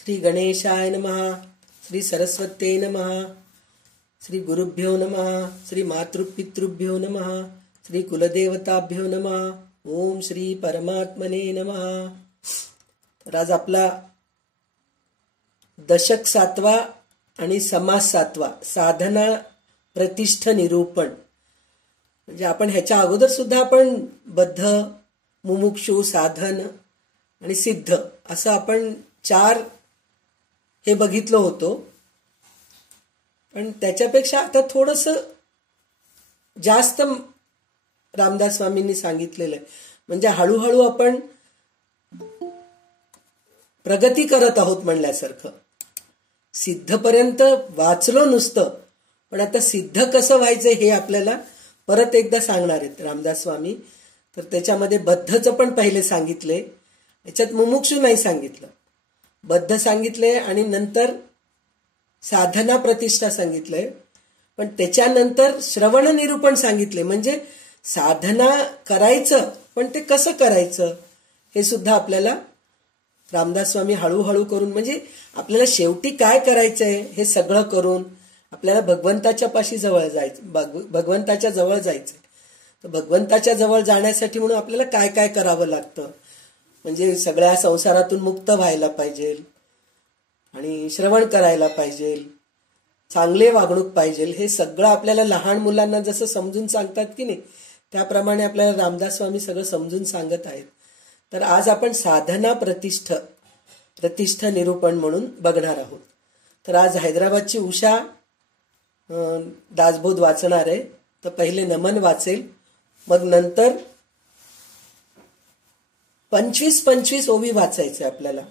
श्री गणेशाय नमः. श्री सरस्वत्यै नमः. श्री गुरुभ्यो नमः. श्री मातृपितृभ्यो नमः. श्री कुलदेवताभ्यो नमः. ओम श्री परमात्मने नमः. तर आज आपला दशक 7वा आणि समास 7वा साधना प्रतिष्ठ निरूपण. म्हणजे आपण ह्याच्या अगोदर सुद्धा आपण बद्ध, मुमुक्षु, साधन आणि सिद्ध असं आपण 4 हे बघितलं होतं. पण त्याच्यापेक्षा आता थोडंसं जास्त रामदास स्वामींनी सांगितलेलं आहे. म्हणजे हळूहळू आपण प्रगती करत आहोत म्हणल्यासारखं. सिद्धपर्यंत वाचलो नुसतं, पण आता सिद्ध कसं व्हायचं हे आपल्याला परत एकदा सांगणार आहेत रामदास स्वामी. तर त्याच्यामध्ये बद्धचं पण पहिले सांगितले, याच्यात मुमुक्षु नाही सांगितलं. बद्ध सांगितले आणि नंतर साधना प्रतिष्ठा सांगितलंय. पण त्याच्यानंतर श्रवण निरूपण सांगितले. म्हणजे साधना करायचं, पण ते कसं करायचं हे सुद्धा आपल्याला रामदास स्वामी हळूहळू करून, म्हणजे आपल्याला शेवटी काय करायचंय हे सगळं करून आपल्याला भगवंताच्या पाशी जवळ जायचं, भगवंताच्या जवळ जायचंय. तर भगवंताच्या जवळ जाण्यासाठी म्हणून आपल्याला काय काय करावं लागतं. म्हणजे सगळ्या संसारातून मुक्त व्हायला पाहिजे आणि श्रवण करायला पाहिजे, चांगले वागणूक पाहिजे. हे सगळं आपल्याला लहान मुलांना जसं समजून सांगतात की नाही, त्याप्रमाणे आपल्याला रामदास स्वामी सगळं समजून सांगत आहेत. तर आज आपण साधना प्रतिष्ठ निरूपण म्हणून बघणार आहोत. तर आज हैदराबादची उषा दासबोध वाचणार आहे. तर पहिले नमन वाचेल, मग नंतर 25 ओवी वाचायचे आपल्याला.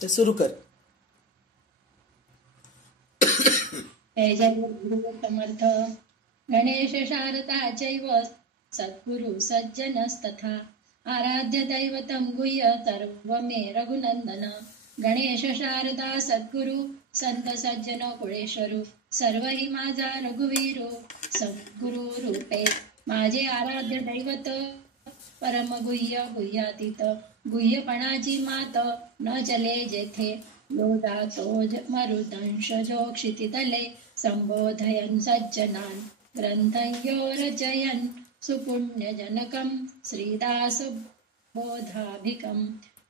तर सुरू कर. जय जय गुरु समर्थ. गणेश शारदा चैव सद्गुरु सज्जनस्तथा आराध्य दैवतं गुह्य सर्व मे रघुनंदन. गणेश शारदा सद्गुरु संत सज्जन कुळेश्वरू सर्व ही माझा रघुवीरू. सद्गुरु रूपे माझे आराध्य दैवत परम गुह्य गुह्यातीत. गुह्यपणाची मात न चले जेथे योदा तोज मरुदंश जो क्षितितले. संबोधयन् सज्जनान् ग्रंथयो रचयन् सुपुण्यजनकं श्रीदास बोधाभिकं.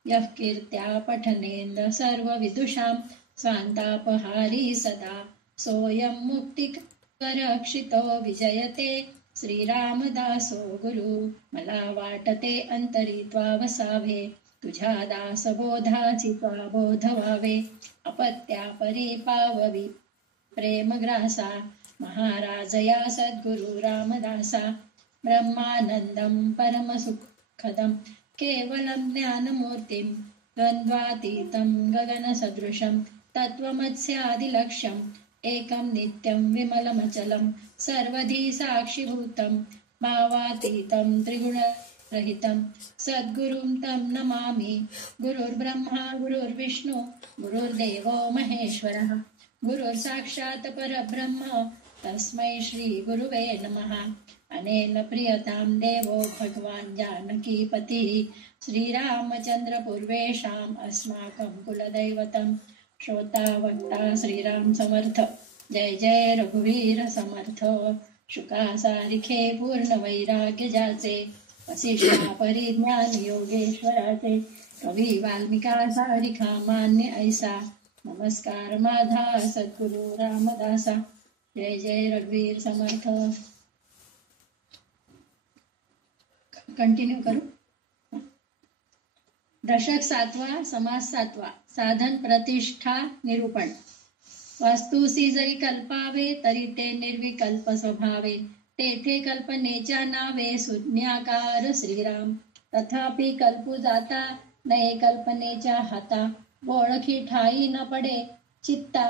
यः कीर्त्या पठनेन्द्र सर्वविदुषां स्वान्तापहारी सदा. सोऽयं मुक्तिकरक्षितो विजयते श्रीरामदासो गुरु. मला वाटते अंतरी त्वा वसावे तुझ्या दासबोधाची त्वा बोध व्हावे. अपत्या परिपाववी प्रेमग्रासा महाराज या सद्गुरु रामदासा. ब्रह्मानंदं परमसुखदं केवलं ज्ञानमूर्तिं द्वन्द्वातीतं गगनसदृशं तत्त्वमस्यादिलक्ष्यम्. एकं नित्यं विमलमचलं सर्वधी साक्षिभूतं भावातीतं त्रिगुणरहितं सद्गुरुं तं नमामि. गुरुर्ब्रह्मा गुरुर्विष्णु गुरुर्देवो महेश्वरः गुरुर्साक्षात् परब्रह्म तस्मै श्री गुरुवे नमः. अनेन प्रियतां देवो भगवान् जानकीपतिः श्रीरामचन्द्र पूर्वेषाम् अस्माकं कुलदैवतं. श्रोता वक्ता श्रीराम समर्थ. जय जय रघुवीर समर्थ. शुका सारिखे पूर्ण वैराग्य जाचे वसिष्ठा परिज्ञान योगेश्वराचे. कवी वाल्मिका सारिखा मान्य ऐसा. नमस्कार माझा सद्गुरु रामदासा. जय जय रघुवीर समर्थ. कंटिन्यू करू. दशक 7वा समास 7वा साधन प्रतिष्ठा निरूपण. वस्तुसी जरी कल्पावे तरी ते निर्विकल्प स्वभावे. तेथे कल्पनेच्या नावे शून्याकार श्रीराम. तथापि कल्पू जाता नये कल्पनेच्या हाता. ओळखी ठाई न पडे चित्ता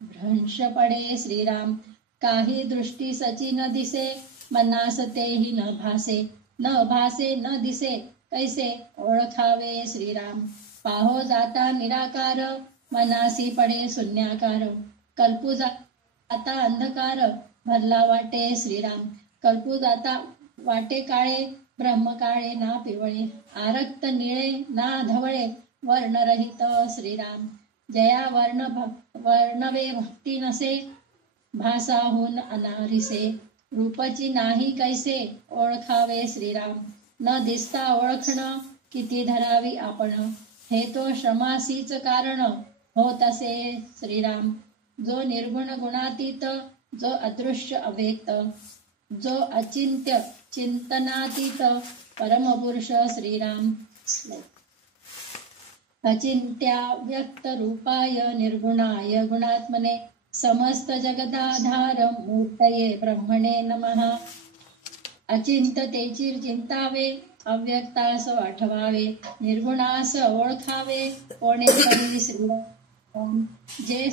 भ्रंश पडे श्रीराम. काही दृष्टी सची न दिसे मनास तेही न भासे. न भासे न दिसे कैसे ओळखावे श्रीराम. पाहो जाता निराकार मनासी पडे शून्याकार. कल्पू जाता अंधकार भरला वाटे श्रीराम. कल्पू जाता वाटे काळे ब्रह्म काळे ना पिवळे, आरक्त निळे ना धवळे, वर्णरहित श्रीराम. जया वर्णवे भक्ती नसे, भासाहून अनारिसे. रूपची नाही कैसे, ओळखावे श्रीराम. न दिसता ओळखणं, किती धरावी आपण. हे तो श्रमासीच कारण, होत असे श्रीराम. जो निर्गुण गुणातीत, जो अदृश्य अव्यक्त, जो अचिंत्य चिंतनातीत, परमपुरुष श्रीराम. अचिंत्या व्यक्त रूपाय निर्गुणाय गुणात्मने, समस्त जगदाधार मूर्तये ब्रह्मणे नमः. अचिंततेची चिंतावे, अव्यक्तास आठवावे, निर्गुणास ओळखावे, कोणे तरी श्रीराम. जे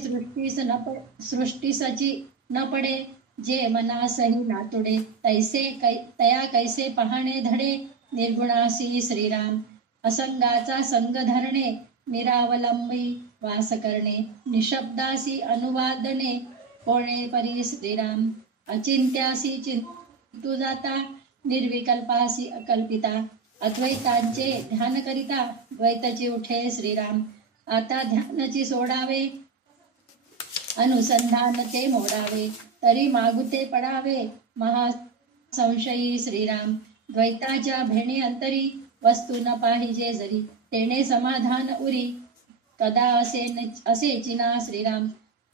सृष्टीसची न पडे, जे मनासही नातुडे, तया कैसे पाहणे धडे, निर्गुणासी श्रीराम. असंगाचा संग धरणे, निरावलंबी वास करणे, निशब्दासी अनुवादने, कोणे परी श्रीराम. अचिंत्यासी चिंतू जाता, निर्विकल्पासी अकल्पिता, अद्वैतांचे ध्यान करिता, द्वैताची उठे श्रीराम. आता ध्यानाची सोडावे, अनुसंधान ते मोडावे, तरी मागुते पडावे, महासंशयी श्रीराम. द्वैताच्या भेणे अंतरी, वस्तू न पाहिजे जरी, तेणे समाधान उरी, कदा असे चिना श्रीराम.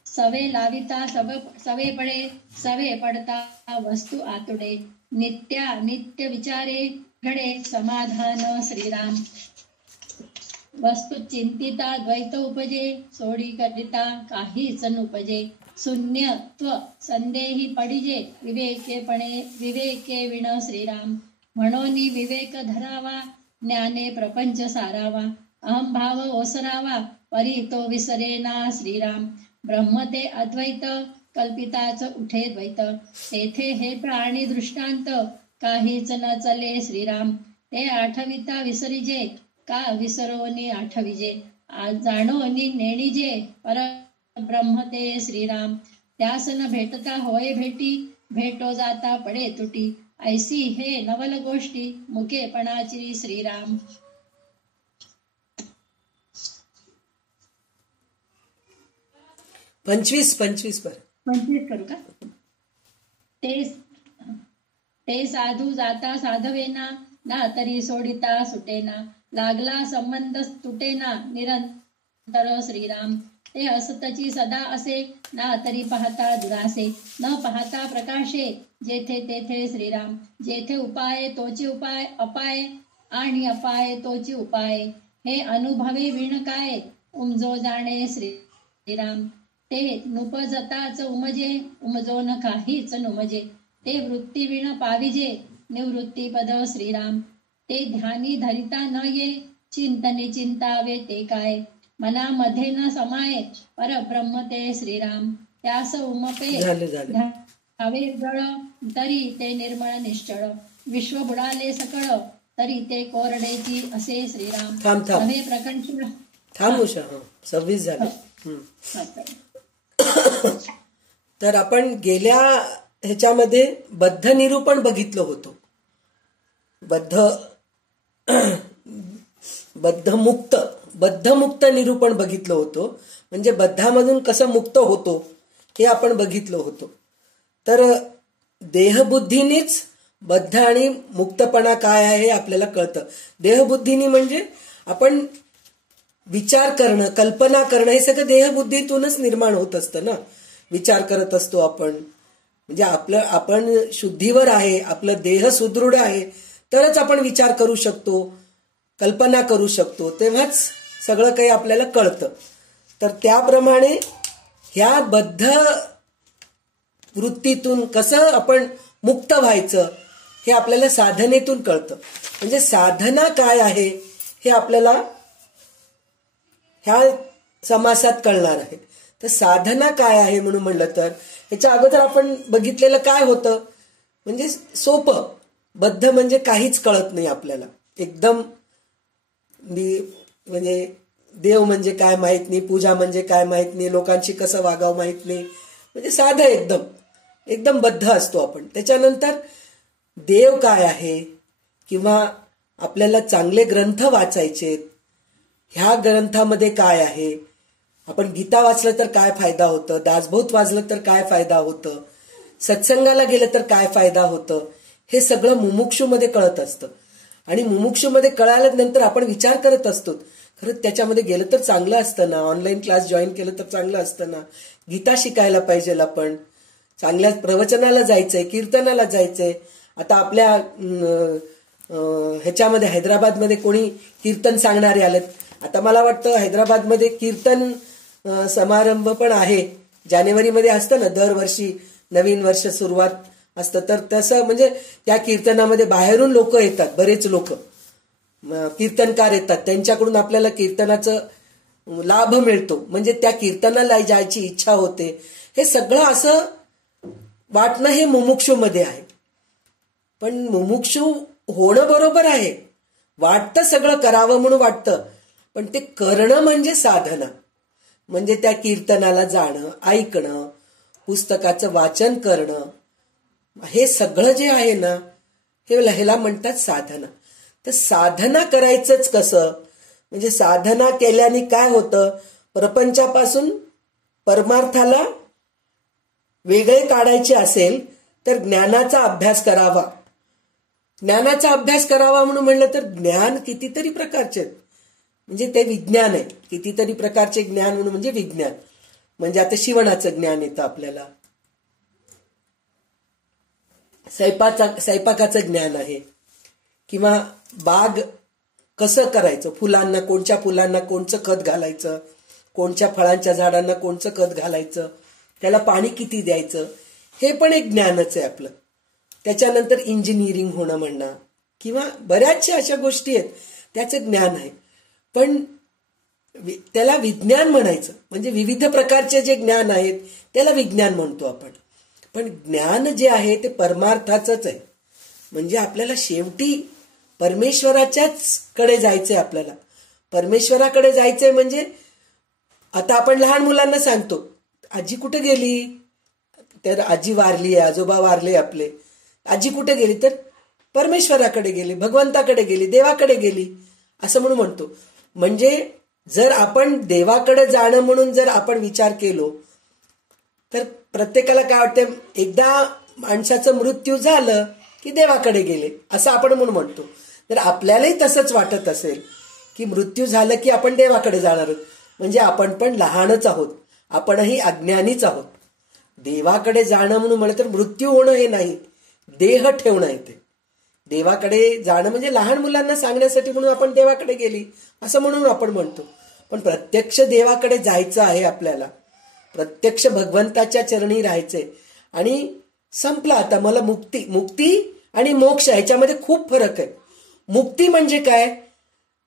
सवे लाविता सवे पडे, सवे पडता वस्तू आतुडे, नित्य विचारे घडे, समाधान श्रीराम. वस्तू चिंतिता द्वैत उपजे, सोडी करिता काहीच नुपजे, शून्यत्व संदेही पडिजे, विवेके विण श्रीराम. म्हणून विवेक धरावा, ज्ञाने प्रपंच सारावा, अहंभाव ओसरावा, परी तो विसरेना श्रीराम. ब्रह्म ते अद्वैत, कल्पिताच उठे द्वैत, तेथे हे प्राणी दृष्टांत, काहीच न चले श्रीराम. ते आठविता विसरिजे, का विसरोनी आठविजे, जाणोनी नेणिजे, पर ब्रह्म ते श्रीराम. त्यास न भेटता होय भेटी, भेटो जाता पडे तुटी, ऐसी हे नवल गोष्टी, मुकेपणाची श्रीराम. 25 पर 25 करू का? ते साधू जाता साधवेना, ना तरी सोडिता सुटेना, लागला संबंध तुटेना, निरंतर श्रीराम. ते असतची सदा असे, ना तरी पाहता दुरासे, न पाहता प्रकाशे, जेथे तेथे श्रीराम. जेथे उपाय तोची उपाय, अपाय आणि अपाय तोची उपाय, हे अनुभवी विण काय, उमजो जाणे श्रीराम. ते नुपजताच उमजे, उमजो न काहीच नुमजे, ते वृत्ती विण पाविजे, निवृत्ती पद श्रीराम. ते ध्यानी धरिता न ये, चिंतने चिंतावे ते काय, मनामध्ये न समाये, परब्रह्म ते श्रीराम. त्यास उमपे धावे जळ, तरी ते निर्मळ निश्चळ, विश्व बुडाले सकळ, तरी ते कोरडेची असे श्रीराम. नवे प्रकंठ 26 झाले. तर आपण गेल्या ह्याच्यामध्ये बद्ध निरूपण बघितलं होतं. बद्धमुक्त निरूपण बघितलं होतं. म्हणजे बद्धामधून कसं मुक्त होतो हे आपण बघितलं होतं. तर देहबुद्धीनेच बद्ध आणि मुक्तपणा काय आहे हे आपल्याला कळतं. देहबुद्धीने म्हणजे आपण विचार करणं, कल्पना करणं, हे सगळं देहबुद्धीतूनच निर्माण होत असतं ना. विचार करत असतो आपण, म्हणजे आपण शुद्धीवर आहे, आपलं देह सुदृढ आहे, तरच आपण विचार करू शकतो, कल्पना करू शकतो, तेव्हाच सगळं काही आपल्याला कळतं. तर त्याप्रमाणे ह्या बद्ध वृत्तीतून कसं आपण मुक्त व्हायचं हे आपल्याला साधनेतून कळतं. म्हणजे साधना काय आहे हे आपल्याला ह्या समासात कळणार आहे. तर साधना काय आहे म्हणून म्हणलं तर ह्याच्या अगोदर आपण बघितलेलं काय होतं, म्हणजे सोपं. बद्ध म्हणजे काहीच कळत नाही आपल्याला, एकदम म्हणजे देव म्हणजे काय माहित नाही, पूजा म्हणजे काय माहित नाही, लोकांशी कसं वागावं माहित नाही, म्हणजे साधं एकदम बद्ध असतो आपण. त्याच्यानंतर देव काय आहे, किंवा आपल्याला चांगले ग्रंथ वाचायचे, ह्या ग्रंथामध्ये काय आहे, आपण गीता वाचलं तर काय फायदा होतं, दासबोध वाचलं तर काय फायदा होतं, सत्संगाला गेलं तर काय फायदा होतं, हे सगळं मुमुक्षूमध्ये कळत असतं. आणि मुमुक्षूमध्ये कळाल्यानंतर आपण विचार करत असतो, खरंच त्याच्यामध्ये गेलं तर चांगलं असतं ना, ऑनलाईन क्लास जॉईन केलं तर चांगलं असतं ना, गीता शिकायला पाहिजे, आपण चांगल्या प्रवचनाला जायचंय, कीर्तनाला जायचंय. आता आपल्या ह्याच्यामध्ये हैदराबादमध्ये कोणी कीर्तन सांगणारे आलेत. आता मला वाटतं हैदराबादमध्ये कीर्तन समारंभ पण आहे, जानेवारीमध्ये असतं ना, दरवर्षी नवीन वर्ष सुरुवात असतं. तर तसं म्हणजे त्या कीर्तनामध्ये बाहेरून लोक येतात, बरेच लोक कीर्तनकार येतात, त्यांच्याकडून आपल्याला कीर्तनाचं लाभ मिळतो, म्हणजे त्या कीर्तनाला जायची इच्छा होते. हे सगळं असं वाटणं हे मुमुक्षूमध्ये आहे. पण मुमुक्षू होणं बरोबर आहे, वाटतं सगळं करावं म्हणून वाटतं, पण ते करणं म्हणजे साधना. म्हणजे त्या कीर्तनाला जाणं, ऐकणं, पुस्तकाचं वाचन करणं, हे सगळं जे आहे ना, हे ह्याला म्हणतात साधना. तर साधना करायचंच कसं, म्हणजे साधना केल्याने काय होतं, प्रपंचापासून परमार्थाला वेगळे काढायचे असेल तर ज्ञानाचा अभ्यास करावा. ज्ञानाचा अभ्यास करावा म्हणून म्हणलं तर ज्ञान कितीतरी प्रकारचे आहेत, म्हणजे ते विज्ञान आहे. कितीतरी प्रकारचे ज्ञान म्हणून म्हणजे विज्ञान. म्हणजे आता शिवणाचं ज्ञान येतं आपल्याला, स्वयंपाकाचं ज्ञान आहे, किंवा बाग कसं करायचं, फुलांना कोणत्या फुलांना कोणचं खत घालायचं, कोणत्या फळांच्या झाडांना कोणचं खत घालायचं, त्याला पाणी किती द्यायचं, हे पण एक ज्ञानच आहे आपलं. त्याच्यानंतर इंजिनिअरिंग होणं म्हणणं, किंवा बऱ्याचशा अशा गोष्टी आहेत, त्याचं ज्ञान आहे. पण त्याला विज्ञान म्हणायचं, म्हणजे विविध प्रकारचे जे ज्ञान आहेत त्याला विज्ञान म्हणतो आपण. पण ज्ञान जे आहे ते परमार्थाचंच आहे. म्हणजे आपल्याला शेवटी परमेश्वराच्याच कडे जायचंय. आपल्याला परमेश्वराकडे जायचंय. म्हणजे आता आपण लहान मुलांना सांगतो, आजी कुठे गेली, तर आजी वारली आहे, आजोबा वारले आपले, आजी कुठे गेली, तर परमेश्वराकडे गेली, भगवंताकडे गेली, देवाकडे गेली, असं म्हणून म्हणतो. म्हणजे जर आपण देवाकडे जाणं म्हणून जर आपण विचार केलो तर प्रत्येकाला काय वाटतं, एकदा माणसाचं मृत्यू झालं की देवाकडे गेले असं आपण म्हणून म्हणतो. तर आपल्यालाही तसंच वाटत असेल की मृत्यू झालं की आपण देवाकडे जाणार आहोत, म्हणजे आपण पण लहानच आहोत, आपणही अज्ञानीच आहोत. देवाकडे जाणं म्हणून म्हणलं तर मृत्यू होणं हे नाही, देह ठेवणं येते. देवाकडे जाणं म्हणजे लहान मुलांना सांगण्यासाठी म्हणून आपण देवाकडे गेली असं म्हणून आपण म्हणतो. पण प्रत्यक्ष देवाकडे जायचं आहे आपल्याला, प्रत्यक्ष भगवंताच्या चरणी राहायचंय. आणि संपलं आता, मला मुक्ती आणि मोक्ष ह्याच्यामध्ये खूप फरक आहे. मुक्ती म्हणजे काय,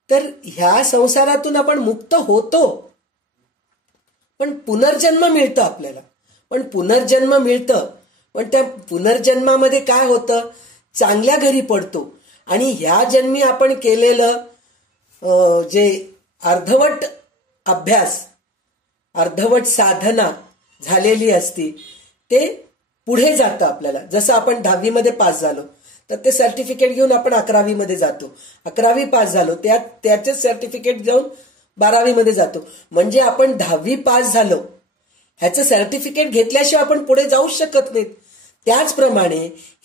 तर ह्या संसारातून आपण मुक्त होतो, पण पुनर्जन्म मिळतं आपल्याला. पण पुनर्जन्म मिळतं, पण त्या पुनर्जन्मामध्ये काय होतं, चांगल्या घरी पडतो. आणि ह्या जन्मी आपण केलेलं जे अर्धवट अभ्यास, अर्धवट साधना झालेली असती, ते पुढे जातं आपल्याला. जसं आपण 10वी मध्ये पास झालो तर ते सर्टिफिकेट घेऊन आपण 11वी मध्ये जातो, 11वी पास झालो त्याचे सर्टिफिकेट घेऊन 12वी मध्ये जातो. म्हणजे आपण 10वी पास झालो ह्याचं सर्टिफिकेट घेतल्याशिवाय आपण पुढे जाऊच शकत नाहीत. त्याचप्रमाणे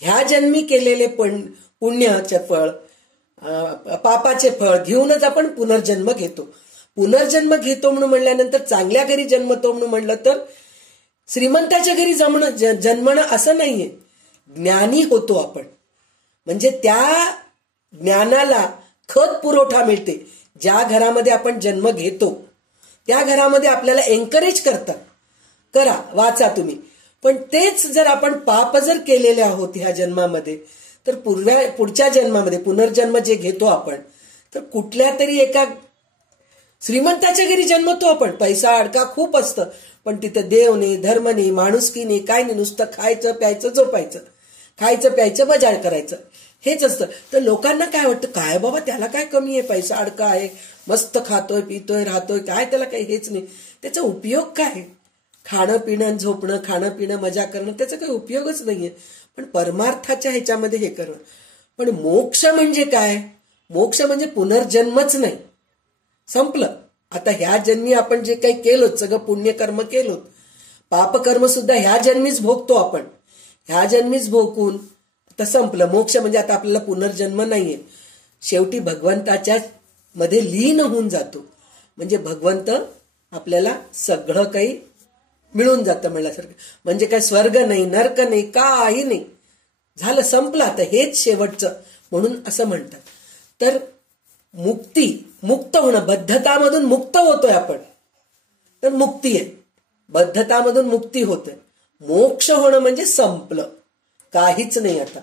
ह्या जन्मी केलेले पुण्याचे फळ, पापाचे फळ घेऊनच आपण पुनर्जन्म घेतो. पुनर्जन्म घेतो म्हणून म्हणल्यानंतर चांगल्या घरी जन्मतो म्हणून म्हणलं तर श्रीमंताच्या घरी जन्मणं असं नाहीये, ज्ञानी होतो आपण. म्हणजे त्या ज्ञानाला खत पुरवठा मिळते. ज्या घरामध्ये आपण जन्म घेतो त्या घरामध्ये आपल्याला एन्करेज करतात, करा, वाचा तुम्ही. पण तेच जर आपण पाप जर केलेले आहोत ह्या जन्मामध्ये, तर पुढच्या जन्मामध्ये पुनर्जन्म जे घेतो आपण, तर कुठल्या तरी एका श्रीमंताच्या घरी जन्मतो आपण. पैसा अडका खूप असतं, पण तिथं देव नाही, धर्म नाही, माणुसकी नाही, काय नाही, नुसतं खायचं प्यायचं झोपायचं, खायचं प्यायचं मजा करायचं, हेच असतं. तर लोकांना काय वाटतं, काय बाबा त्याला काय कमी आहे, पैसा अडका आहे, मस्त खातोय पितोय राहतोय, काय त्याला काही हेच नाही, त्याचा उपयोग काय, खाणं पिणं झोपणं, खाणं पिणं मजा करणं, त्याचा काही उपयोगच नाहीये. पण परमार्थाच्या ह्याच्यामध्ये हे करणं. पण मोक्ष म्हणजे काय? मोक्ष म्हणजे पुनर्जन्मच नाही, संपलं. आता ह्या जन्मी आपण जे काही केलो, सगळं पुण्यकर्म केलो, पापकर्म सुद्धा ह्या जन्मीच भोगतो आपण. ह्या जन्मीच भोगून तर संपलं. मोक्ष म्हणजे आता आपल्याला पुनर्जन्म नाहीये. शेवटी भगवंताच्या मध्ये लीन होऊन जातो. म्हणजे भगवंत आपल्याला सगळं काही मिळून जातं म्हणल्यासारखं. म्हणजे काय स्वर्ग नाही, नरक नाही, काही नाही, झालं, संपलं. आता हेच शेवटचं म्हणून असं म्हणतात. तर मुक्ती, मुक्त होणं, बद्धतामधून मुक्त होतोय आपण, तर मुक्ती आहे. बद्धतामधून मुक्ती होते. मोक्ष होणं म्हणजे संपलं, काहीच नाही आता.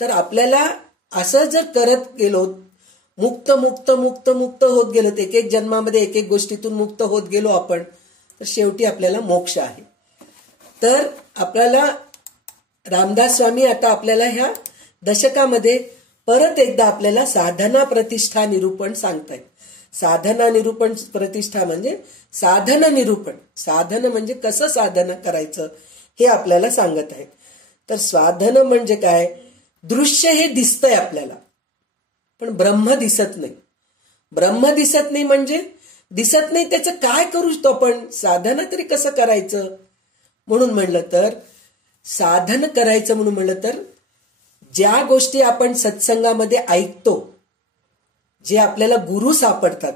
तर आपल्याला असं जर करत गेलो, मुक्त मुक्त मुक्त मुक्त होत गेलो, एक एक जन्मामध्ये एक एक गोष्टीतून मुक्त होत गेलो आपण, तर शेवटी आपल्याला मोक्ष आहे. तर आपल्याला रामदास स्वामी आता आपल्याला ह्या दशकामध्ये परत एकदा आपल्याला साधना प्रतिष्ठा निरूपण सांगतायत. साधना निरूपण प्रतिष्ठा म्हणजे साधन निरूपण. साधन म्हणजे कसं साधना करायचं हे आपल्याला सांगत आहेत. तर साधन म्हणजे काय? दृश्य हे दिसतंय आपल्याला, पण ब्रह्म दिसत नाही. ब्रह्म दिसत नाही म्हणजे दिसत नाही, त्याचं काय करू शकतो आपण? साधना तरी कसं करायचं म्हणून म्हणलं तर, साधन करायचं म्हणून म्हणलं तर, ज्या गोष्टी आपण सत्संगामध्ये ऐकतो, जे आपल्याला गुरु सापडतात,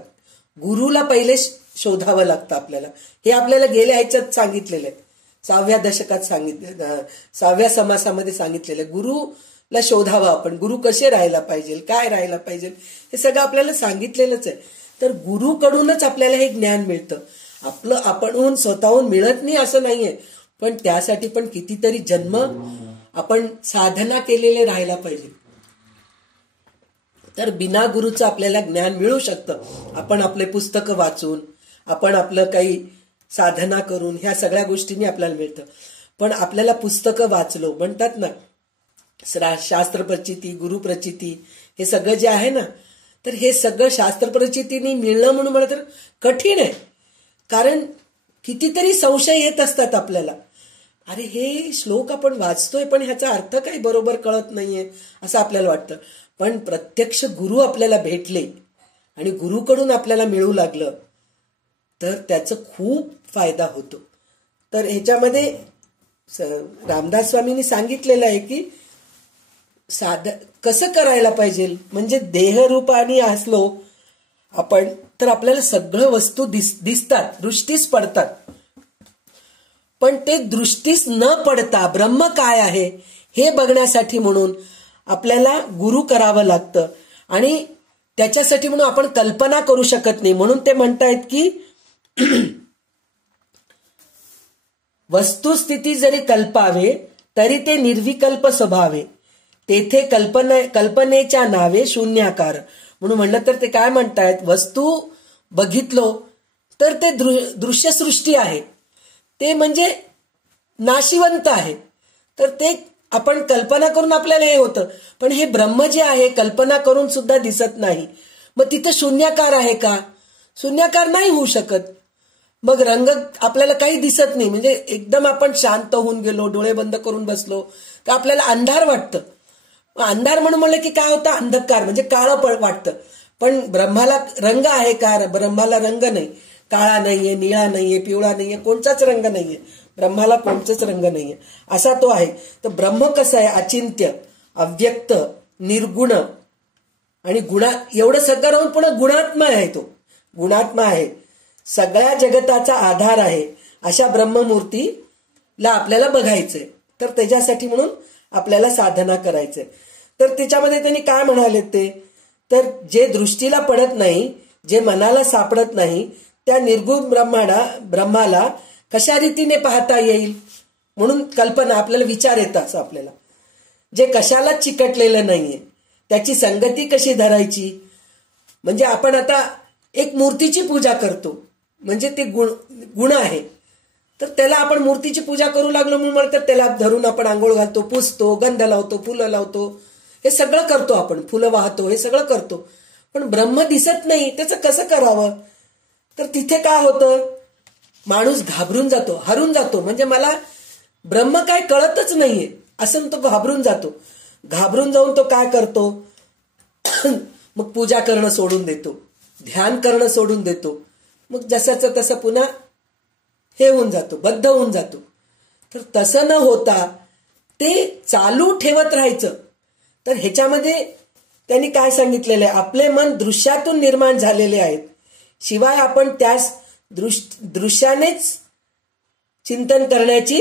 गुरुला पहिले शोधावं लागतं आपल्याला. हे आपल्याला गेल्या ह्याच्यात सांगितलेलं आहे, 6व्या दशकात सांगितलं, 6व्या समासामध्ये सांगितलेलं आहे. गुरुला शोधावं आपण. गुरु कसे राहायला पाहिजे, काय राहायला पाहिजे, हे सगळं आपल्याला सांगितलेलंच आहे. तर गुरुकडूनच आपल्याला हे ज्ञान मिळतं. आपलं आपणहून स्वतःहून मिळत नाही असं नाहीये, पण त्यासाठी पण कितीतरी जन्म आपण साधना केलेले राहायला पाहिजे. तर बिना गुरुचं आपल्याला ज्ञान मिळू शकतं. आपण आपले पुस्तकं वाचून, आपण आपलं काही साधना करून, ह्या सगळ्या गोष्टींनी आपल्याला मिळतं. पण आपल्याला पुस्तकं वाचलो म्हणतात ना, शास्त्र प्रचिती, गुरु प्रचिती, हे सगळं जे आहे ना, तर हे सगळं शास्त्र प्रचितीने मिळणं म्हणून मला तर कठीण आहे. कारण कितीतरी संशय येत असतात आपल्याला. अरे हे श्लोक आपण वाचतोय, पण ह्याचा अर्थ काही बरोबर कळत नाहीये असं आपल्याला वाटतं. पण प्रत्यक्ष गुरु आपल्याला भेटले आणि गुरुकडून आपल्याला मिळू लागलं तर त्याचा खूप फायदा होतो. तर ह्याच्यामध्ये रामदास स्वामींनी सांगितलेलं आहे की कसं करायला पाहिजे. म्हणजे देहरूपाने असलो आपण तर आपल्याला सगळं वस्तू दिसतात, दृष्टीस पडतात. पण ते दृष्टीस न पडता ब्रह्म काय आहे हे बघण्यासाठी म्हणून आपल्याला गुरु करावं लागतं. आणि त्याच्यासाठी म्हणून आपण कल्पना करू शकत नाही. म्हणून ते म्हणतायत की वस्तुस्थिती जरी कल्पावे तरी ते निर्विकल्प स्वभावे, तेथे कल्पनेच्या नावे शून्याकार. म्हणून म्हणलं तर ते काय म्हणतायत, वस्तू बघितलो तर ते दृश्यसृष्टी आहे, ते म्हणजे नाशिवंत आहे. तर ते आपण कल्पना करून आपल्याला हे होतं. पण हे ब्रह्म जे आहे कल्पना करून सुद्धा दिसत नाही. मग तिथं शून्याकार आहे का? शून्याकार नाही होऊ शकत. मग रंग आपल्याला काही दिसत नाही. म्हणजे एकदम आपण शांत होऊन गेलो, डोळे बंद करून बसलो तर आपल्याला अंधार वाटतं. अंधार म्हणून म्हणलं की काय होतं, अंधकार म्हणजे काळं वाटतं. पण ब्रह्माला रंग आहे का? ब्रह्माला रंग नाही. काळा नाहीये, निळा नाहीये, पिवळा नाहीये, कोणताच रंग नाहीये. ब्रह्माला कोणताच रंग नाहीये, असा तो आहे. तर ब्रह्म कसं आहे, अचिंत्य, अव्यक्त, निर्गुण आणि एवढं सगळं राहून पुन्हा गुणात्मा आहे. तो गुणात्मा आहे, सगळ्या जगताचा आधार आहे. अशा ब्रह्ममूर्तीला आपल्याला बघायचंय. तर त्याच्यासाठी म्हणून आपल्याला साधना करायचंय. तर त्याच्यामध्ये त्यांनी काय म्हणाले ते, तर जे दृष्टीला पडत नाही, जे मनाला सापडत नाही, त्या निर्गुण ब्रह्माला कशा रीतीने पाहता येईल म्हणून कल्पना आपल्याला विचार येतात. असं आपल्याला जे कशाला चिकटलेलं नाहीये त्याची संगती कशी धरायची. म्हणजे आपण आता एक मूर्तीची पूजा करतो, म्हणजे ते गुण आहे, तर त्याला आपण मूर्तीची पूजा करू लागलो म्हणून तर त्याला धरून आपण आंघोळ घालतो, पुसतो, गंध लावतो, फुलं लावतो, हे सगळं करतो आपण, फुलं वाहतो, हे सगळं करतो. पण ब्रह्म दिसत नाही, त्याचं कसं करावं. तर तिथे काय होतं, माणूस घाबरून जातो, हरून जातो. म्हणजे मला ब्रह्म काय कळतच नाहीये असं तो घाबरून जातो. घाबरून जाऊन तो काय करतो, मग पूजा करणं सोडून देतो, ध्यान करणं सोडून देतो, मग जसाचं तसं पुन्हा हे होऊन जातो, बद्ध होऊन जातो. तर तसं न होता ते चालू ठेवत राहायचं. तर ह्याच्यामध्ये त्यांनी काय सांगितलेलं आहे, आपले मन दृश्यातून निर्माण झालेले आहेत, शिवाय आपण त्यास दृश्यानेच चिंतन करण्याची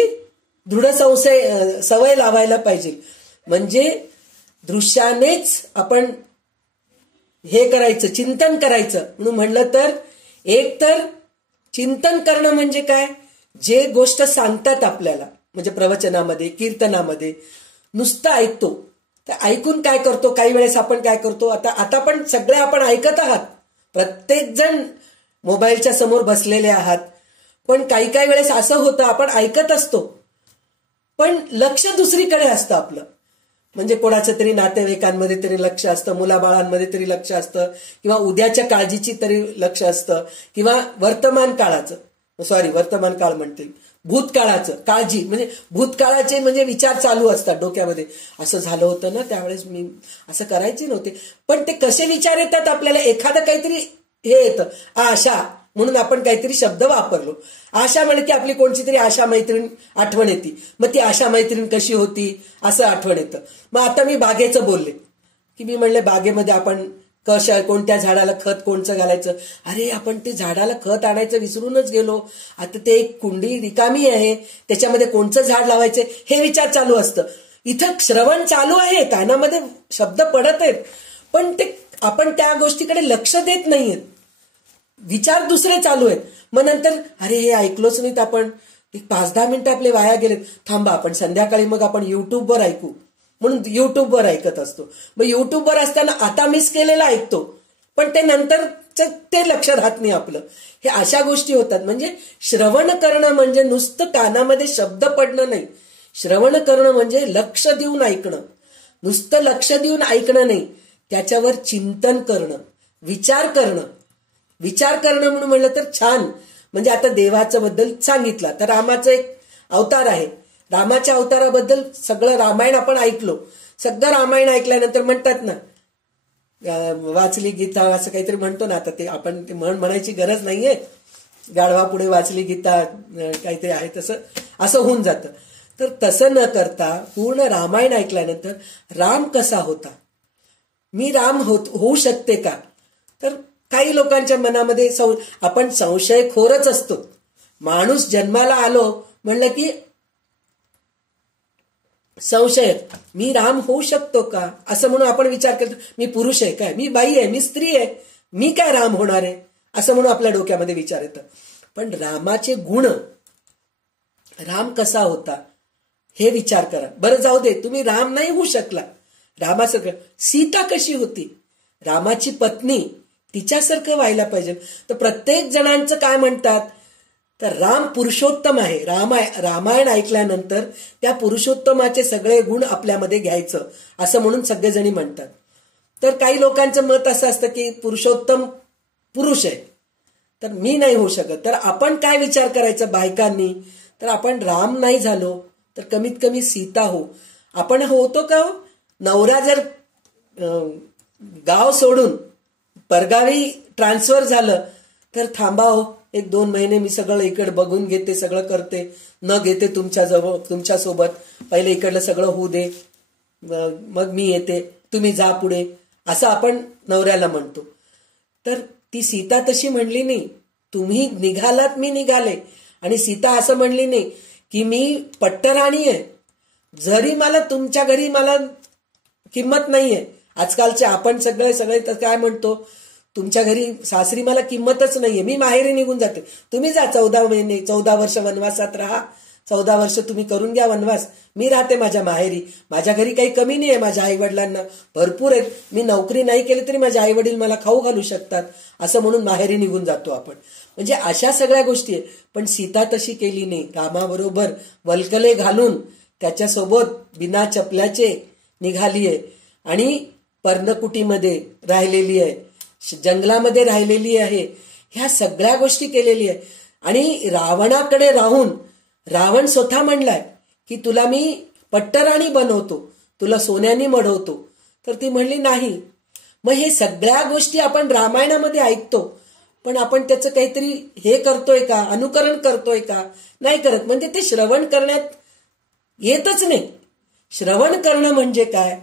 दृढ सवय लावायला पाहिजे. म्हणजे दृश्यानेच आपण हे करायचं, चिंतन करायचं. म्हणून म्हणलं तर एक तर चिंतन करणं म्हणजे काय, जे गोष्ट सांगतात आपल्याला, म्हणजे प्रवचनामध्ये, कीर्तनामध्ये नुसतं ऐकतो, तर ऐकून काय करतो, काही वेळेस आपण काय करतो, आता पण सगळे आपण ऐकत आहात, प्रत्येक जण मोबाईलच्या समोर बसलेले आहात, पण काही काही वेळेस असं होतं आपण ऐकत असतो पण लक्ष दुसरीकडे असतं आपलं. म्हणजे कोणाचं तरी नातेवाईकांमध्ये तरी लक्ष असतं, मुलाबाळांमध्ये तरी लक्ष असतं, किंवा उद्याच्या काळजीची तरी लक्ष असतं, किंवा वर्तमान काळ म्हणतील, भूतकाळाचं काळजी, म्हणजे भूतकाळाचे म्हणजे विचार चालू असतात डोक्यामध्ये. असं झालं होतं ना त्यावेळेस, मी असं करायचे नव्हते. पण ते कसे विचार येतात आपल्याला, एखादं काहीतरी हे येतं, आशा म्हणून आपण काहीतरी शब्द वापरलो, आशा म्हणजे की आपली कोणती तरी आशा मैत्रीण आठवण येते, मग ती आशा मैत्रीण कशी होती असं आठवण येतं. मग आता मी बागेचं बोलले की मी म्हणले बागेमध्ये आपण कोणत्या झाडाला खत कोणचं घालायचं, अरे आपण ते झाडाला खत आणायचं विसरूनच गेलो, आता ते एक कुंडी रिकामी आहे त्याच्यामध्ये कोणचं झाड लावायचं हे विचार चालू असतं. इथं श्रवण चालू आहे, कानामध्ये शब्द पडत आहेत, पण ते आपण त्या गोष्टीकडे लक्ष देत नाहीयेत, विचार दुसरे चालू आहेत. मग नंतर अरे हे ऐकलोच नाहीत आपण, 5-10 मिनिटं आपले वाया गेलेत, थांबा आपण संध्याकाळी मग आपण युट्यूबवर ऐकू, म्हणून युट्यूबवर ऐकत असतो. मग युट्यूबवर असताना आता मिस केलेलं ऐकतो, पण ते नंतर ते लक्ष राहत नाही आपलं. हे अशा गोष्टी होतात. म्हणजे श्रवण करणं म्हणजे नुसतं कानामध्ये शब्द पडणं नाही, श्रवण करणं म्हणजे लक्ष देऊन ऐकणं, नुसतं लक्ष देऊन ऐकणं नाही, त्याच्यावर चिंतन करणं, विचार करणं म्हणून म्हणलं तर छान. म्हणजे आता देवाचं बद्दल सांगितलं, तर रामाचं एक अवतार आहे, रामाच्या अवताराबद्दल सगळं रामायण आपण ऐकलो. सगळं रामायण ऐकल्यानंतर म्हणतात ना, वाचली गीता असं काहीतरी म्हणतो ना, आता ते आपण ते म्हणायची गरज नाहीये, गाढवा पुढे वाचली गीता काहीतरी आहे तसं, असं होऊन जातं. तर तसं न करता पूर्ण रामायण ऐकल्यानंतर राम कसा होता, मी राम होऊ शकते का. तर काही लोकांच्या मनामध्ये आपण संशयखोरच असतो. माणूस जन्माला आलो म्हणलं की संशय, मी राम होऊ शकतो का असं म्हणून आपण विचार करतो. मी पुरुष आहे काय, मी बाई आहे, मी स्त्री आहे, मी काय राम होणार आहे असं म्हणून आपल्या डोक्यामध्ये विचार येतं. पण रामाचे गुण, राम कसा होता हे विचार करा. बरं जाऊ दे, तुम्ही राम नाही होऊ शकला, रामासारखं सीता कशी होती, रामाची पत्नी, तिच्यासारखं व्हायला पाहिजे. तर प्रत्येक जणांचं काय म्हणतात, तर राम पुरुषोत्तम आहे. रामायण ऐकल्यानंतर त्या पुरुषोत्तमाचे सगळे गुण आपल्यामध्ये घ्यायचं असं म्हणून सगळेजणी म्हणतात. तर काही लोकांचं मत असं असतं की पुरुषोत्तम पुरुष आहे, तर मी नाही होऊ शकत. तर आपण काय विचार करायचं बायकांनी, तर आपण राम नाही झालो तर कमीत कमी सीता हो. आपण होतो का, नवरा जर गाव सोडून परगावी ट्रान्सफर झालं तर थांबाव 1-2 महिने, मी सगळं इकडे बघून घेते, सगळं करते, न घेते तुमच्या सोबत, पहिले इकडलं सगळं होऊ दे, मग मी येते, तुम्ही जा पुढे, असं आपण नवऱ्याला म्हणतो. तर ती सीता तशी म्हणली नाही, तुम्ही निघालात मी निघाले. आणि सीता असं म्हणली नाही की मी पट्टराणी आहे, जरी मला तुमच्या घरी मला किंमत नाहीये. आजकालचे आपण सगळे काय म्हणतो, तुमच्या घरी सासरी मला किंमतच नाहीये, मी माहेरी निघून जाते, तुम्ही जा 14 वर्ष वनवासात राहा, 14 वर्ष तुम्ही करून घ्या वनवास, मी राहते माझ्या माहेरी, माझ्या घरी काही कमी नाही आहे, माझ्या आई वडिलांना भरपूर आहेत, मी नोकरी नाही केली तरी माझे आई वडील मला खाऊ घालू शकतात, असं म्हणून माहेरी निघून जातो आपण. म्हणजे अशा सगळ्या गोष्टी आहे. पण सीता तशी केली नाही, रामाबरोबर वल्कले घालून त्याच्यासोबत बिना चपल्याचे निघाली आहे, आणि पर्णकुटीमध्ये राहिलेली आहे, जंगलामध्ये राहिलेली आहे, ह्या सगळ्या गोष्टी केलेली आहे. आणि रावणाकडे राहून रावण स्वतः म्हणलाय की तुला मी पट्टराणी बनवतो, तुला सोन्याने मढवतो. तर ती म्हणली नाही. मग हे सगळ्या गोष्टी आपण रामायणामध्ये ऐकतो, पण आपण त्याचं काहीतरी हे करतोय का, अनुकरण करतोय का, नाही करत. म्हणजे ते श्रवण करण्यात येतच नाही. श्रवण करणं म्हणजे काय,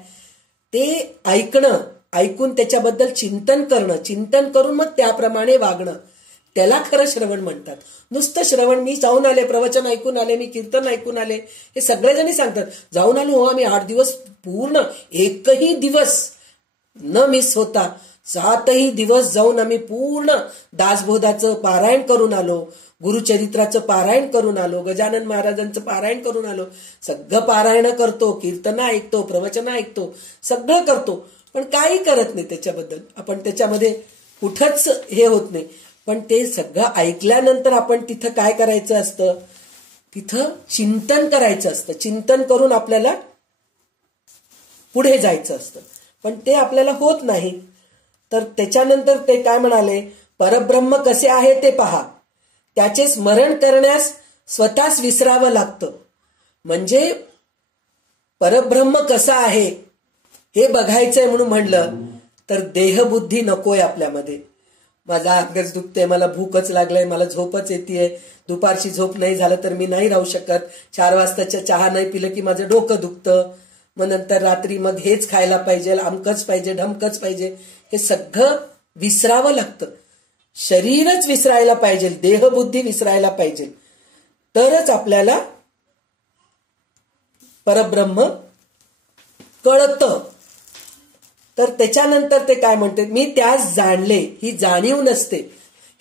ते ऐकणं, ऐकून त्याच्याबद्दल चिंतन करणं, चिंतन करून मग त्याप्रमाणे वागणं, त्याला खरं श्रवण म्हणतात. नुसतं श्रवण, मी जाऊन आले, प्रवचन ऐकून आले, मी कीर्तन ऐकून आले, हे सगळेजणी सांगतात. जाऊन आलो हो आम्ही 8 दिवस पूर्ण, एकही दिवस न मिस होता 7ही दिवस जाऊन आम्ही पूर्ण दासबोधाचं पारायण करून आलो, गुरुचरित्राचं पारायण करून आलो, गजानन महाराजांचं पारायण करून आलो. सगळं पारायण करतो, कीर्तन ऐकतो, प्रवचन ऐकतो, सगळं करतो, पण काही करत नाही त्याच्याबद्दल. आपण त्याच्यामध्ये कुठंच हे होत नाही. पण ते सगळं ऐकल्यानंतर आपण तिथं काय करायचं असतं, तिथं चिंतन करायचं असतं. चिंतन करून आपल्याला पुढे जायचं असतं, पण ते आपल्याला होत नाही. तर त्याच्यानंतर ते काय म्हणाले, परब्रह्म कसे आहे ते पहा, त्याचे स्मरण करण्यास स्वतःच विसरावं लागतं. म्हणजे परब्रह्म कसा आहे हे बघायचंय म्हणून म्हणलं तर देहबुद्धी नकोय आपल्यामध्ये. माझा अंगच दुखते, मला भूकच लागलंय, मला झोपच येतेय, दुपारची झोप नाही झालं तर मी नाही राहू शकत, 4 वाजताच्या चहा नाही पिलं की माझं डोकं दुखतं, मग नंतर रात्री मग हेच खायला पाहिजे, आमकच पाहिजे, ढमकच पाहिजे. हे सगळं विसरावं लागतं. शरीरच विसरायला पाहिजे, देहबुद्धी विसरायला पाहिजे, तरच आपल्याला परब्रह्म कळतं. तर त्याच्यानंतर ते काय म्हणते, मी त्यास जाणले, ही जाणीव नसते.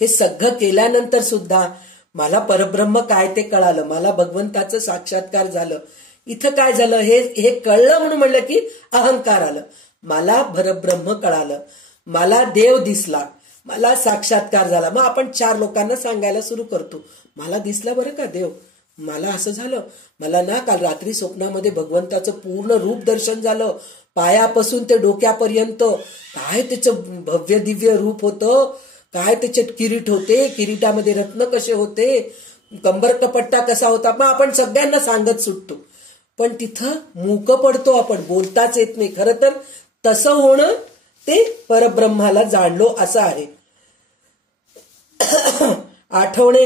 हे सगळं केल्यानंतर सुद्धा मला परब्रह्म काय ते कळालं, मला भगवंताचं साक्षात्कार झालं. इथं काय झालं, हे कळलं म्हणून म्हणलं की अहंकार आलं. मला परब्रह्म कळालं, मला देव दिसला, मला साक्षात्कार झाला. मग आपण 4 लोकांना सांगायला सुरू करतो, मला दिसला बरं का देव, मला असं झालं, मला ना काल रात्री स्वप्नामध्ये भगवंताचं पूर्ण रूप दर्शन झालं, पायापासून ते डोक्यापर्यंत काय त्याचं भव्य दिव्य रूप होतं, काय त्याच्यात किरीट होते, किरीटामध्ये रत्न कसे होते, कंबर कपट्टा कसा होता. मग आपण सगळ्यांना सांगत सुटतो, पण तिथं मूक पडतो आपण, बोलताच येत नाही. खरं तर तसं होणं ते परब्रह्माला जाणलो असं आहे. आठवणे,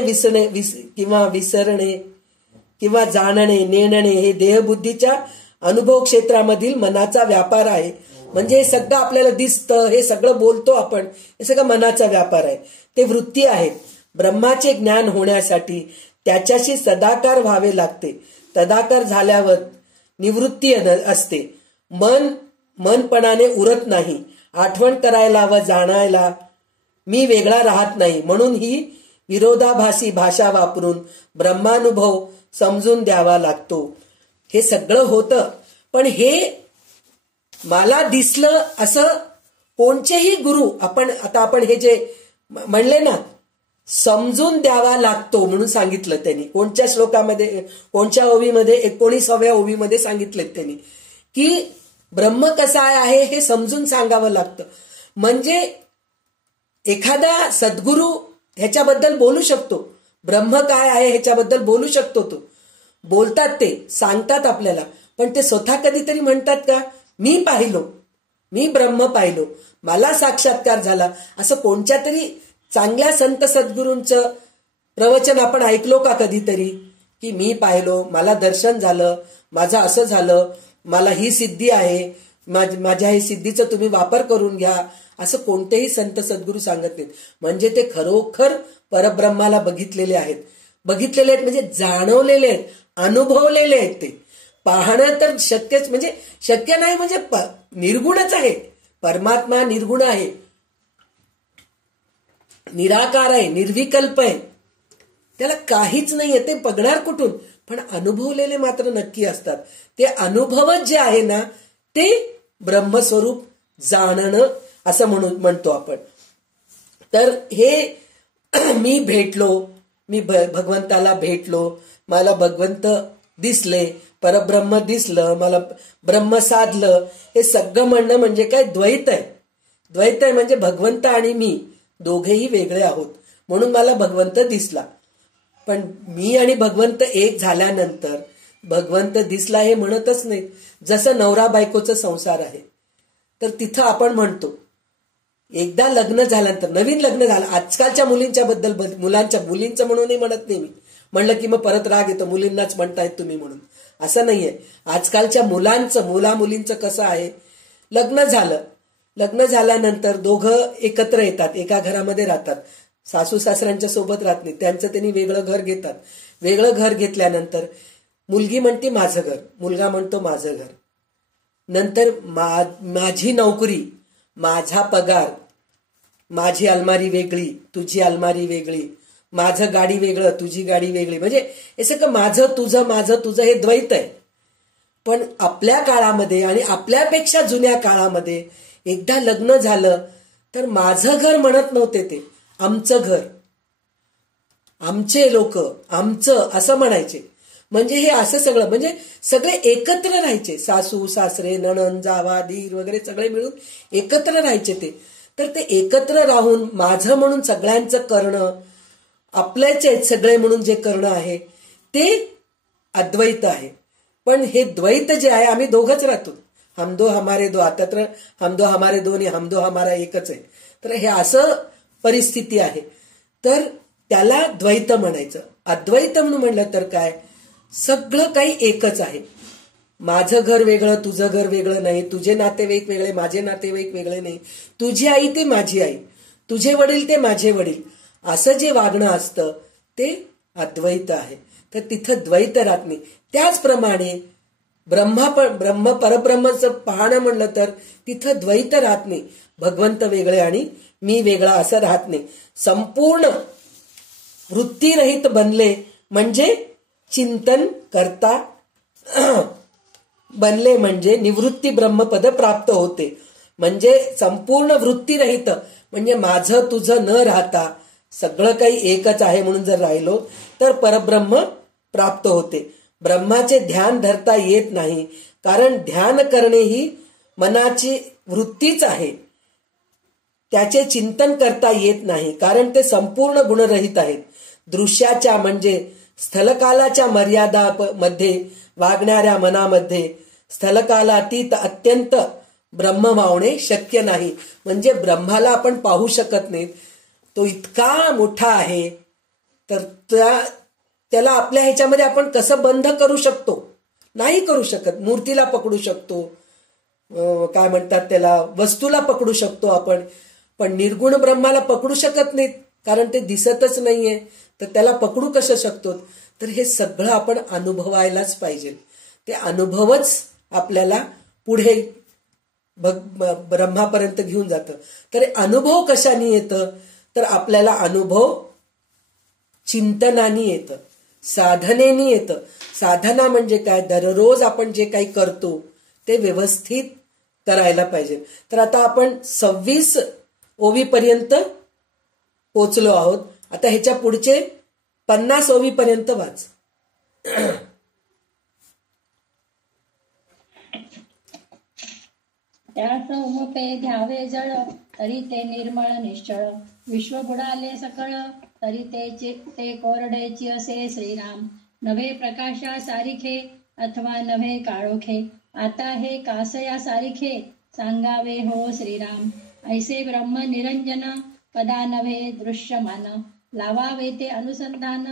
किंवा विसरणे किंवा जाणणे, नेणणे हे देहबुद्धीच्या अनुभव क्षेत्रामधील मनाचा व्यापार आहे. म्हणजे हे सगळं आपल्याला दिसतं, हे सगळं बोलतो आपण, हे सगळं मनाचा व्यापार आहे. ते वृत्ती आहेत. ब्रह्माचे ज्ञान होण्यासाठी त्याच्याशी सदाकार व्हावे लागते. तदाकार झाल्यावर निवृत्ती असते. मनपणाने उरत नाही. आठवण करायला व जाणायला मी वेगळा राहत नाही. म्हणून ही विरोधाभासी भाषा वापरून ब्रह्मानुभव समजून द्यावा लागतो. हे सगळं होतं, पण हे मला दिसलं असं कोणतेही गुरु, आपण हे जे म्हणले ना, समजून द्यावा लागतो म्हणून सांगितलं त्यांनी. कोणत्या श्लोकामध्ये, कोणत्या ओवीमध्ये, 19व्या ओवीमध्ये सांगितलं त्यांनी की ब्रह्म कसा आहे हे समजून सांगावं लागतं. म्हणजे एखादा सद्गुरू ह्याच्याबद्दल बोलू शकतो, ब्रह्म काय आहे ह्याच्याबद्दल बोलू शकतो. तो बोलतात, ते सांगतात आपल्याला, पण ते स्वतः कधीतरी म्हणतात का, मी पाहिलो, मी ब्रह्म पाहिलो, मला साक्षात्कार झाला. असं कोणत्या तरी चांगल्या संत सद्गुरूंचं प्रवचन आपण ऐकलो का कधीतरी, की मी पाहिलो, मला दर्शन झालं, माझं असं झालं, मला ही सिद्धी आहे, माझ्या ही सिद्धीचा तुम्ही वापर करून घ्या, असं कोणतेही संत सद्गुरू सांगत नाहीत. म्हणजे ते खरोखर परब्रह्माला बघितलेले आहेत म्हणजे जाणवलेले आहेत, अनुभवलेले आहेत. ते पाहणं तर शक्यच, म्हणजे शक्य नाही, म्हणजे निर्गुणच आहे. परमात्मा निर्गुण आहे, निराकार आहे, निर्विकल्प आहे, त्याला काहीच नाहीये. ते बघणार कुठून, पण अनुभवलेले मात्र नक्की असतात. ते अनुभवच जे आहे ना, ते ब्रह्मस्वरूप जाणणं असं म्हणतो आपण. तर हे मी भेटलो, मी भगवंताला भेटलो, मला भगवंत दिसले, परब्रह्म दिसलं, मला ब्रह्म साधलं, हे सगळं म्हणणं म्हणजे काय, द्वैत आहे. द्वैत आहे म्हणजे भगवंत आणि मी दोघेही वेगळे आहोत, म्हणून मला भगवंत दिसला. पण मी आणि भगवंत एक झाल्यानंतर भगवंत दिसला हे म्हणतच नाही. जसं नवरा बायकोचा संसार आहे, तर तिथं आपण म्हणतो एकदा लग्न झाल्यानंतर, नवीन लग्न झालं, आजकालच्या मुलींच्या बद्दल, मुलींचं म्हणूनही म्हणत नाही मी, म्हणलं की मग परत राग येतो, मुलींनाच म्हणतायत तुम्ही म्हणून. असं नाहीये. आजकालच्या मुलींचं कसं आहे, लग्न झाल्यानंतर दोघं एकत्र येतात, एका घरामध्ये राहतात, सासू सासऱ्यांच्या सोबत राहत नाही, त्यांचं त्यांनी वेगळं घर घेतात. वेगळं घर घेतल्यानंतर मुलगी म्हणते माझं घर, मुलगा म्हणतो माझं घर. नंतर माझी नोकरी, माझा पगार, माझी अलमारी वेगळी, तुझी अलमारी वेगळी, माझं गाडी वेगळं, तुझी गाडी वेगळी. म्हणजे हे सगळं माझं तुझं हे द्वैत आहे. पण आपल्या काळामध्ये आणि आपल्यापेक्षा जुन्या काळामध्ये एकदा लग्न झालं तर माझं घर म्हणत नव्हते, ते आमचं घर, आमचे लोक, आमचं असं म्हणायचे. म्हणजे हे असं सगळं, म्हणजे सगळे एकत्र राहायचे, सासू सासरे नणंद जावा दीर वगैरे सगळे मिळून एकत्र राहायचे ते. तर ते एकत्र राहून माझं म्हणून सगळ्यांचं करणं, आपल्याचे सगळे म्हणून जे करणं आहे ते अद्वैत आहे. पण हे द्वैत जे आहे, आम्ही दोघंच राहतो, हम दो हमारे दो, आता तर हम दो हमारे दो आणि हम दो हमारा एकच आहे. तर हे असं परिस्थिती आहे, तर त्याला द्वैत म्हणायचं. अद्वैत म्हणून म्हणलं तर काय, सगळं काही एकच आहे. माझं घर वेगळं, तुझं घर वेगळं नाही, तुझे नातेवाईक वेगळे, माझे नातेवाईक वेगळे नाही, तुझी आई ते माझी आई, तुझे वडील ते माझे वडील, असं जे वागणं असतं ते अद्वैत आहे. तर तिथं द्वैत राहत नाही. त्याचप्रमाणे परब्रह्मचं पाहणं म्हणलं तर तिथं द्वैत राहत नाही. भगवंत वेगळे आणि मी वेगळा असं राहत नाही. संपूर्ण वृत्तीरहित बनले म्हणजे चिंतन करता बनले म्हणजे निवृत्ती ब्रह्मपद प्राप्त होते. म्हणजे संपूर्ण वृत्तीरहित म्हणजे माझं तुझं न राहता सगळं काही एकच आहे म्हणून जर राहिलो तर परब्रह्म प्राप्त होते. ब्रह्माचे ध्यान धरता येत नाही, कारण ध्यान करणे ही मनाची वृत्तीच आहे. त्याचे चिंतन करता येत नाही, कारण ते संपूर्ण गुणरहित आहेत. दृश्याच्या म्हणजे स्थलकालाच्या मर्यादा मध्ये वागणाऱ्या मनामध्ये स्थलकालातीत अत्यंत ब्रह्म मावणे शक्य नाही. म्हणजे ब्रह्माला आपण पाहू शकत नाही, तो इतका मोठा आहे. तर त्याला आपल्या ह्याच्यामध्ये आपण कसं बंद करू शकतो, नाही करू शकत. मूर्तीला पकडू शकतो, काय म्हणतात त्याला, वस्तूला पकडू शकतो आपण, पण निर्गुण ब्रह्माला पकडू शकत नाहीत, कारण ते दिसतच नाहीये. तर त्याला पकडू कसं शकतो. तर हे सगळं आपण अनुभवायलाच पाहिजे. ते अनुभवच आपल्याला पुढे ब्रह्मापर्यंत घेऊन जातं. तर अनुभव कशाने येतं, तर आपल्याला अनुभव चिंतनाने येतं, साधनेने येतं. साधना म्हणजे काय, दररोज आपण जे काही करतो ते व्यवस्थित करायला पाहिजे. तर आता आपण 26 ओवीपर्यंत पोचलो आहोत. आता ह्याच्या पुढचे 50 ओवीपर्यंत वाच. त्यास उमपे घ्यावे जळ, तरी ते निर्मळ निश्चळ. विश्व बुडाले सकळ, तरी ते कोरडेची असे श्रीराम. नवे प्रकाशा सारिखे, अथवा नवे काळोखे. आता हे कासया सारिखे, सांगावे हो श्रीराम. ऐसे ब्रह्म निरंजन, कदा नवे दृश्यमान. लावावे ते अनुसंधान,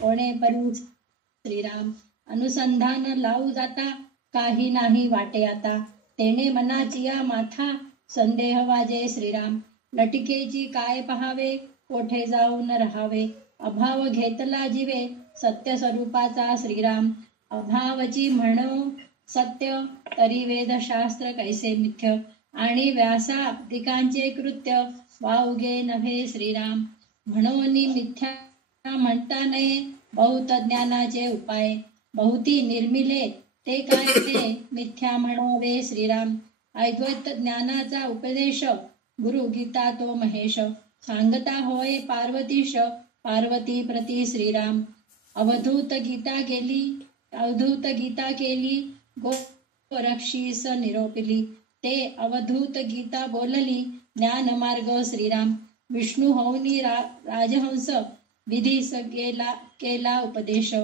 कोणे परी श्रीराम. अनुसंधान लावू जाता, काही नाही वाटे आता. तेने मनाची या माथा, संदेह वाजे श्रीराम. लटिकेची काय पहावे, कोठे जाऊन राहावे. अभाव घेतला जीवे, सत्य स्वरूपाचा श्रीराम. अभावची म्हणो सत्य, तरी वेदशास्त्र कैसे मिथ्य. आणि व्यासादिकांचे कृत्य, वावगे नव्हे श्रीराम. म्हणून मिथ्या म्हणता नये, बहुत ज्ञानाचे उपाय. बहुती निर्मिले ते काय ते, मिथ्या म्हणावे श्रीराम. अद्वैत ज्ञानाचा उपदेश, गुरु गीता तो महेश. सांगता होय पार्वतीश, पार्वती प्रती श्रीराम. अवधूत गीता केली, गोरक्षीस निरोपिली. ते अवधूत गीता बोलली, ज्ञान मार्ग श्रीराम. विष्णू होऊनी राजहंस, विधीस केला उपदेश.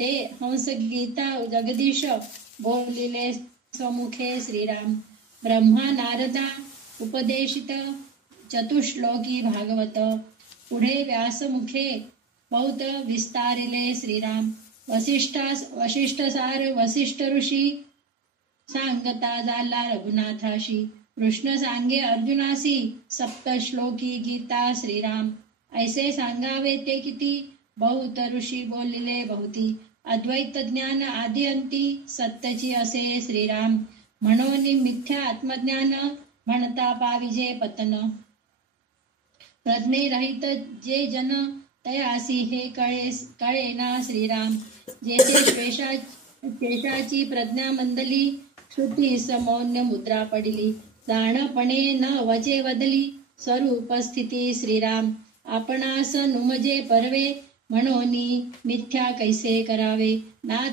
ते हंस गीता जगदीश बोलिले स्वमुखे श्रीराम. ब्रह्मा नारदा उपदेशित चतुश्लोकी भागवत. पुढे व्यासमुखे बहुत विस्तारिले श्रीराम. वसिष्ठ सार वसिष्ठ ऋषी सांगता झाला रघुनाथाशी. कृष्ण सांगे अर्जुनासी सप्तश्लोकी गीता श्रीराम. ऐसे सांगावे ते किती बहुत ऋषी बोलिले बहुती. अद्वैत ज्ञान आदि अंती सत्यची असे श्रीराम. म्हणून मिथ्या आत्मज्ञान म्हणता पाविजे पतन. प्रज्ञे रहित जे जन तयासी हे कळेना श्रीराम. जेथे शेषाची प्रज्ञा मंदली श्रुती समौन्य मुद्रा पडिली. जाणपणे न वचे वदली स्वरूप स्थिती श्रीराम. आपणास नुमजे परवे म्हणून मिथ्या कैसे करावे. ना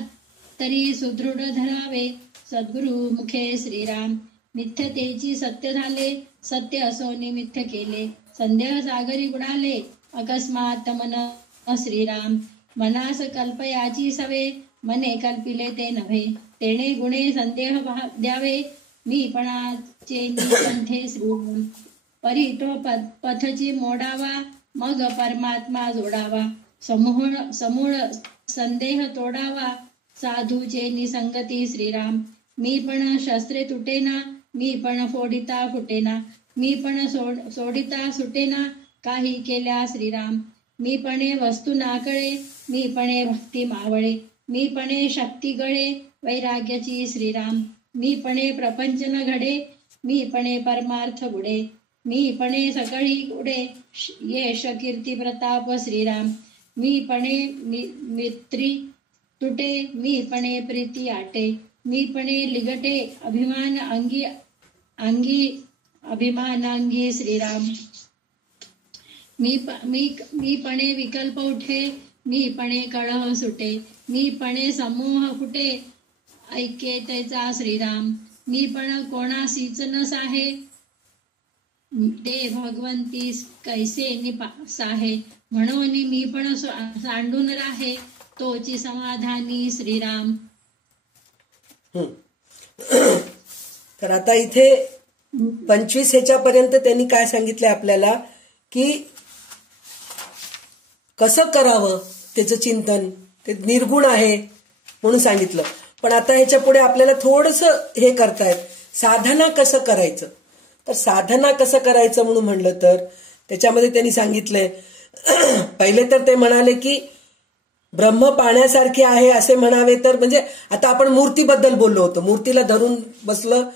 तरी सुदृढ धरावे सद्गुरु मुखे श्रीराम. मिथ्यतेची सत्य झाले सत्य असोनी मिथ्य केले. संदेह सागरी बुडाले अकस्मात मन श्रीराम. मनास कल्पयाची सवे मने कल्पिले ते नव्हे. तेणे गुणे संदेह द्यावे मीपणाचे निपंथे श्रीराम. परी तो पथची मोडावा मग परमात्मा जोडावा. समूळ संदेह तोडावा साधूचे निसंगती श्रीराम. मी पण शस्त्रे तुटेना मी पण फोडिता फुटेना. मी पण सोडिता सुटेना काही केल्या श्रीराम. मी पणे वस्तू नाकळे मी पणे भक्ती मावळे. मी पणे शक्ती गळे वैराग्याची श्रीराम. मी पणे प्रपंच न घडे मी पणे परमार्थ बुडे. मी पणे सकळी उडे यश कीर्ती प्रताप श्रीराम. मी पणे मित्री तुटे मी पणे प्रीती आटे. मी पणे लिगटे अभिमान अंगी अभिमान अंगी श्रीराम. मी पणे विकल्प उठे मी पणे कळह सुटे. मी पणे समूह फुटे ऐके त्याचा श्रीराम. मी पण कोणासीच न साहे ते भगवंती कैसे निपासाहे. म्हणून मी पण सांडून राहे तोची समाधानी श्रीराम. तर आता इथे 25 ह्याच्यापर्यंत त्यांनी काय सांगितलंय आपल्याला की कसं करावं त्याचं चिंतन. ते निर्गुण आहे म्हणून सांगितलं. पण आता ह्याच्या पुढे आपल्याला थोडंसं हे करतायत साधना कसं करायचं. तर साधना कसं करायचं म्हणून म्हणलं तर त्याच्यामध्ये त्यांनी सांगितलंय पहिले तर ते म्हणाले की ब्रह्म पाण्यासारखे आहे असे म्हणावे. तर म्हणजे आता आपण मूर्तीबद्दल बोललो होतो. मूर्तीला धरून बसलं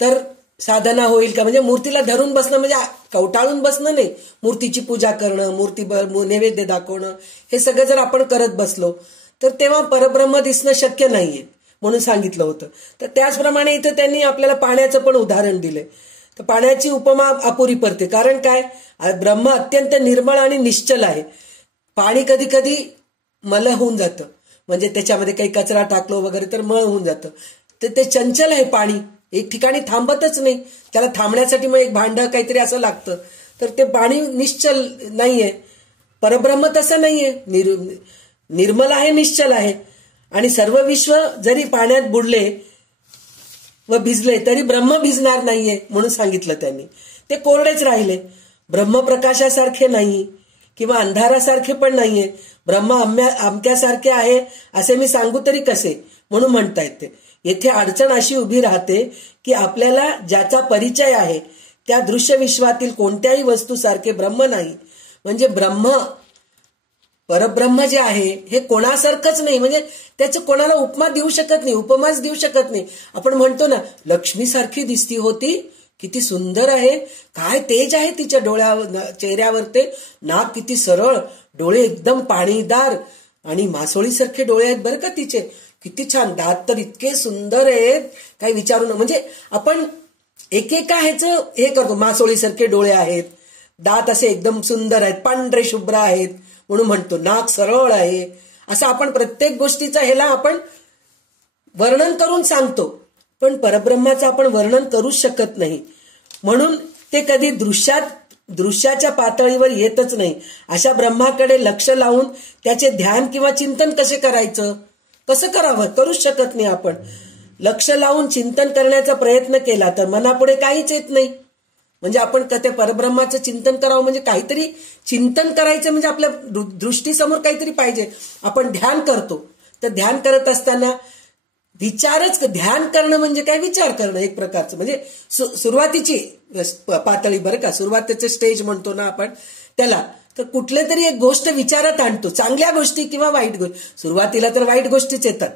तर साधना होईल का. म्हणजे मूर्तीला धरून बसणं म्हणजे कवटाळून बसणं नाही. मूर्तीची पूजा करणं मूर्ती नैवेद्य दाखवणं हे सगळं जर आपण करत बसलो तर तेव्हा परब्रह्म दिसणं शक्य नाहीये म्हणून सांगितलं होतं. तर त्याचप्रमाणे इथं त्यांनी आपल्याला पाण्याचं पण उदाहरण दिलंय. तर पाण्याची उपमा अपुरी पडते. कारण काय ब्रह्म अत्यंत निर्मळ आणि निश्चल आहे. पाणी कधी कधी मल होऊन जातं. म्हणजे त्याच्यामध्ये काही कचरा टाकलो वगैरे तर मळ होऊन जातं. तर ते चंचल आहे पाणी. एक ठिकाणी थांबतच नाही. त्याला थांबण्यासाठी मग एक भांडं काहीतरी असं लागतं. तर ते पाणी निश्चल नाहीये. परब्रह्म तसं नाहीये. निर्मल आहे निश्चल आहे. आणि सर्व विश्व जरी पाण्यात बुडले व भिजले तरी ब्रह्म भिजणार नाहीये म्हणून सांगितलं त्यांनी. ते कोरडेच राहिले. ब्रह्मप्रकाशासारखे नाही किंवा अंधारासारखे पण नाहीये. ब्रह्म अमक्यासारखे आहे असे मी सांगू तरी कसे म्हणून म्हणतायत ते. येथे अडचण अशी उभी राहते की आपल्याला ज्याचा परिचय आहे त्या दृश्य विश्वातील कोणत्याही वस्तूसारखे ब्रह्म नाही. म्हणजे परब्रह्म जे आहे हे कोणासारखंच नाही. म्हणजे त्याचं कोणाला उपमा देऊ शकत नाही. उपमाच देऊ शकत नाही. आपण म्हणतो ना लक्ष्मीसारखी दिसती होती किती सुंदर आहे. काय तेज आहे तिच्या चेहऱ्यावर. ते नाक किती सरळ डोळे एकदम पाणीदार आणि मासोळीसारखे डोळे आहेत बरं का तिचे. किती छान दात तर इतके सुंदर आहेत काही विचारू नये. म्हणजे आपण एकेका ह्याचं हे करतो. मासोळीसारखे डोळे आहेत. दात असे एकदम सुंदर आहेत. पांढरे शुभ्र आहेत म्हणून म्हणतो. नाक सरळ आहे. असं आपण प्रत्येक गोष्टीचा ह्याला आपण वर्णन करून सांगतो. पण परब्रह्माचं आपण वर्णन करूच शकत नाही. म्हणून ते कधी दृश्यात दृश्याच्या पातळीवर येतच नाही. अशा ब्रह्माकडे लक्ष लावून त्याचे ध्यान किंवा चिंतन कसे करायचं, कसं करावं, करूच शकत नाही आपण. लक्ष लावून चिंतन करण्याचा प्रयत्न केला तर मनापुढे काहीच येत नाही. म्हणजे आपण त्या परब्रह्माचं चिंतन करावं म्हणजे काहीतरी चिंतन करायचं म्हणजे आपल्या दृष्टीसमोर काहीतरी पाहिजे. आपण ध्यान करतो तर ध्यान करत असताना ध्यान करणं म्हणजे काय, विचार करणं एक प्रकारचं. म्हणजे सुरुवातीची पातळी बरं का, सुरुवातीचे स्टेज म्हणतो ना आपण त्याला. तर कुठले तरी एक गोष्ट विचारात आणतो, चांगल्या गोष्टी किंवा वाईट गोष्टी. सुरुवातीला तर वाईट गोष्टीच येतात,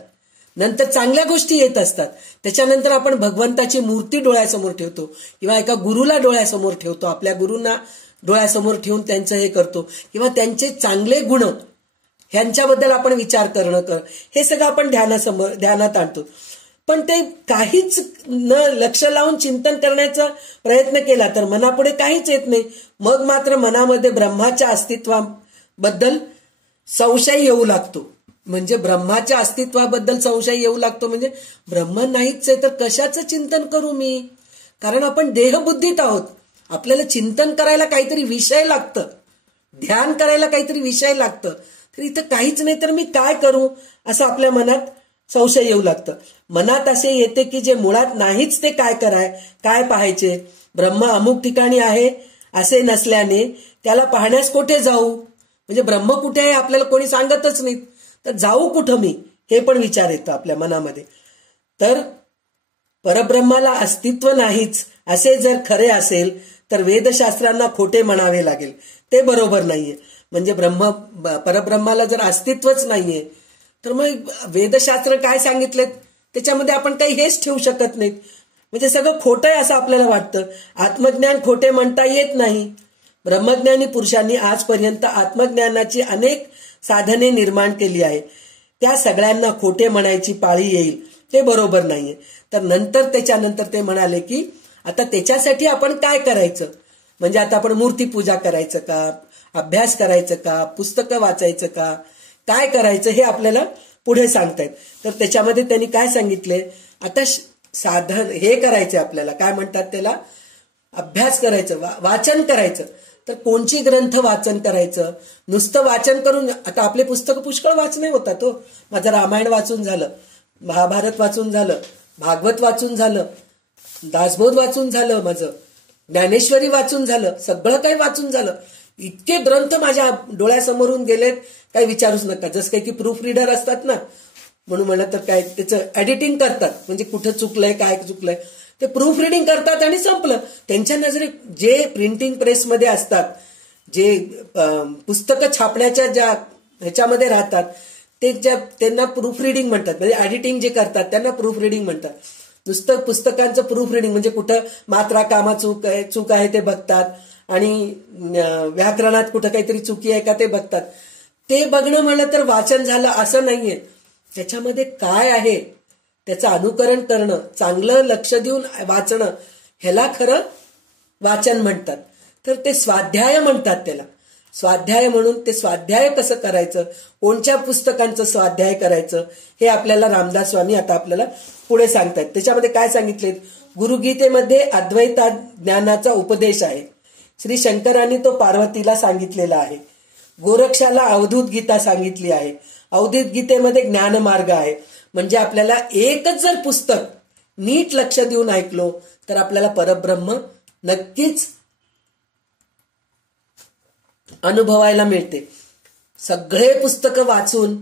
नंतर चांगल्या गोष्टी येत असतात. त्याच्यानंतर आपण भगवंताची मूर्ती डोळ्यासमोर ठेवतो किंवा एका गुरुला डोळ्यासमोर ठेवतो, आपल्या गुरूंना डोळ्यासमोर ठेवून त्यांचं हे करतो किंवा त्यांचे चांगले गुण ह्यांच्याबद्दल आपण विचार करणं हे सगळं आपण ध्यानात आणतो. पण ते काहीच न लक्ष लावून चिंतन करण्याचा प्रयत्न केला तर मनापुढे काहीच येत नाही. मग मात्र मनामध्ये ब्रह्माच्या अस्तित्वाबद्दल संशय येऊ लागतो. म्हणजे ब्रह्माच्या अस्तित्वाबद्दल संशय येऊ लागतो म्हणजे ब्रह्म नाहीच आहे तर कशाचं चिंतन करू मी. कारण आपण देहबुद्धीत आहोत, आपल्याला चिंतन करायला काहीतरी विषय लागतं, ध्यान करायला काहीतरी विषय लागतं. तर इथं काहीच नाही तर मी काय करू असं आपल्या मनात संशय येऊ लागतं. मनात असे येते की जे मुळात नाहीच ते काय पाहायचे. ब्रह्म अमुक ठिकाणी आहे असे नसल्याने त्याला पाहण्यास कुठे जाऊ. म्हणजे ब्रह्म कुठे आहे आपल्याला कोणी सांगतच नाही, तर जाऊ कुठं मी, हे पण विचार येतो आपल्या मनामध्ये. तर परब्रह्माला अस्तित्व नाहीच असे जर खरे असेल तर वेदशास्त्रांना खोटे म्हणावे लागेल. ते बरोबर नाहीये. म्हणजे परब्रह्माला जर अस्तित्वच नाहीये तर मग वेदशास्त्र काय सांगितलेत त्याच्यामध्ये आपण काही हेच ठेवू शकत नाहीत. म्हणजे सगळं खोटं आहे असं आपल्याला वाटतं. आत्मज्ञान खोटे म्हणता येत नाही. ब्रह्मज्ञानी पुरुषांनी आजपर्यंत आत्मज्ञानाची अनेक साधने निर्माण केली आहे. त्या सगळ्यांना खोटे म्हणायची पाळी येईल, ते बरोबर नाहीये. तर त्याच्यानंतर ते म्हणाले की आता त्याच्यासाठी आपण काय करायचं. म्हणजे आता आपण मूर्तीपूजा करायचं का, अभ्यास करायचं का, पुस्तकं वाचायचं का, काय करायचं हे आपल्याला पुढे सांगतायत. तर त्याच्यामध्ये त्यांनी काय सांगितले, आता साधन हे करायचं आपल्याला, काय म्हणतात त्याला, अभ्यास करायचं, वाचन करायचं. तर कोणची ग्रंथ वाचन करायचं. नुसतं वाचन करून आता आपले पुस्तकं पुष्कळ वाचणे होतात. माझं रामायण वाचून झालं, महाभारत वाचून झालं, भागवत वाचून झालं, दासबोध वाचून झालं, माझं ज्ञानेश्वरी वाचून झालं, सगळं काही वाचून झालं. इतके ग्रंथ माझ्या डोळ्यासमोरून गेलेत काही विचारूच नका. जसं काही की प्रूफ रीडर असतात ना, म्हणून म्हणलं तर काय त्याचं एडिटिंग करतात, म्हणजे कुठं चुकलंय काय चुकलंय ते प्रूफ रिडिंग करतात आणि संपलं. त्यांच्या नजरेत जे प्रिंटिंग प्रेसमध्ये असतात, जे पुस्तकं छापण्याच्या ज्या ह्याच्यामध्ये राहतात ते त्यांना प्रूफ रिडिंग म्हणतात. म्हणजे एडिटिंग जे करतात त्यांना प्रूफ रिडिंग म्हणतात. नुसतं पुस्तकांचं प्रूफ रिडिंग म्हणजे कुठं मात्रा कामा चूक आहे ते बघतात आणि व्याकरणात कुठं काहीतरी चुकी आहे का ते बघतात. ते बघणं म्हणलं तर वाचन झालं असं नाहीये. त्याच्यामध्ये काय आहे त्याचं अनुकरण करणं, चांगलं लक्ष देऊन वाचणं, ह्याला खरं वाचन म्हणतात. तर ते स्वाध्याय म्हणतात त्याला. स्वाध्याय म्हणून ते स्वाध्याय कसं करायचं, कोणत्या पुस्तकांचं स्वाध्याय करायचं हे आपल्याला रामदास स्वामी आता आपल्याला पुढे सांगतायत. त्याच्यामध्ये काय सांगितले, गुरुगीतेमध्ये अद्वैत ज्ञानाचा उपदेश आहे. श्री शंकरांनी तो पार्वतीला सांगितलेला आहे. गोरक्षाला अवधूत गीता सांगितली आहे. अवधूत गीतेमध्ये ज्ञानमार्ग आहे. म्हणजे आपल्याला एकच जर पुस्तक नीट लक्ष देऊन ऐकलो तर आपल्याला परब्रह्म नक्कीच अनुभवायला मिळते. सगळे पुस्तकं वाचून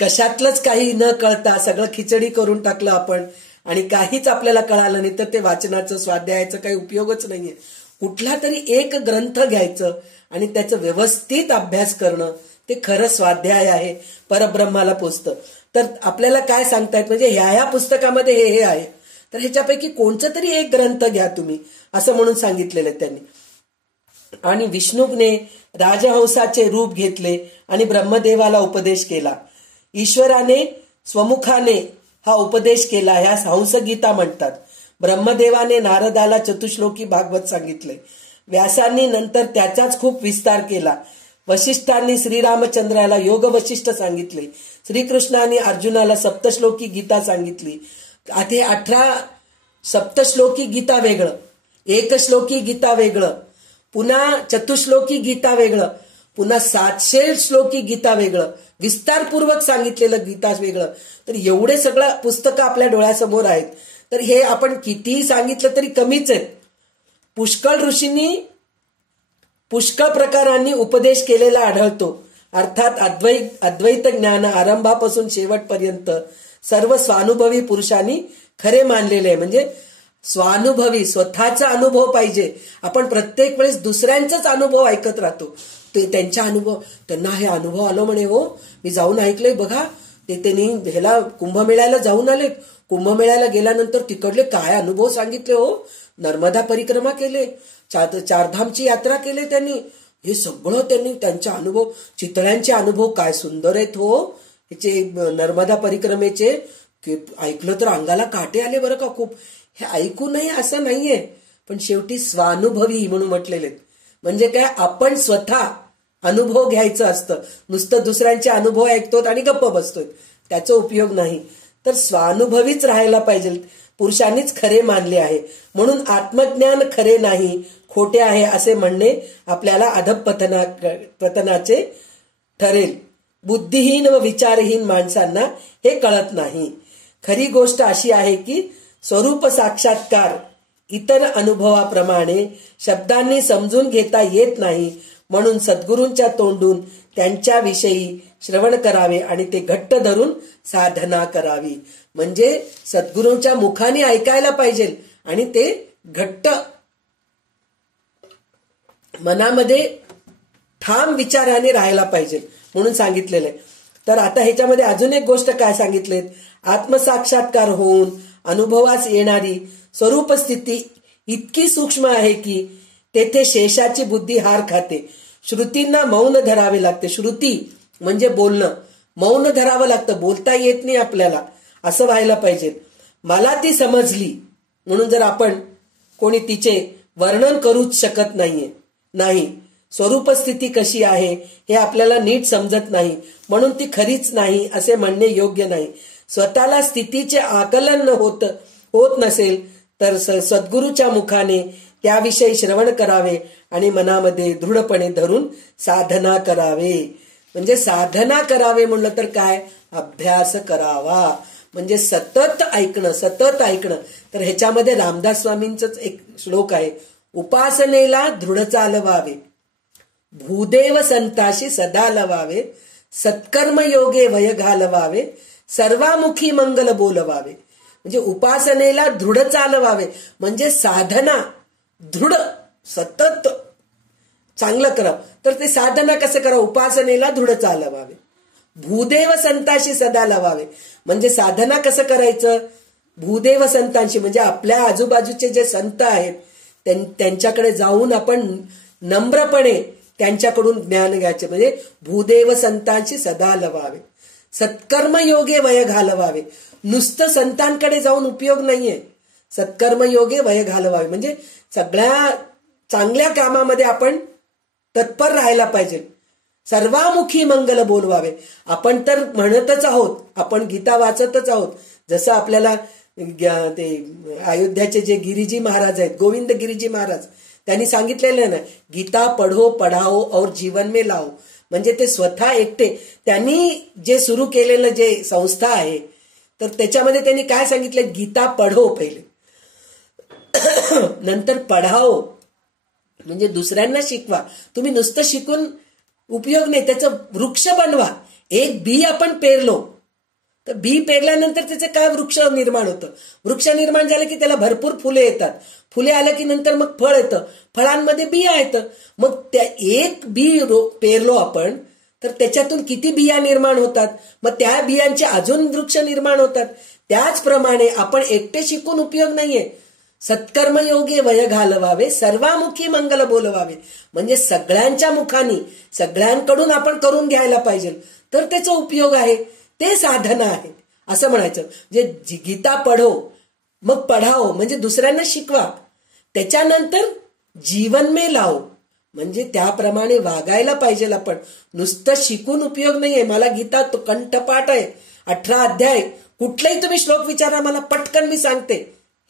कशातलंच काही न कळता सगळं खिचडी करून टाकलं आपण आणि काहीच आपल्याला कळालं नाही तर ते वाचनाचं स्वाध्यायाचं काही उपयोगच नाहीये. कुठला तरी एक ग्रंथ घ्यायचं आणि त्याचं व्यवस्थित अभ्यास करणं ते खरं स्वाध्याय आहे, परब्रह्माला पोचतं. तर आपल्याला काय सांगतायत, म्हणजे ह्या पुस्तकामध्ये हे आहे तर ह्याच्यापैकी कोणचं तरी एक ग्रंथ घ्या तुम्ही असं म्हणून सांगितलेलं त्यांनी. आणि विष्णूने राजहंसाचे रूप घेतले आणि ब्रह्मदेवाला उपदेश केला. ईश्वराने स्वमुखाने हा उपदेश केला, ह्यास हंसगीता म्हणतात. ब्रह्मदेवाने नारदाला चतुश्लोकी भागवत सांगितले. व्यासांनी नंतर त्याचाच खूप विस्तार केला. वशिष्ठांनी श्रीरामचंद्राला योग वशिष्ठ सांगितले. श्रीकृष्णाने अर्जुनाला सप्तश्लोकी गीता सांगितली. आता 18 सप्तश्लोकी गीता वेगळं, एकश्लोकी गीता वेगळं, पुन्हा चतुश्लोकी गीता वेगळं, पुन्हा 700 श्लोकी गीता वेगळं, विस्तारपूर्वक सांगितलेलं गीता वेगळं. तर एवढे सगळं पुस्तकं आपल्या डोळ्यासमोर आहेत. तर हे आपण कितीही सांगितलं तरी कमीच आहेत. पुष्कळ ऋषींनी पुष्कळ प्रकारांनी उपदेश केलेला आढळतो. अर्थात अद्वैत ज्ञान आरंभापासून शेवटपर्यंत सर्व स्वानुभवी पुरुषांनी खरे मानलेले आहे. म्हणजे स्वानुभवी, स्वतःचा अनुभव पाहिजे. आपण प्रत्येक वेळेस दुसऱ्यांचाच अनुभव ऐकत राहतो. ते त्यांच्या अनुभव, त्यांना हे अनुभव आलो म्हणे, हो मी जाऊन ऐकलंय बघा, ते त्यांनी ह्याला कुंभमेळ्याला जाऊन आले, कुंभमेळ्याला गेल्यानंतर तिकडले काय अनुभव सांगितले, हो नर्मदा परिक्रमा केले, चारधामची यात्रा केले त्यांनी, हे सगळं त्यांनी त्यांचा अनुभव, चितळ्यांचे अनुभव काय सुंदर आहेत हो ह्याचे, नर्मदा परिक्रमेचे ऐकलं तर अंगाला काटे आले बरं का खूप. हे ऐकू नये असं नाहीये, पण शेवटी स्वानुभवी म्हणून म्हटलेले. म्हणजे काय, आपण स्वतः अनुभव घ्यायचं असतं. नुसतं दुसऱ्यांचे अनुभव ऐकतो आणि गप्प बसतोय, त्याचा उपयोग नाही. तर स्वानुभवीच राहायला पाहिजे. पुरुषांनीच खरे मानले आहे. म्हणून आत्मज्ञान खरे नाही, खोटे आहे असे म्हणणे आपल्याला अधःपतनाचे ठरेल. बुद्धिहीन व विचारहीन माणसांना हे कळत नाही. खरी गोष्ट अशी आहे की स्वरूप साक्षात्कार इतर अनुभवाप्रमाणे शब्दांनी समजून घेता येत नाही. म्हणून सद्गुरूंच्या तोंडून त्यांच्याविषयी श्रवण करावे आणि ते घट्ट धरून साधना करावी. म्हणजे सद्गुरूंच्या मुखाने ऐकायला पाहिजे आणि ते घट्ट मनामध्ये ठाम विचाराने राहायला पाहिजे म्हणून सांगितलेलं आहे. तर आता ह्याच्यामध्ये अजून एक गोष्ट काय सांगितलेत, आत्मसाक्षात्कार होऊन अनुभवास येणारी स्वरूप स्थिती इतकी सूक्ष्म आहे की तेथे शेषाची बुद्धी हार खाते. श्रुतींना मौन धरावे लागते. श्रुती म्हणजे बोलणं, मौन धरावं लागतं, बोलता येत नाही आपल्याला, असं व्हायला पाहिजे. मला ती समजली म्हणून जर आपण कोणी तिचे वर्णन करूच शकत नाही. स्वरूप स्थिती कशी आहे हे आपल्याला नीट समजत नाही म्हणून ती खरीच नाही असे म्हणणे योग्य नाही. स्वतःला स्थितीचे आकलन होत नसेल तर सद्गुरूच्या मुखाने त्याविषयी श्रवण करावे आणि मनामध्ये दृढपणे धरून साधना करावे. म्हणजे साधना करावे म्हणलं तर काय, अभ्यास करावा. म्हणजे सतत ऐकणं. तर ह्याच्यामध्ये रामदास स्वामींचंच एक श्लोक आहे, उपासनेला दृढ चालवावे, भूदेव संताशी सदा लवावे, सत्कर्म योगे वय घालवावे, सर्वामुखी मंगल बोलवावे. म्हणजे उपासनेला दृढ चालवावे म्हणजे साधना दृढ सतत चांगलं करावं. तर ते साधना कसं करावं, उपासनेला दृढ चालवावे, भूदेव संताशी सदा लवावे. म्हणजे साधना कसं करायचं, भूदेव संतांशी म्हणजे आपल्या आजूबाजूचे जे संत आहेत त्यांच्याकडे जाऊन आपण नम्रपणे त्यांच्याकडून ज्ञान घ्यायचे. म्हणजे भूदेव संतांशी सदा लवावे, सत्कर्म योगे वय घालवावे. नुसतं संतांकडे जाऊन उपयोग नाहीये, सत्कर्म योगे वय घालवावे. म्हणजे सगळ्या चांगल्या कामामध्ये आपण तत्पर राहायला पाहिजे. सर्वामुखी मंगल बोलवावे. आपण तर म्हणतच आहोत, आपण गीता वाचतच आहोत. जसं आपल्याला ते अयोध्याचे जे गिरीजी महाराज आहेत, गोविंद गिरीजी महाराज, त्यांनी सांगितलेलं ना, गीता पढो पढाओ और जीवन में लाओ. म्हणजे ते स्वतः एकटे त्यांनी जे सुरू केलेलं जे संस्था आहे तर त्याच्यामध्ये त्यांनी काय सांगितलं, गीता पढो पहिले, नंतर पढाओ म्हणजे दुसऱ्यांना शिकवा. तुम्ही नुसतं शिकून उपयोग नाही, त्याचं वृक्ष बनवा. एक बी आपण पेरलो तर बी पेरल्यानंतर त्याचे काय वृक्ष निर्माण होतं. वृक्ष निर्माण झालं की त्याला भरपूर फुले येतात, फुले आलं की नंतर मग फळ येतं, फळांमध्ये बिया येतं. मग त्या एक बी पेरलो आपण तर त्याच्यातून किती बिया निर्माण होतात, मग त्या बियांचे अजून वृक्ष निर्माण होतात. त्याचप्रमाणे आपण एकटे शिकून उपयोग नाहीये. सत्कर्म योगे वय घालवावे, सर्वामुखी मंगल बोलवावे. म्हणजे सगळ्यांच्या मुखानी सगळ्यांकडून आपण करून घ्यायला पाहिजे, तर त्याचा उपयोग आहे, ते साधना आहे असं म्हणायचं. जे गीता पढो मग पढाओ म्हणजे दुसऱ्यांना शिकवा, त्याच्यानंतर जीवन में लाओ म्हणजे त्याप्रमाणे वागायला पाहिजे. आपण नुसतं शिकून उपयोग नाहीये. मला गीता तो कंठपाठ आहे, 18 अध्याय, कुठलाही तुम्ही श्लोक विचारा मला पटकन मी सांगते,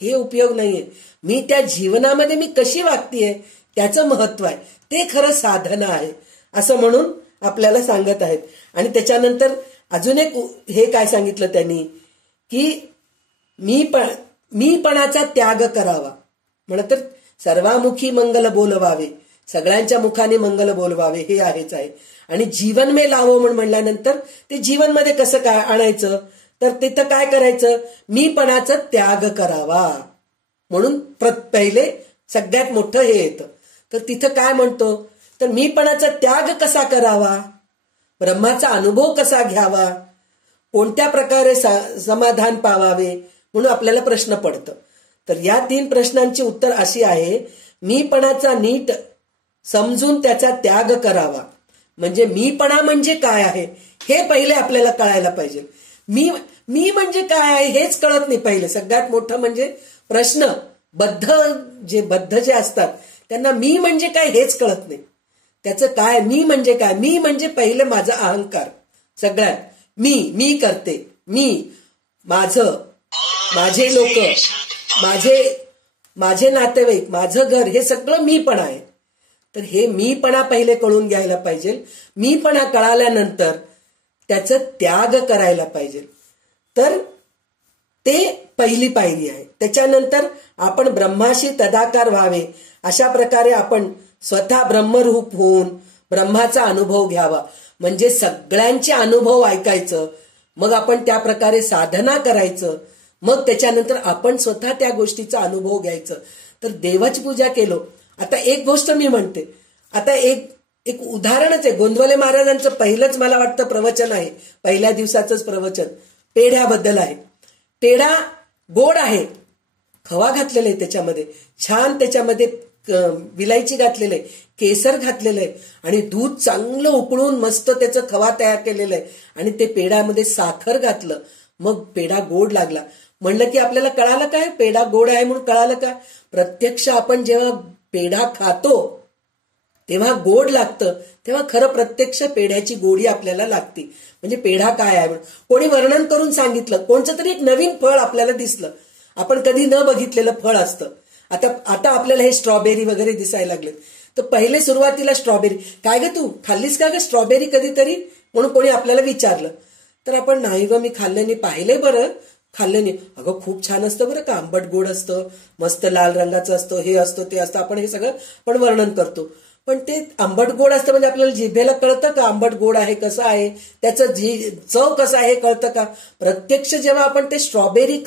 हे उपयोग नाहीये. मी त्या जीवनामध्ये मी कशी वागतीये त्याचं महत्व आहे, ते खरं साधना आहे असं म्हणून आपल्याला सांगत आहेत. आणि त्याच्यानंतर अजून एक हे काय सांगितलं त्यांनी की मीपणाचा त्याग करावा. म्हणत तर सर्वामुखी मंगल बोलवावे, सगळ्यांच्या मुखाने मंगल बोलवावे हे आहेच आहे. आणि जीवन में लावो म्हणून म्हणल्यानंतर ते जीवनमध्ये कसं काय आणायचं, तर तिथं काय करायचं, मीपणाचा त्याग करावा म्हणून पहिले सगळ्यात मोठं हे येतं. तर तिथं काय म्हणतो, तर मीपणाचा त्याग कसा करावा, ब्रह्माचा अनुभव कसा घ्यावा, कोणत्या प्रकारे समाधान पावावे म्हणून आपल्याला प्रश्न पडतं. तर या 3 प्रश्नांची उत्तर अशी आहे, मीपणाचा नीट समजून त्याचा त्याग करावा. म्हणजे मीपणा म्हणजे काय आहे हे पहिले आपल्याला कळायला पाहिजे. मी म्हणजे काय आहे हेच कळत नाही पहिले. सगळ्यात मोठं म्हणजे प्रश्न बद्ध जे असतात त्यांना मी म्हणजे काय हेच कळत नाही. त्याचं काय, मी म्हणजे काय, मी म्हणजे पहिले माझा अहंकार. सगळ्यात मी करते, माझे लोक, माझे नातेवाईक, माझं घर, हे सगळं मीपणा आहे. तर हे मीपणा पहिले कळून घ्यायला पाहिजे. मीपणा कळाल्यानंतर त्याचं त्याग करायला पाहिजे. तर ते पहिली पायरी आहे. त्याच्यानंतर आपण ब्रह्माशी तदाकार व्हावे, अशा प्रकारे आपण स्वतः ब्रह्मरूप होऊन ब्रह्माचा अनुभव घ्यावा. म्हणजे सगळ्यांचे अनुभव ऐकायचं, मग आपण त्या प्रकारे साधना करायचं, मग त्याच्यानंतर आपण स्वतः त्या गोष्टीचा अनुभव घ्यायचं. तर देवाची पूजा केलो. आता एक गोष्ट मी म्हणते, आता एक उदाहरणच आहे. गोंदवले महाराजांचं पहिलंच मला वाटतं प्रवचन आहे, पहिल्या दिवसाचंच प्रवचन पेढ्याबद्दल आहे. पेढा गोड आहे, खवा घातलेला आहे त्याच्यामध्ये, छान त्याच्यामध्ये विलायची घातलेलं आहे, केसर घातलेलं आहे आणि दूध चांगलं उकळून मस्त त्याचं खवा तयार केलेलं आहे आणि ते पेढ्यामध्ये साखर घातलं, मग पेढा गोड लागला. म्हणलं की आपल्याला कळालं काय पेढा गोड आहे म्हणून कळालं का, प्रत्यक्ष आपण जेव्हा पेढा खातो तेव्हा गोड लागतं, तेव्हा खरं प्रत्यक्ष पेढ्याची गोडी आपल्याला लागते. म्हणजे पेढा काय आहे म्हणून कोणी वर्णन करून सांगितलं, कोणतं तरी एक नवीन फळ आपल्याला दिसलं, आपण कधी न बघितलेलं फळ असतं. आता आपल्याला हे स्ट्रॉबेरी वगैरे दिसायला लागले. तर पहिले सुरुवातीला स्ट्रॉबेरी काय ग तू खाल्लीस का ग स्ट्रॉबेरी कधीतरी म्हणून कोणी आपल्याला विचारलं, तर आपण नाही ग मी खाल्लं नाही, पाहिलंय बरं खाल्लं नाही. अगं खूप छान असतं बरं का, आंबट गोड असतं, मस्त लाल रंगाचं असतं, हे असतं ते असतं, आपण हे सगळं पण वर्णन करतो. पण ते आंबट गोड असतं म्हणजे आपल्याला जिभेला कळतं का आंबट गोड आहे कसं आहे, त्याचं चव कसं आहे कळतं का. प्रत्यक्ष जेव्हा आपण ते स्ट्रॉबेरी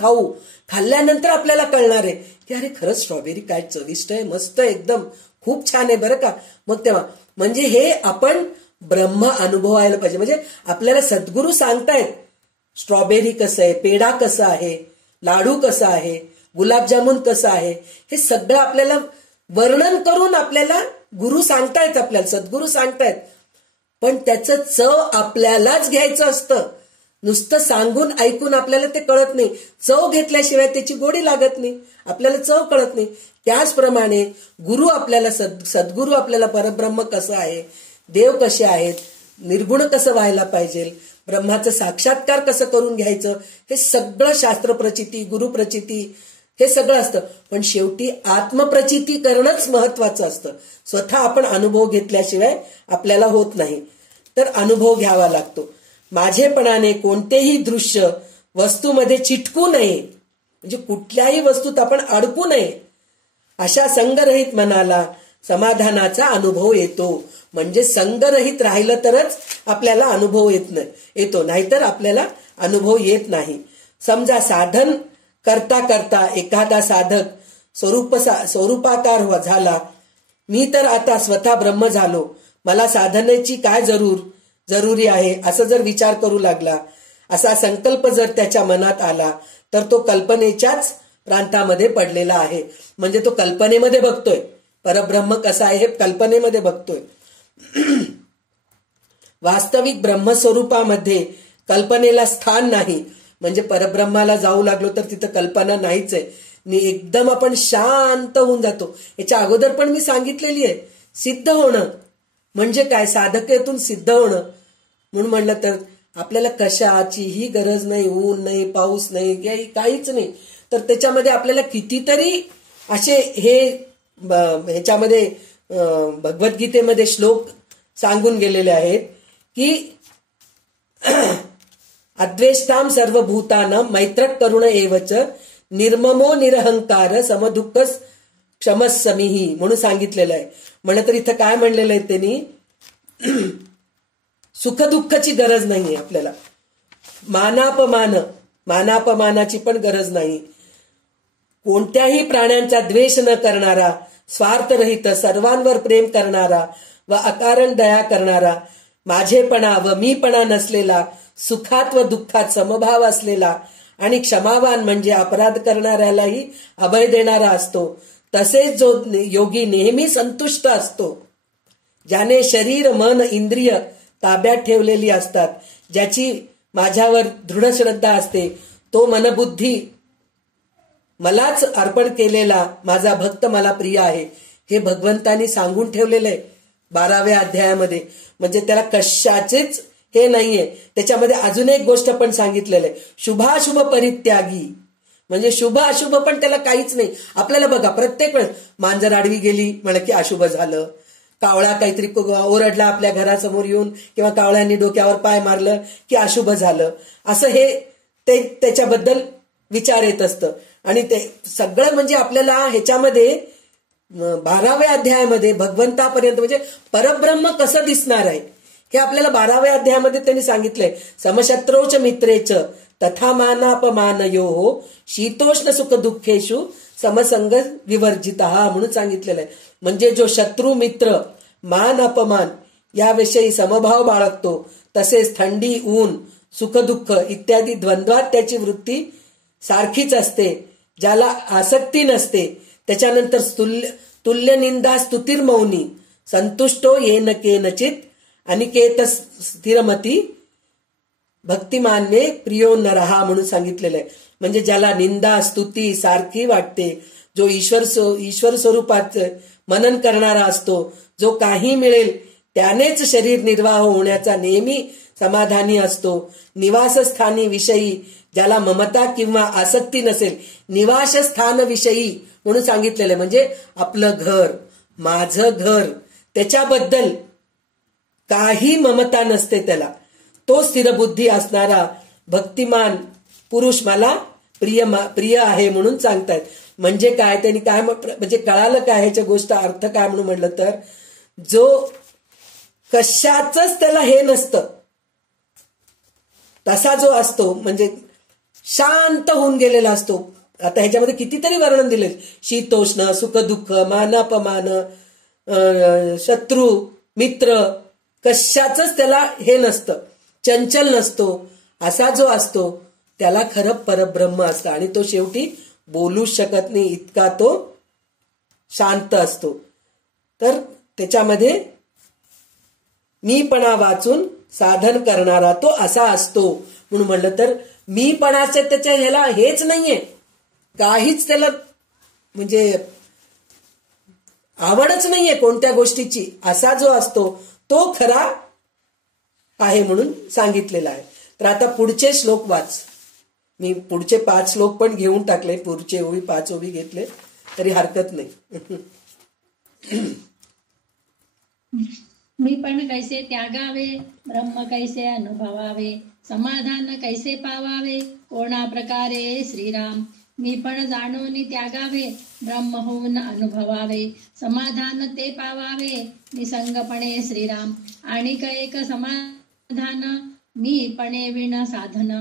खाल्ल्यानंतर आपल्याला कळणार आहे की अरे खरंच स्ट्रॉबेरी काय चविष्ट आहे, मस्त एकदम खूप छान आहे बरं का. मग तेव्हा म्हणजे हे आपण ब्रह्म अनुभवायला पाहिजे. म्हणजे आपल्याला सद्गुरू सांगतायत स्ट्रॉबेरी कसं आहे, पेढा कसा आहे, लाडू कसा आहे, गुलाबजामुन कसं आहे, हे सगळं आपल्याला वर्णन करून आपल्याला गुरु सांगतायत, आपल्याला सद्गुरू सांगतायत. पण त्याचं चव आपल्यालाच घ्यायचं असतं. नुसतं सांगून ऐकून आपल्याला ते कळत नाही. चव घेतल्याशिवाय त्याची गोडी लागत नाही, आपल्याला चव कळत नाही. त्याचप्रमाणे गुरु आपल्याला सद्गुरू आपल्याला परब्रह्म कसं आहे, देव कसे आहेत, निर्गुण कसं व्हायला पाहिजे, ब्रह्माचं साक्षात्कार कसं करून घ्यायचं, हे सगळं शास्त्र प्रचिती, गुरु प्रचिती हे सगळं असतं. पण शेवटी आत्मप्रचिती करणंच महत्वाचं असतं. स्वतः आपण अनुभव घेतल्याशिवाय आपल्याला होत नाही. तर अनुभव घ्यावा लागतो. माझेपणाने कोणतेही दृश्य वस्तूमध्ये चिटकू नये, म्हणजे कुठल्याही वस्तूत आपण अडकू नये. अशा संगरहित मनाला समाधानाचा अनुभव येतो. म्हणजे संगरहित राहिलं तरच आपल्याला अनुभव येतो, नाहीतर आपल्याला अनुभव येत नाही. समजा साधन करता करता एखादा साधक स्वरूपाकार झाला, मी तर आता स्वतः ब्रह्म झालो, मला साधनेची काय जरुरी आहे असं जर विचार करू लागला, असा संकल्प जर त्याच्या मनात आला, तर तो कल्पनेच्याच प्रांतामध्ये पडलेला आहे. म्हणजे तो कल्पनेमध्ये बघतोय परब्रह्म कसा आहे, हे कल्पनेमध्ये बघतोय. वास्तविक ब्रह्मस्वरूपामध्ये कल्पनेला स्थान नाही. म्हणजे परब्रह्माला जाऊ लागलो तर तिथं कल्पना नाहीच आहे, एकदम आपण शांत होऊन जातो. याच्या अगोदर पण मी सांगितलेली आहे, सिद्ध होणं म्हणजे काय, साधकेतून सिद्ध होणं. म्हणून म्हणलं तर आपल्याला कशाचीही गरज नाही, ऊन नाही, पाऊस नाही, काहीच नाही. तर त्याच्यामध्ये आपल्याला कितीतरी असे ह्याच्यामध्ये भगवद्गीतेमध्ये श्लोक सांगून गेलेले आहेत की अद्वेष्टाम सर्वभूतानां मैत्रक करुण एवच निर्ममो निरहंकार समदुःख क्षमस्समिही म्हणून सांगितलेलं आहे. म्हणलं तर इथं काय म्हणलेलं आहे त्यांनी, सुखदुःखाची गरज नाही आपल्याला, मानापमानाची पण गरज नाही. कोणत्याही प्राण्यांचा द्वेष न करणारा, स्वार्थरहित, सर्वांवर प्रेम करणारा व अकारण दया करणारा, माझेपणा व मीपणा नसलेला, सुखात व दुःखात समभाव असलेला आणि क्षमावान म्हणजे अपराध करणाऱ्यालाही अभय देणारा असतो. तसेच जो योगी नेहमी संतुष्ट असतो, ज्याने शरीर मन इंद्रिय ताब्यात ठेवलेली असतात, ज्याची माझ्यावर दृढ श्रद्धा असते, तो मनबुद्धी मलाच अर्पण केलेला माझा भक्त मला प्रिय आहे, हे भगवंतांनी सांगून ठेवलेलं आहे 12व्या अध्यायामध्ये. म्हणजे त्याला कशाचेच हे नाहीये. त्याच्यामध्ये अजून एक गोष्ट पण सांगितलेलं आहे, शुभाशुभ परित्यागी, म्हणजे शुभ अशुभ पण त्याला काहीच नाही. आपल्याला बघा प्रत्येक वेळेस मांजर आडवी गेली म्हणलं की अशुभ झालं, कावळा काहीतरी ओरडला आपल्या घरासमोर येऊन किंवा कावळ्यांनी डोक्यावर पाय मारलं की अशुभ झालं, असं हे त्याच्याबद्दल विचार येत असतं. आणि ते सगळं म्हणजे आपल्याला ह्याच्यामध्ये 12व्या अध्यायामध्ये भगवंतापर्यंत म्हणजे परब्रह्म कसं दिसणार आहे हे आपल्याला 12व्या अध्यायामध्ये त्यांनी सांगितलंय. समशत्रोच मित्रेच तथा मानापमानयोः शीतोष्ण सुख दुःखेषु समसंग विवर्जितः म्हणून सांगितलेलं आहे. म्हणजे जो शत्रू मित्र मान अपमान याविषयी समभाव बाळगतो, तसेच थंडी ऊन सुख दुःख इत्यादी द्वंद्वात त्याची वृत्ती सारखीच असते, ज्याला आसक्ती नसते, त्याच्यानंतर तुल्य निंदा स्तुतिर्मौनी संतुष्टो येन केनचित अनिकेत स्थिरमती भक्तिमान्ये प्रियो नरहा म्हणून सांगितलेलं आहे. म्हणजे ज्याला निंदा स्तुती सारखी वाटते, जो ईश्वर स्वरूपात मनन करणारा असतो, जो काही मिळेल त्यानेच शरीर निर्वाह होण्याचा नेहमी समाधानी असतो, निवासस्थानी विषयी ज्याला ममता किंवा आसक्ती नसेल, निवासस्थान विषयी म्हणून सांगितलेलं आहे. म्हणजे आपलं घर, माझं घर, त्याच्याबद्दल काही ममता नसते त्याला, तो स्थिरबुद्धी असणारा भक्तिमान पुरुष मला प्रिय आहे म्हणून सांगतायत. म्हणजे काय त्यांनी काय म्हणजे कळालं काय ह्याच्या गोष्ट अर्थ काय म्हणून म्हणलं तर, जो कशाचंच त्याला हे नसतं तसा जो असतो म्हणजे शांत होऊन गेलेला असतो. आता ह्याच्यामध्ये कितीतरी वर्णन दिले, शीतोष्ण सुख दुःख मानापमान शत्रू मित्र कशाचंच त्याला हे नसतं, चंचल नसतो, असा जो असतो त्याला खरं परब्रह्म असतं. आणि तो शेवटी बोलूच शकत नाही इतका तो शांत असतो. तर त्याच्यामध्ये मीपणा वाचून साधन करणारा तो असा असतो म्हणून म्हणलं तर मीपणाचं त्याच्या ह्याला हेच नाहीये, काहीच त्याला म्हणजे आवडच नाहीये कोणत्या गोष्टीची, असा जो असतो तो खरा आहे म्हणून सांगितलेला आहे. तर आता पुढचे श्लोक वाच. मी पुढचे 5 श्लोक पण घेऊन टाकले, पुढचे ओवी 5 ओवी घेतले तरी हरकत नाही. मी पण कैसे त्यागावे, ब्रह्म कैसे अनुभवावे, समाधान कैसे पावावे, कोणा प्रकारे श्रीराम. मी पण जाणून त्यागावे, ब्रह्म होऊन अनुभवावे, समाधान ते पावावे, निसंगपणे श्रीराम. आणि एक समाधान मी पणे विण साधन,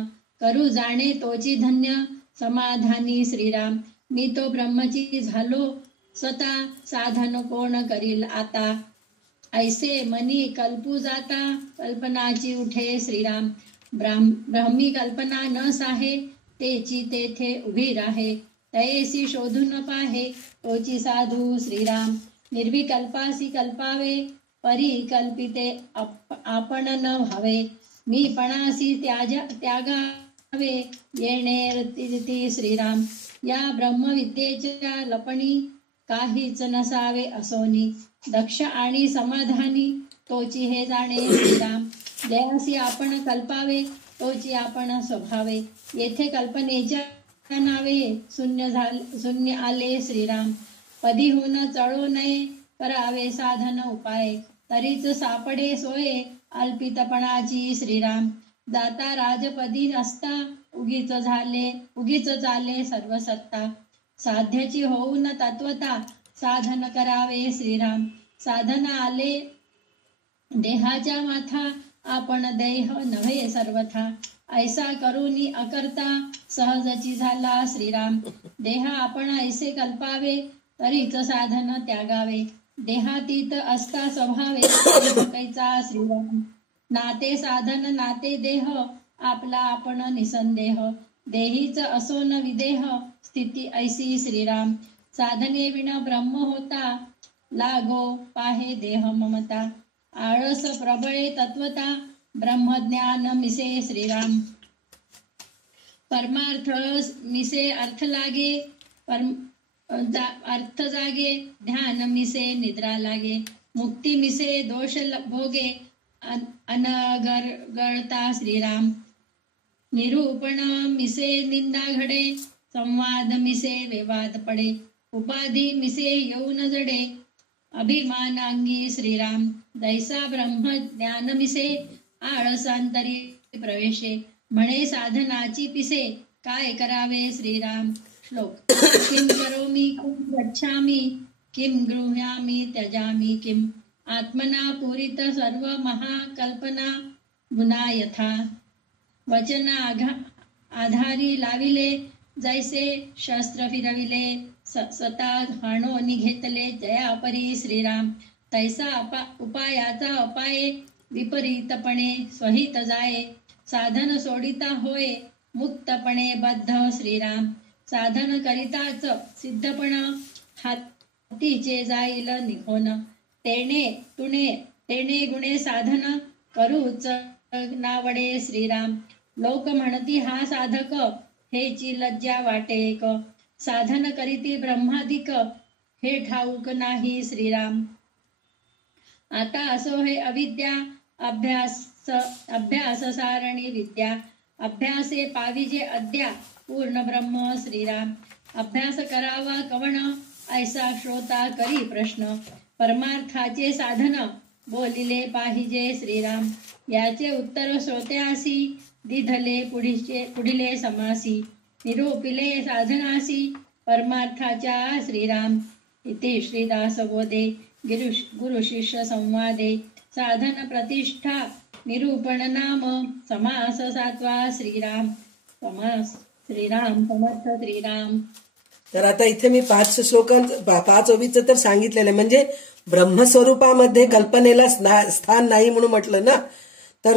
करू जाणे तोची धन्य, समाधानी श्रीराम. मी तो ब्रह्मची झालो स्वतः, साधन कोण करील आता. ऐसे मनी कल्पू जाता, कल्पनाची उठे श्रीराम. ब्रह्मी कल्पना न साहे, तेची तेथे उभी राहे. तयेसी शोधून पाहे, तोची साधू श्रीराम. निर्विकल्पासी कल्पावे, परिकल्पिते आपण न व्हावे. मी पणासी त्यागावे, येणे रती श्रीराम. या ब्रह्मविद्येच्या लपणी, काहीच नसावे असोनी. दक्ष आणि समाधानी, तोची हे जाणे श्रीराम. जयासी आपण कल्पावे, तोची आपण स्वभावे. येथे कल्पनेच्या नावे शून्य आले श्रीराम. पदी होऊन चळो नये, करावे साधन उपाय, तरीच सापडे सोये अल्पितपणाची श्रीराम. दाता राजपदी असता उगीच चाले सर्व सत्ता. साध्याची होऊन तत्वता साधन करावे श्रीराम. साधन आले देहाच्या माथा, आपण देह नव्हे सर्वथा. ऐसा करुनी अकर्ता सहजची झाला श्रीराम. देह आपण ऐसे कल्पावे तरीच साधन त्यागावे. देहातीत असता स्वभावे कैचा श्रीराम. नाते साधन नाते देह आपला आपण निसंदेह. देहीच असोन विदेह स्थिती ऐसी श्रीराम. साधने विण ब्रह्म होता लागो पाहे देह ममता. आळस प्रबळे तत्वता ब्रह्मज्ञान मिसे श्रीराम. परमार्थ मिसे अर्थ लागे अर्थ जागे. ध्यान मिसे निद्रा लागे. मुक्ती मिसे दोष भोगे अनगळता श्रीराम. निरूपण मिसे निंदा घडे. संवाद मिसे विवाद पडे. उपाधी मिसे येऊन जडे अभिमानांगी श्रीराम. दैसा ब्रह्म ज्ञान मिसे आळसांतरी प्रवेशे. म्हणे साधनाची पिसे काय करावे श्रीराम. श्लोक. किम करोमि किम गच्छामि किम गृह्यामि त्यजामि किम. आत्मना पूरित सर्व महाकल्पना गुणा यथा. वचना आधारी लाविले जैसे शस्त्र फिरविले. सता हाणोनी घेतले जयापरी श्रीराम. तैसा उपायाचा अपाये विपरीतपणे स्वहित जाये. साधन सोडिता होय मुक्तपणे बद्ध श्रीराम. साधन करिताच सिद्धपण हातीचे जाईल निघोन. तेणे गुणे साधन करूच नावडे श्रीराम. लोक म्हणती हा साधक हेची लज्जा वाटे एक. साधन करीती ब्रह्मादिक हे ठाऊक नाही श्रीराम. आता असो हे अविद्या अभ्यास सारणी विद्या. अभ्यासे पाविजे अद्या पूर्ण ब्रह्म श्रीराम. अभ्यास करावा कवण ऐसा श्रोता करी प्रश्न. परमार्थाचे साधन बोलिले पाहिजे श्रीराम. याचे उत्तर श्रोत्यासी दिधले पुढिले समासी. निरूपिले साधनासी परमार्थाच्या श्रीराम. इति श्रीदास बोधे गुरु शिष्य संवादे. साधन प्रतिष्ठा निरूपण नाम समास सातवा श्रीराम. समास श्रीराम समर्थ श्रीराम. तर आता इथे मी 5 ओवीचं तर सांगितलेलं आहे. म्हणजे ब्रह्मस्वरूपामध्ये कल्पनेला स्थान नाही म्हणून म्हटलं ना. तर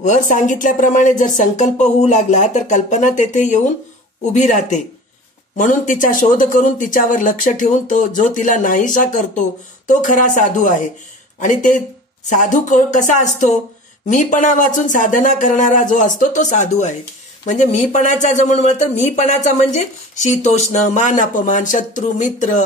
वर सांगितल्याप्रमाणे जर संकल्प होऊ लागला तर कल्पना तेथे येऊन उभी राहते. म्हणून तिचा शोध करून तिच्यावर लक्ष ठेवून तो जो तिला नाहीसा करतो तो खरा साधू आहे. आणि ते साधू कसा असतो. मीपणा वाचून साधना करणारा जो असतो तो साधू आहे. म्हणजे मीपणाचा जो म्हणून तर मीपणाचा म्हणजे शीतोष्ण मान अपमान शत्रू मित्र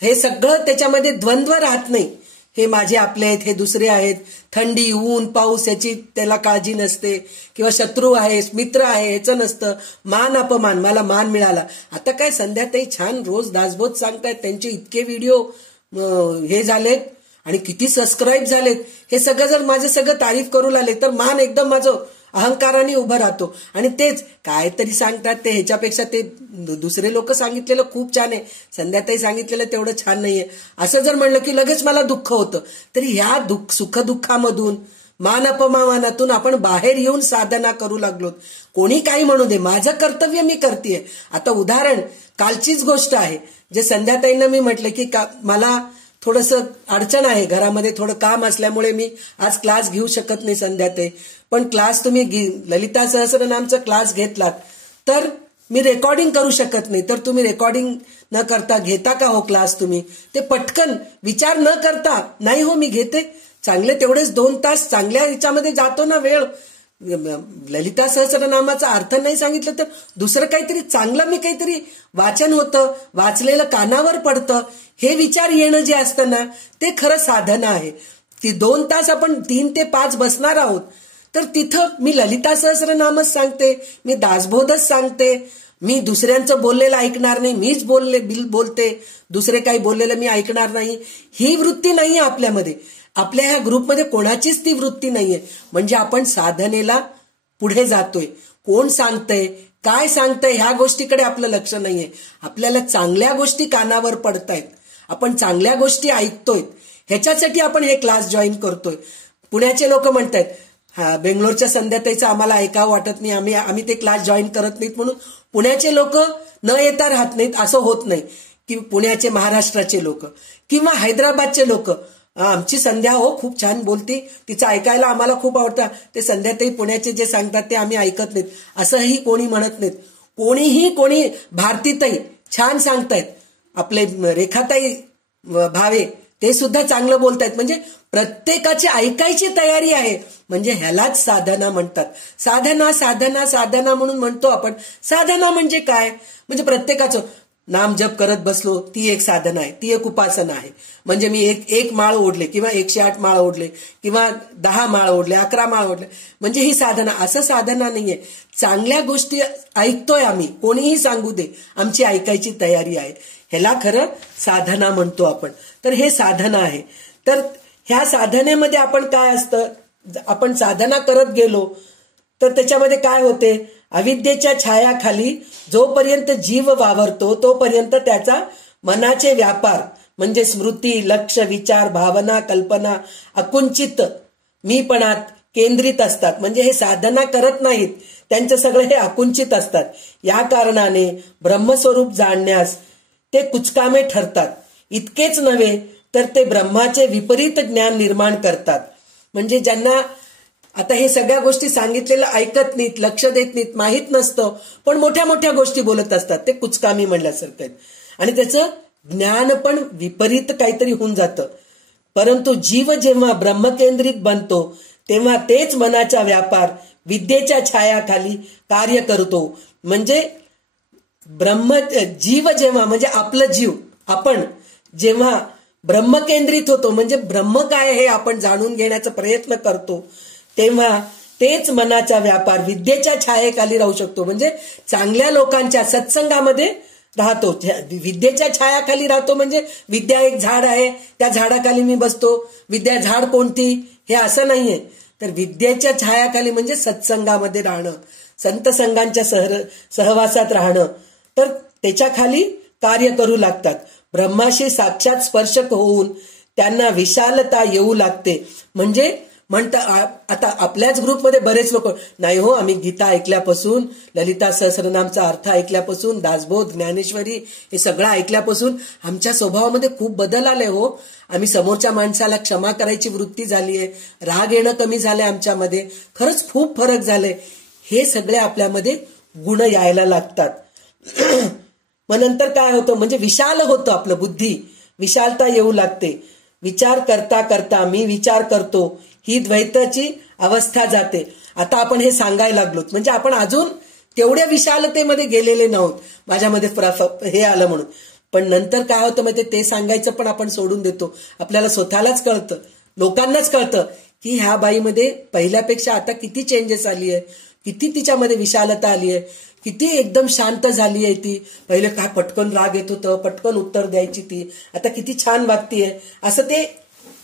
हे सगळं त्याच्यामध्ये द्वंद्व राहत नाही. हे माझे आपले आहेत हे दुसरे आहेत. थंडी ऊन पाऊस याची त्याला काळजी नसते. किंवा शत्रू आहे मित्र आहे याचं नसतं. मान अपमान मला मान मिळाला. आता काय संध्याताई छान रोज दासबोध सांगतायत. त्यांचे इतके व्हिडिओ हे झालेत आणि किती सबस्क्राईब झालेत. हे सगळं जर माझं सगळं तारीफ करू लागले तर मान एकदम माझं अहंकाराने उभं राहतो. आणि तेच काहीतरी सांगतात ते ह्याच्यापेक्षा ते दुसरे लोक सांगितलेलं खूप छान आहे. संध्याताई सांगितलेलं तेवढं छान नाहीये असं जर म्हणलं की लगेच मला दुःख होतं. तरी ह्या सुखदुःखामधून मान अपमानातून आपण बाहेर येऊन साधना करू लागलो. कोणी काही म्हणू दे माझं कर्तव्य मी करतेय. आता उदाहरण कालचीच गोष्ट आहे. जे संध्याताईंना मी म्हटलं की मला थोडंसं अडचण आहे घरामध्ये थोडं काम असल्यामुळे मी आज क्लास घेऊ शकत नाही संध्याताई. पण क्लास तुम्ही ललिता सहस्रनामचा क्लास घेतलात तर मी रेकॉर्डिंग करू शकत नाही. तर तुम्ही रेकॉर्डिंग न करता घेता का हो क्लास. तुम्ही ते पटकन विचार न करता नाही हो मी घेते. चांगले तेवढेच 2 तास चांगल्या ह्याच्यामध्ये जातो ना वेळ. ललिता सहस्रनामाचा अर्थ नाही सांगितलं तर दुसरं काहीतरी चांगलं मी काहीतरी वाचन होतं वाचलेलं कानावर पडतं. हे विचार येणं जे असतं ना ते खरं साधना आहे. ती 2 तास आपण 3 ते 5 बसणार आहोत तर तिथं मी ललिता सहस्रनामच सांगते मी दासबोधच सांगते. मी दुसऱ्यांचं बोललेलं ऐकणार नाही, मीच बोलते, दुसरे काही बोललेलं मी ऐकणार नाही, ही वृत्ती नाहीये आपल्यामध्ये. आपल्या ह्या ग्रुपमध्ये कोणाचीच ती वृत्ती नाहीये. म्हणजे आपण साधनेला पुढे जातोय. कोण सांगतंय, काय सांगतंय, ह्या गोष्टीकडे आपलं लक्ष नाहीये. आपल्याला चांगल्या गोष्टी कानावर पडतायत, आपण चांगल्या गोष्टी ऐकतोय, ह्याच्यासाठी आपण हे क्लास जॉईन करतोय. पुण्याचे लोक म्हणतात, हा बेंगलोरच्या संध्याताईचं आम्हाला ऐकावं वाटत नाही, आम्ही ते क्लास जॉईन करत नाहीत म्हणून पुण्याचे लोक न येता राहत नाहीत, असं होत नाही. की पुण्याचे, महाराष्ट्राचे लोक किंवा हैदराबादचे लोक, आमची संध्या हो खूप छान बोलती, तिचं ऐकायला आम्हाला खूप आवडतं, ते संध्याताई पुण्याचे जे सांगतात ते आम्ही ऐकत नाहीत, असंही कोणी म्हणत नाहीत. कोणी भारतीताई छान सांगतायत, आपले रेखाताई भावे ते सुद्धा चांगलं बोलतायत. म्हणजे प्रत्येकाची ऐकायची तयारी आहे. म्हणजे ह्यालाच साधना म्हणतात. साधना साधना साधना म्हणून म्हणतो आपण. साधना म्हणजे काय? म्हणजे प्रत्येकाचं नाम जप करत बसलो, ती एक साधना आहे, ती एक उपासना आहे. म्हणजे मी एक माळ ओढले किंवा 108 माळ ओढले किंवा 10 माळ ओढले, 11 माळ ओढले, म्हणजे ही साधना. असं साधना नाहीये. चांगल्या गोष्टी ऐकतोय आम्ही, कोणीही सांगू दे, आमची ऐकायची तयारी आहे, ह्याला खरं साधना म्हणतो आपण. तर हे साधना आहे. तर ह्या साधनेमध्ये आपण काय असतं, आपण साधना करत गेलो तर त्याच्यामध्ये काय होते, अविद्येच्या छायाखाली जोपर्यंत जीव वावरतो तोपर्यंत त्याचा मनाचे व्यापार म्हणजे स्मृती, लक्ष, विचार, भावना, कल्पना अकुंचित मीपणात केंद्रित असतात. म्हणजे हे साधना करत नाहीत, त्यांचं सगळं हे अकुंचित असतात. या कारणाने ब्रह्मस्वरूप जाणण्यास ते कुचकामे ठरतात. इतकेच नव्हे तर ते ब्रह्माचे विपरीत ज्ञान निर्माण करतात. म्हणजे ज्यांना आता हे सगळ्या गोष्टी सांगितलेलं ऐकत नाहीत, लक्ष देत नाहीत, माहीत नसतं, पण मोठ्या मोठ्या गोष्टी बोलत असतात, ते कुचकामी म्हणल्यासारखं आहेत. आणि त्याचं ज्ञान पण विपरीत काहीतरी होऊन जातं. परंतु जीव जेव्हा ब्रह्मकेंद्रित बनतो तेव्हा तेच मनाचा व्यापार विद्येच्या छायाखाली कार्य करतो. म्हणजे जीव जेव्हा म्हणजे आपलं जीव, आपण जेव्हा ब्रह्मकेंद्रित होतो, म्हणजे ब्रह्म काय हे आपण जाणून घेण्याचा प्रयत्न करतो, तेव्हा तेच मनाचा व्यापार विद्येच्या छायेखाली राहू शकतो. म्हणजे चांगल्या लोकांच्या सत्संगामध्ये राहतो, विद्येच्या छायाखाली राहतो. म्हणजे विद्या एक झाड आहे, त्या झाडाखाली मी बसतो, विद्या झाड कोणती हे असं नाहीये. तर विद्येच्या छायाखाली म्हणजे सत्संगामध्ये राहणं, संत संघांच्या सहवासात राहणं, तर त्याच्या खाली कार्य करू लागतात. ब्रह्माशी साक्षात स्पर्शक होऊन त्यांना विशालता येऊ लागते. म्हणजे आता आपल्याच ग्रुपमध्ये बरेच लोक, नाही हो आम्ही गीता ऐकल्यापासून, ललिता सहस्रनामचा अर्थ ऐकल्यापासून, दासबोध, ज्ञानेश्वरी हे सगळं ऐकल्यापासून आमच्या स्वभावामध्ये खूप बदल आले हो. आम्ही समोरच्या माणसाला क्षमा करायची वृत्ती झाली आहे, राग येणं कमी झालंय आमच्यामध्ये, खरंच खूप फरक झाले. हे सगळे आपल्यामध्ये गुण यायला लागतात. मग नंतर काय होतं, म्हणजे विशाल होतं आपलं, बुद्धी विशालता येऊ लागते. विचार करता करता मी विचार करतो ही द्वैताची अवस्था जाते. आता आपण हे सांगायला लागलोत म्हणजे आपण अजून तेवढ्या विशालतेमध्ये गेलेले नाहोत, माझ्यामध्ये हे आलं म्हणून. पण नंतर काय होतं म्हणजे ते सांगायचं पण आपण सोडून देतो. आपल्याला स्वतःलाच कळतं, लोकांनाच कळतं की ह्या बाईमध्ये पहिल्यापेक्षा आता किती चेंजेस आली आहे, किती तिच्यामध्ये विशालता आली आहे, किती एकदम शांत झाली आहे ती. पहिले काय पटकन राग येत होतं, पटकन उत्तर द्यायची ती, आता किती छान वागतीये, असं ते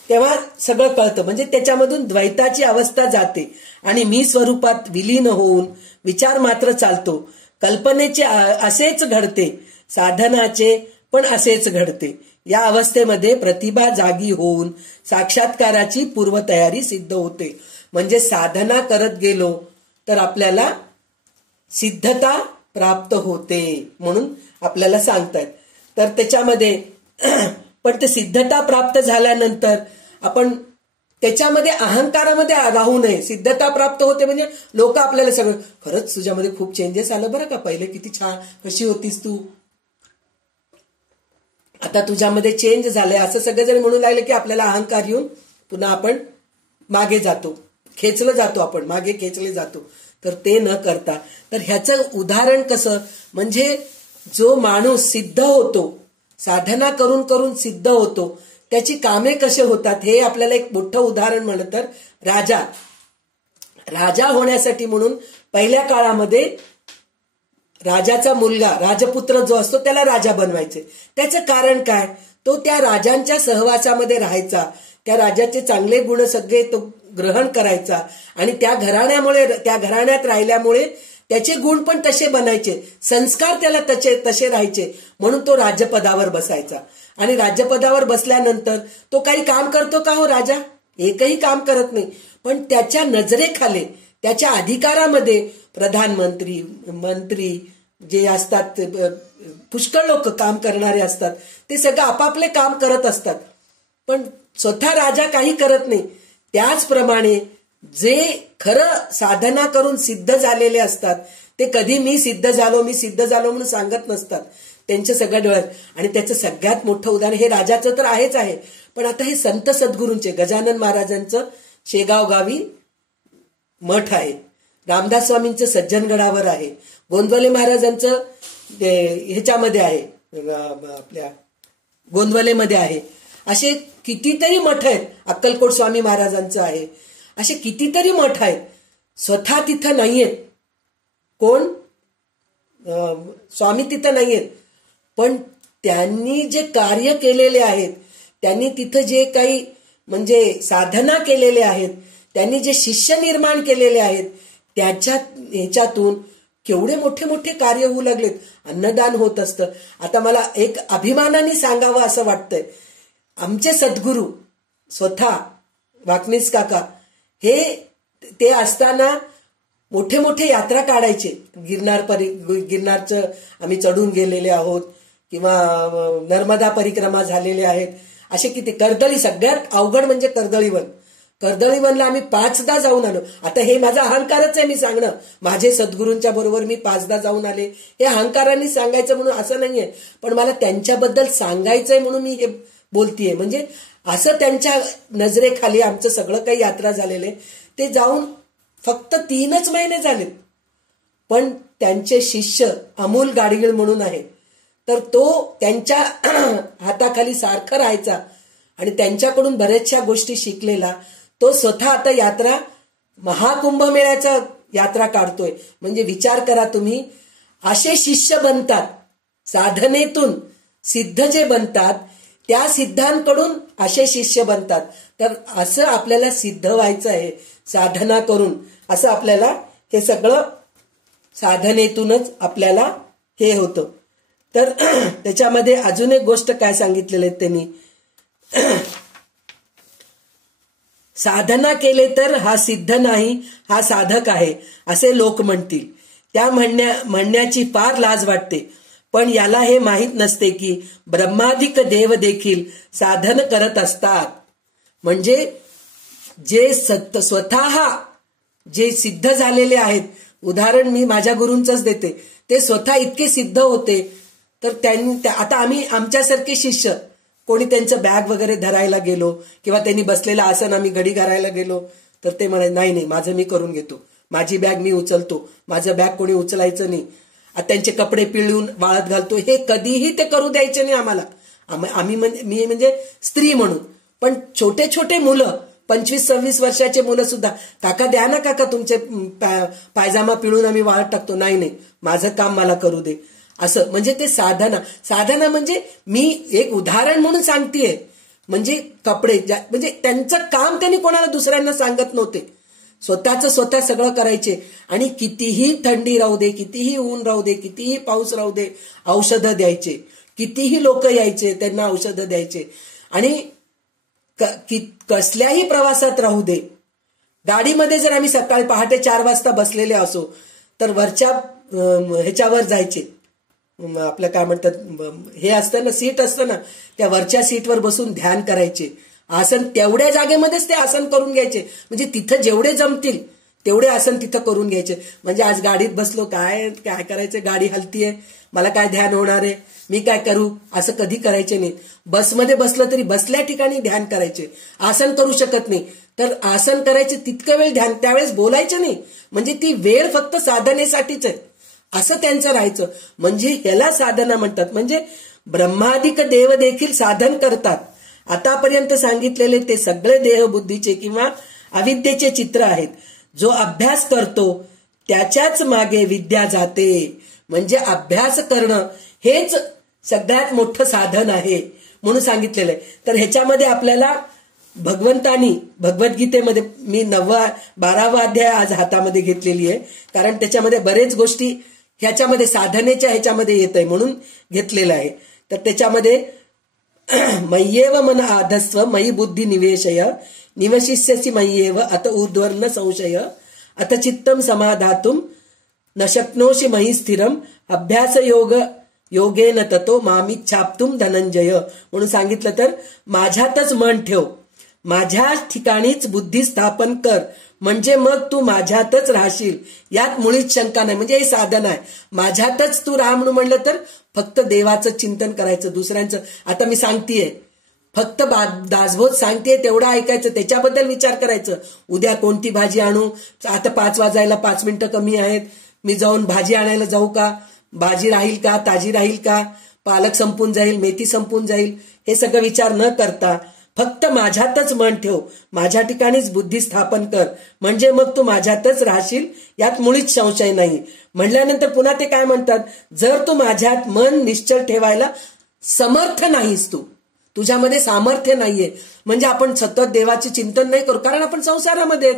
तेव्हा सगळं कळतं. म्हणजे त्याच्यामधून द्वैताची अवस्था जाते आणि मी स्वरूपात विलीन होऊन विचार मात्र चालतो. कल्पनेचे असेच घडते, साधनाचे पण असेच घडते. या अवस्थेमध्ये प्रतिभा जागी होऊन साक्षात्काराची पूर्वतयारी सिद्ध होते. म्हणजे साधना करत गेलो तर आपल्याला सिद्धता प्राप्त होते म्हणून आपल्याला सांगतायत. तर त्याच्यामध्ये पण ते सिद्धता प्राप्त झाल्यानंतर आपण त्याच्यामध्ये अहंकारामध्ये राहू नये. सिद्धता प्राप्त होते म्हणजे लोक आपल्याला सगळं, खरंच तुझ्यामध्ये खूप चेंजेस आलं बरं का, पहिले किती छान कशी होतीस तू, आता तुझ्यामध्ये चेंज झालंय, असं सगळे जण म्हणून लागले की आपल्याला अहंकार येऊन पुन्हा आपण मागे जातो, खेचलं जातो, आपण मागे खेचले जातो. तर ते न करता, तर ह्याचं उदाहरण कसं, म्हणजे जो माणूस सिद्ध होतो, साधना करून करून सिद्ध होतो, त्याची कामे कसे होतात हे आपल्याला एक मोठं उदाहरण म्हणलं तर राजा होण्यासाठी म्हणून पहिल्या काळामध्ये राजाचा मुलगा राजपुत्र जो असतो त्याला राजा बनवायचे. त्याचं कारण काय? तो त्या राजांच्या सहवासामध्ये राहायचा, त्या राजाचे चांगले गुण सगळे तो ग्रहण करायचा आणि त्या घराण्यात राहिल्यामुळे त्याचे गुण पण तसे बनायचे, संस्कार त्याला तसे राहायचे, म्हणून तो राज्यपदावर बसायचा. आणि राज्यपदावर बसल्यानंतर तो काही काम करतो का हो राजा? एकही काम करत नाही. पण त्याच्या नजरेखाली, त्याच्या अधिकारामध्ये प्रधानमंत्री, मंत्री जे असतात, पुष्कळ लोक काम करणारे असतात, ते सगळं आपापले काम करत असतात, पण स्वतः राजा काही करत नाही. त्याचप्रमाणे जे खरं साधना करून सिद्ध झालेले असतात ते कधी मी सिद्ध झालो म्हणून सांगत नसतात त्यांच्या सगळ्या डोळ्यात. आणि त्याचं सगळ्यात मोठं उदाहरण हे राजाचं तर आहेच आहे, पण आता हे संत सद्गुरूंचे, गजानन महाराजांचं शेगाव गावी मठ आहे, रामदास स्वामींचं सज्जनगडावर आहे, गोंदवले महाराजांचं ह्याच्यामध्ये आहे, आपल्या गोंदवलेमध्ये आहे. असे कितीतरी मठ आहेत. अक्कलकोट स्वामी महाराजांचं आहे. असे कितीतरी मठ आहेत. स्वतः तिथं नाहीयेत, कोण स्वामी तिथं नाहीयेत, पण त्यांनी जे कार्य केलेले आहेत, त्यांनी तिथं जे काही म्हणजे साधना केलेले आहेत, त्यांनी जे शिष्य निर्माण केलेले आहेत, ह्याच्यातून केवढे मोठे मोठे कार्य होऊ लागलेत. अन्नदान होत असतं. आता मला एक अभिमानाने सांगावं असं वाटतंय, आमचे सद्गुरू स्वतः वाकनीस काका हे ते असताना मोठे मोठे यात्रा काढायचे. गिरनारचं आम्ही चढून गेलेले आहोत, किंवा नर्मदा परिक्रमा झालेले आहेत. असे किती, कर्दळी सगळ्यात अवघड म्हणजे कर्दळीवनला आम्ही 5दा जाऊन आलो. आता हे माझा अहंकारच आहे मी सांगणं, माझे सद्गुरूंच्या बरोबर मी 5दा जाऊन आले, हे अहंकाराने सांगायचं म्हणून असं नाहीये, पण मला त्यांच्याबद्दल सांगायचंय म्हणून मी हे बोलतीये. म्हणजे असं त्यांच्या नजरेखाली आमचं सगळं काही यात्रा झालेले. ते जाऊन फक्त 3च महिने झालेत, पण त्यांचे शिष्य अमोल गाडगीळ म्हणून आहे, तर तो त्यांच्या हाताखाली सारखं राहायचा आणि त्यांच्याकडून बऱ्याचशा गोष्टी शिकलेला. तो स्वतः आता यात्रा महाकुंभमेळ्याचा यात्रा काढतोय. म्हणजे विचार करा तुम्ही, असे शिष्य बनतात, साधनेतून सिद्ध जे बनतात त्या सिद्धांकडून असे शिष्य बनतात. तर असं आपल्याला सिद्ध व्हायचं आहे साधना करून. असं आपल्याला हे सगळं साधनेतूनच आपल्याला हे होतं. तर त्याच्यामध्ये अजून एक गोष्ट काय सांगितलेली आहे त्यांनी, साधना केले तर हा सिद्ध नाही, हा साधक आहे असे लोक म्हणतील. त्या म्हणण्याची फार लाज वाटते, पण याला हे माहीत नसते की ब्रह्मादिक देव देखील साधन करत असतात. म्हणजे जे स्वतः जे सिद्ध झालेले आहेत, उदाहरण मी माझ्या गुरूंचंच देते, ते स्वतः इतके सिद्ध होते, तर त्यांनी आता आम्ही आमच्यासारखे शिष्य कोणी त्यांचं बॅग वगैरे धरायला गेलो किंवा त्यांनी बसलेलं आसन आम्ही घडी करायला गेलो, तर ते म्हणाले नाही माझं मी करून घेतो, माझी बॅग मी उचलतो, माझं बॅग कोणी उचलायचं नाही, त्यांचे कपडे पिळून वाळत घालतो, हे कधीही ते करू द्यायचे नाही आम्हाला. मी म्हणजे स्त्री म्हणून. पण छोटे छोटे मुलं 25-26 वर्षाचे मुलं सुद्धा, काका द्या ना काका तुमचे पायजामा पिळून आम्ही वाळत टाकतो, नाही माझं काम मला करू दे, असं. म्हणजे ते साधना म्हणजे मी एक उदाहरण म्हणून सांगतेय. म्हणजे कपडे म्हणजे त्यांचं काम त्यांनी कोणाला दुसऱ्यांना सांगत नव्हते, स्वतः सगळं करायचे. आणि कितीही थंडी राहू दे, कितीही ऊन राहू दे, कितीही पाऊस राहू दे, औषधं द्यायचे. कितीही लोक यायचे त्यांना औषधं द्यायचे. आणि कसल्याही प्रवासात राहू दे, गाडीमध्ये जर आम्ही सकाळी पहाटे 4 वाजता बसलेले असो, तर वरच्या ह्याच्यावर जायचे, आपलं काय म्हणतात हे असतं ना, सीट असतं ना, त्या वरच्या सीटवर बसून ध्यान करायचे. आसन तेवढ्या जागेमध्येच ते आसन करून घ्यायचे. म्हणजे तिथं जेवढे जमतील तेवढे आसन तिथं करून घ्यायचे. म्हणजे आज गाडीत बसलो, काय करायचं, गाडी हलतीये, मला काय ध्यान होणार आहे, मी काय करू, असं कधी करायचे नाही. बसमध्ये बसलं तरी बसल्या ठिकाणी ध्यान करायचे. आसन करू शकत नाही तर आसन करायचे, तितकं वेळ ध्यान, त्यावेळेस बोलायचं नाही. म्हणजे ती वेळ फक्त साधनेसाठीच आहे असं त्यांचं राहायचं. म्हणजे ह्याला साधना म्हणतात. म्हणजे ब्रह्मादिक देव देखील साधन करतात. आतापर्यंत सांगितलेले ते सगळे देहबुद्धीचे किंवा अविद्येचे चित्र आहेत. जो अभ्यास करतो त्याच्याच मागे विद्या जाते. म्हणजे अभ्यास करणं हेच सगळ्यात मोठं साधन आहे म्हणून सांगितलेलं आहे. तर ह्याच्यामध्ये आपल्याला भगवंतानी भगवद्गीतेमध्ये मी 12वा अध्याय आज हातामध्ये घेतलेली आहे, कारण त्याच्यामध्ये बरेच गोष्टी ह्याच्यामध्ये साधनेच्या ह्याच्यामध्ये येत आहे म्हणून घेतलेलं आहे. तर त्याच्यामध्ये मय्येव मन आधस्व मयी बुद्धी निवेशय निवशिष्यसि मय्येव अत ऊर्ध्वर्ण संशय अथ चित्तम समाधातुम न शक्नोषि मयि स्थिरम अभ्यास योगेन ततो मामिच्छाप्तुम धनंजय म्हणून सांगितलं. तर माझ्यातच मन ठेव, माझ्या ठिकाणीच बुद्धी स्थापन कर, म्हणजे मग तू माझ्यातच राहशील, यात मुळीच शंका नाही. म्हणजे हे साधन आहे, माझ्यातच तू राह म्हणून म्हणलं तर फक्त देवाचं चिंतन करायचं, दुसऱ्यांचं. आता मी सांगतेय, फक्त दासबोध सांगतेय तेवढं ऐकायचं, त्याच्याबद्दल विचार करायचं. उद्या कोणती भाजी आणू, आता 5 वाजायला 5 मिनिटं कमी आहेत, मी जाऊन भाजी आणायला जाऊ का, भाजी राहील का, ताजी राहील का, पालक संपून जाईल, मेथी संपून जाईल, हे सगळं विचार न करता फक्त माझ्यातच मन ठेव, माझ्या ठिकाणीच बुद्धी स्थापन कर, म्हणजे मग तू माझ्यातच राहशील, यात मुळीच संशय नाही. म्हणल्यानंतर पुन्हा ते काय म्हणतात, जर तू माझ्यात मन निश्चल ठेवायला समर्थ नाहीस, तुझ्यामध्ये सामर्थ्य नाहीये, म्हणजे आपण सतत देवाचे चिंतन नाही करू, कारण आपण संसारामध्ये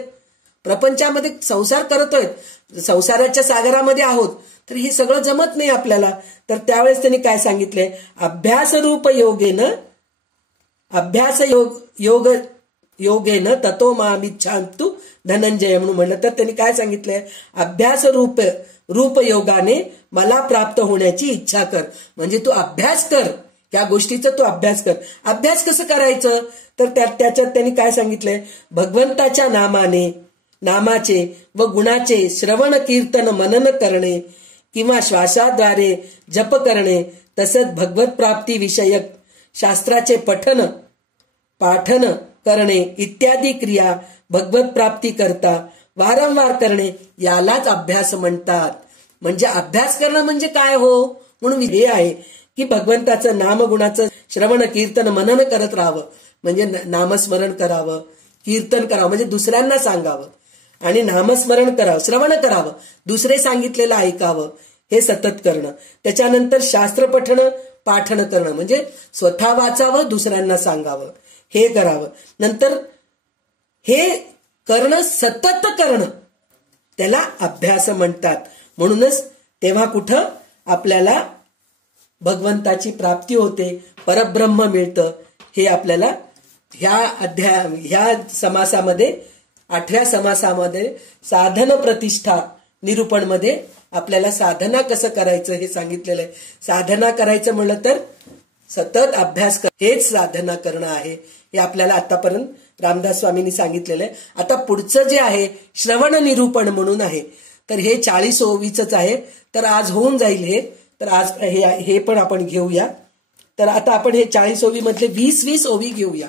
प्रपंचामध्ये संसार करतोय, संसाराच्या सागरामध्ये आहोत, तर हे सगळं जमत नाही आपल्याला. तर त्यावेळेस त्यांनी काय सांगितलंय, अभ्यास रूप योगेन अभ्यास योगेन ततो मामिच्छान्तु धनंजय म्हणून म्हणलं. तर त्यांनी काय सांगितलंय, अभ्यास रूप योगाने मला प्राप्त होण्याची इच्छा कर, म्हणजे तू अभ्यास कर, या गोष्टीचा तू अभ्यास कर. अभ्यास कसं करायचं, तर त्याच्यात त्यांनी काय सांगितलंय, भगवंताच्या नामाचे व गुणाचे श्रवण कीर्तन मनन करणे किंवा श्वासाद्वारे जप करणे, तसंच भगवत प्राप्ती विषयक शास्त्राचे पाठन करणे इत्यादी क्रिया भगवत प्राप्ती करता वारंवार करणे, यालाच अभ्यास म्हणतात. म्हणजे अभ्यास करणं म्हणजे काय हो, म्हणून हे आहे की भगवंताचं नामगुणाचं श्रवण कीर्तन मनन करत राहावं, म्हणजे नामस्मरण करावं, कीर्तन करावं, म्हणजे दुसऱ्यांना सांगावं, आणि नामस्मरण करावं, श्रवण करावं, दुसरे सांगितलेलं ऐकावं, हे सतत करणं. त्याच्यानंतर शास्त्र पाठन करणं, म्हणजे स्वतः वाचावं, दुसऱ्यांना सांगावं, हे करावं. नंतर हे करणं, सतत करणं, त्याला अभ्यास म्हणतात. म्हणूनच तेव्हा कुठं आपल्याला भगवंताची प्राप्ती होते, परब्रह्म मिळतं. हे आपल्याला ह्या समासामध्ये 8व्या समासामध्ये साधन प्रतिष्ठा निरूपण मध्ये आपल्याला साधना कसं करायचं हे सांगितलेलं आहे. साधना करायचं म्हणलं तर सतत अभ्यास हेच साधना करणं आहे, हे आपल्याला आतापर्यंत रामदास स्वामींनी सांगितलेलं आहे. आता पुढचं जे आहे श्रवण निरूपण म्हणून आहे, तर हे 40 ओवीच आहे, तर आज होऊन जाईल हे. तर आज हे पण आपण घेऊया. तर आता आपण हे 40 ओवी मधले 20 ओवी घेऊया.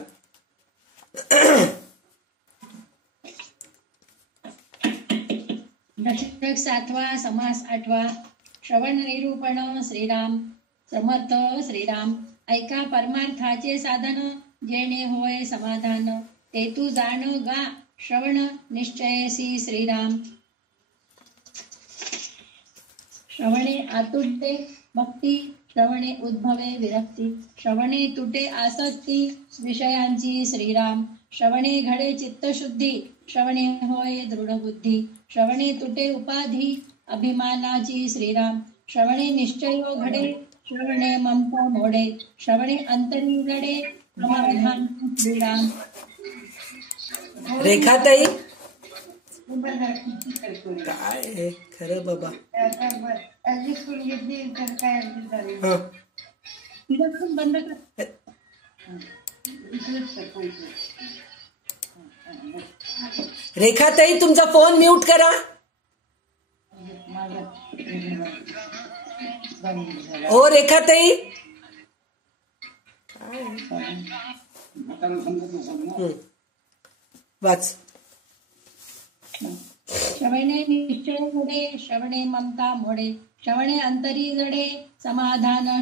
दशक 7वा समास 8वा. श्रवण निरूपण श्रीराम. समर्थ श्रीराम. ऐका परमार्थाचे साधन, जेणे होय समाधान, ते तू जाण गा श्रवण निश्चयसी श्रीराम. श्रवणे आतुरते भक्ती, श्रवणे उद्भवे विरक्ती, श्रवणे तुटे आसक्ती विषयांची श्रीराम. श्रवणे घडे चित्तशुद्धी, श्रवणे होय दृढ बुद्धी, श्रवणे तुटे उपाधी अभिमानाची श्रीराम. श्रवणे निश्चय घडे, श्रवणे ममता मोडे, श्रवणे अंतरी घडे समाधान श्रीराम. रेखाताई काय खरं बाबा, बंद कर. रेखाताई तुमचा फोन म्यूट करा. ओ रेखाताई, वाच. श्रवणे निश्चय घडे, श्रवणे ममता मोडे, श्रवणे अंतरी जडे समाधान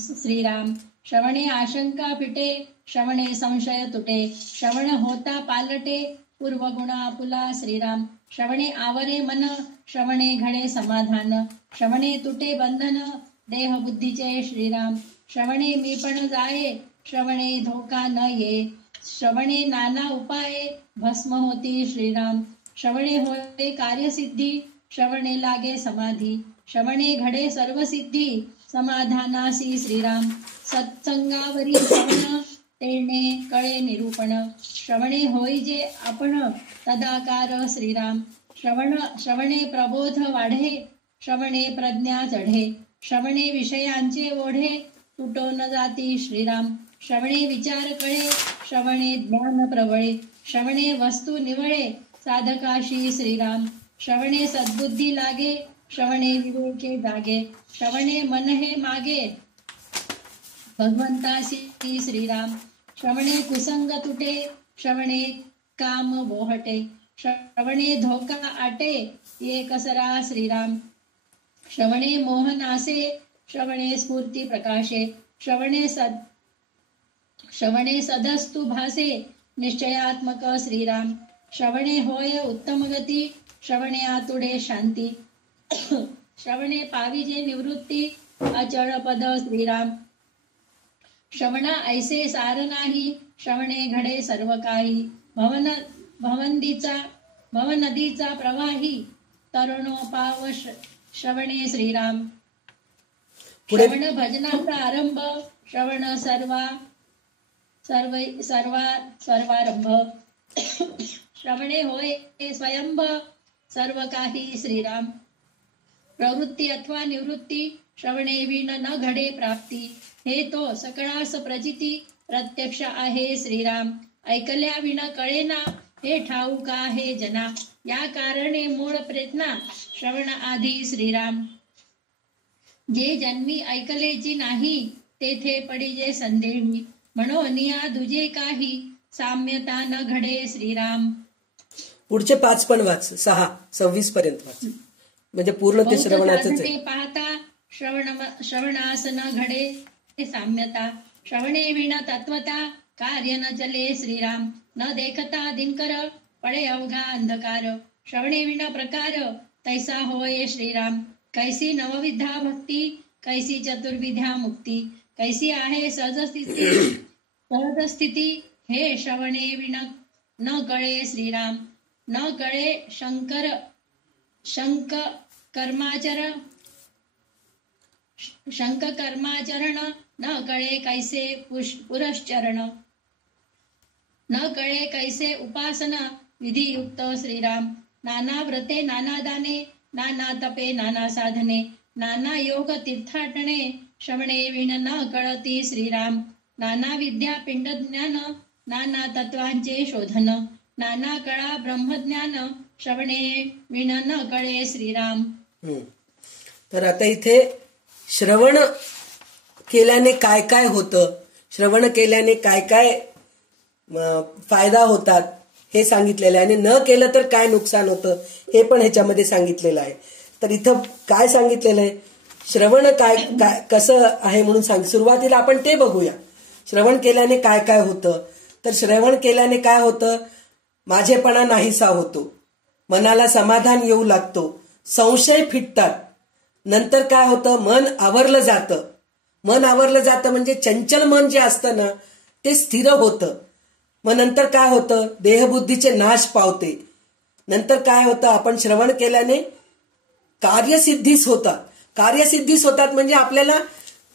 श्रीराम. श्रवणे आशंका फिटे, श्रवणे संशय तुटे, श्रवण होता पालटे पूर्वगुण आपुला श्रीराम. श्रवणे आवरे मन, श्रवणे घडे समाधान. श्रवणे तुटे बंधन, देह बुद्धीचे श्रीराम. श्रवणे मी पण जाये, श्रवणे धोका न ये. श्रवणे नाना उपाये, भस्म होती श्रीराम. श्रवणे होय कार्यसिद्धी, श्रवणे लागे समाधी. श्रवणे घडे सर्व सिद्धी, समाधानासी श्रीराम. सत्संगावरी श्रवण, तेणे कळे निरूपण. श्रवणे होई जे आपण, तदाकार श्रीराम. श्रवणे प्रबोध वाढे, श्रवणे प्रज्ञा चढे. श्रवणे विषयांचे ओढे, तुटो न जाती श्रीराम. श्रवणे विचार कळे, श्रवणे ज्ञान प्रबळे. श्रवणे वस्तू निवळे, साधकाशी श्रीराम. श्रवणे सद्बुद्धी लागे, श्रवणे विवेके जागे. श्रवणे मन हे मागे, भगवंतासी श्रीराम. श्रवणे कुसंग तुटे, श्रवणे काम बोहटे. श्रवणे धोका आटे, ये कसरा श्रीराम. श्रवणे मोह नासे, श्रवणे स्फूर्ती प्रकाशे. श्रवणे सदस्तु भासे, निश्चयात्मक श्रीराम. श्रवणे होय उत्तम गती, श्रवणे आतुडे शांती. श्रवणे पाविजे निवृत्ती, अचळ पद श्रीराम. श्रवणा ऐसे सार नाही, श्रवणे घडे सर्व काही. भवनदीचा प्रवाही, तरुणोपाव श्रवणे श्रीराम. श्रवण भजनाचा आरंभ, श्रवण सर्वारंभ. श्रवणे होय स्वयंभ, सर्व काही श्रीराम. प्रवृत्ती अथवा निवृत्ती, श्रवणे विण न घडे प्राप्ती. हे तो सकळास प्रचिती, प्रत्यक्ष आहे श्रीराम. ऐकल्या विण कळेना, हे ठाऊक आहे जना. या कारणे मूळ प्रेरणा, श्रवण आधी श्रीराम. जे जन्मी ऐकलेची नाही, तेथे पडिजे संदेही. म्हणूनिया दुजे काही, साम्यता न घडे श्रीराम. पुढचे 5 पण वाच, 6, 26 पर्यंत वाच. म्हणजे पूर्ण ते श्रवणाचंच आहे. पाहता श्रवणास न घडे साम्यता. श्रवणे विण तत्वता, कार्य न चले श्रीराम. न देखता दिनकर, पडे अवघा अंधकार. श्रवणे विण प्रकार, तैसा होय श्रीराम. कैसी नवविधा भक्ती, कैसी चतुर्विध्या मुक्ती. कैसी आहे सहजस्थिती, हे श्रवणे विण न कळे श्रीराम. न कळे शंक कर्माचरण. न कळे कैसे पुरश्चरण. न कळे कैसे उपासना, विधियुक्त श्रीराम. नाना व्रते नाना दाने, नाना तपे नाना साधने. नाना योग तीर्थाटणे, श्रवणे विण न कळती श्रीराम. नाना विद्या पिंडज्ञान, नाना तत्वांचे शोधन. नाना कळा ब्रह्मज्ञान, श्रवणे विण न कळे श्रीराम. तर आता इथे श्रवण केल्याने काय काय होतं, श्रवण केल्याने काय काय फायदा होतात हे सांगितलेलं आहे. आणि न केलं तर काय नुकसान होतं हे पण ह्याच्यामध्ये सांगितलेलं आहे. तर इथं काय सांगितलेलं आहे, श्रवण काय काय कसं आहे म्हणून सुरुवातीला आपण ते बघूया. श्रवण केल्याने काय काय होतं. तर श्रवण केल्याने काय होतं, माझेपणा नाहीसा होतो, मनाला समाधान येऊ लागतो, संशय फिटतात. नंतर काय होतं, मन आवरलं जातं. मन आवरलं जातं म्हणजे चंचल मन जे असतं ना ते स्थिर होतं. मग नंतर काय होतं, देहबुद्धीचे नाश पावते. नंतर काय होतं, आपण श्रवण केल्याने कार्यसिद्धीस होतात. कार्यसिद्धीस होतात म्हणजे आपल्याला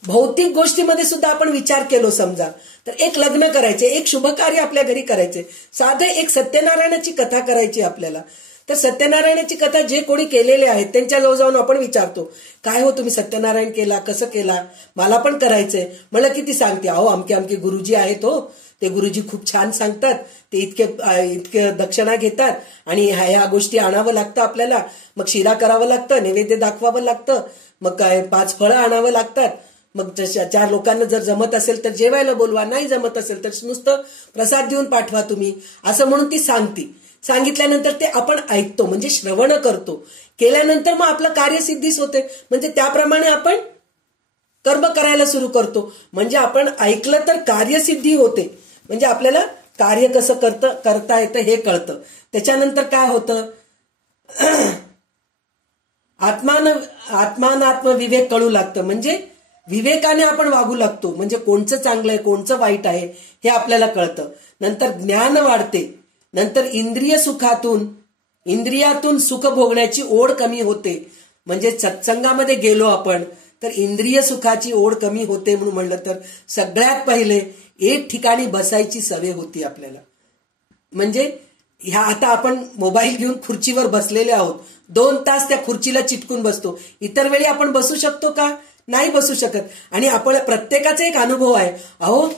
भौतिक गोष्टीमध्ये सुद्धा आपण विचार केलो समजा तर एक लग्न करायचे, एक शुभ कार्य आपल्या घरी करायचे, साधे एक सत्यनारायणाची कथा करायची आपल्याला. तर सत्यनारायणाची कथा जे कोणी केलेले आहेत त्यांच्याजवळ जाऊन आपण विचारतो, काय हो तुम्ही सत्यनारायण केला, कसं केला, मला पण करायचंय. मला किती सांगते, अहो आमके गुरुजी आहेत हो, ते गुरुजी खूप छान सांगतात, ते इतके दक्षिणा घेतात आणि ह्या गोष्टी आणावं लागतं आपल्याला. मग शिरा करावं लागतं, नैवेद्य दाखवावं लागतं, मग काय 5 फळं आणावं लागतात. मग 4 लोकांना जर जमत असेल तर जेवायला बोलवा, नाही जमत असेल तर नुसतं प्रसाद देऊन पाठवा तुम्ही, असं म्हणून ती सांगते. सांगितल्यानंतर ते आपण ऐकतो म्हणजे श्रवण करतो. केल्यानंतर मग आपलं कार्यसिद्धीच होते, म्हणजे त्याप्रमाणे आपण कर्म करायला सुरू करतो. म्हणजे आपण ऐकलं तर कार्यसिद्धी होते, म्हणजे आपल्याला कार्य कसं करता येतं हे कळतं. त्याच्यानंतर काय होतं, आत्मानात्म विवेक कळू लागतं. म्हणजे विवेकाने आपण वागू लागतो. म्हणजे कोणचं चांगलं आहे कोणचं वाईट आहे हे आपल्याला कळतं. नंतर ज्ञान वाढते. नंतर इंद्रियातून सुख भोगण्याची ओढ कमी होते. म्हणजे सत्संगामध्ये गेलो आपण तर इंद्रिय सुखाची ओढ कमी होते. म्हणून म्हणलं तर सगळ्यात पहिले एक ठिकाणी बसायची सवय होती आपल्याला. म्हणजे आता आपण मोबाईल घेऊन खुर्चीवर बसलेले आहोत, 2 तास त्या खुर्चीला चिटकून बसतो. इतर वेळी आपण बसू शकतो का? नाही बसू शकत. आणि आपण प्रत्येकाचा एक अनुभव आहे. अहो,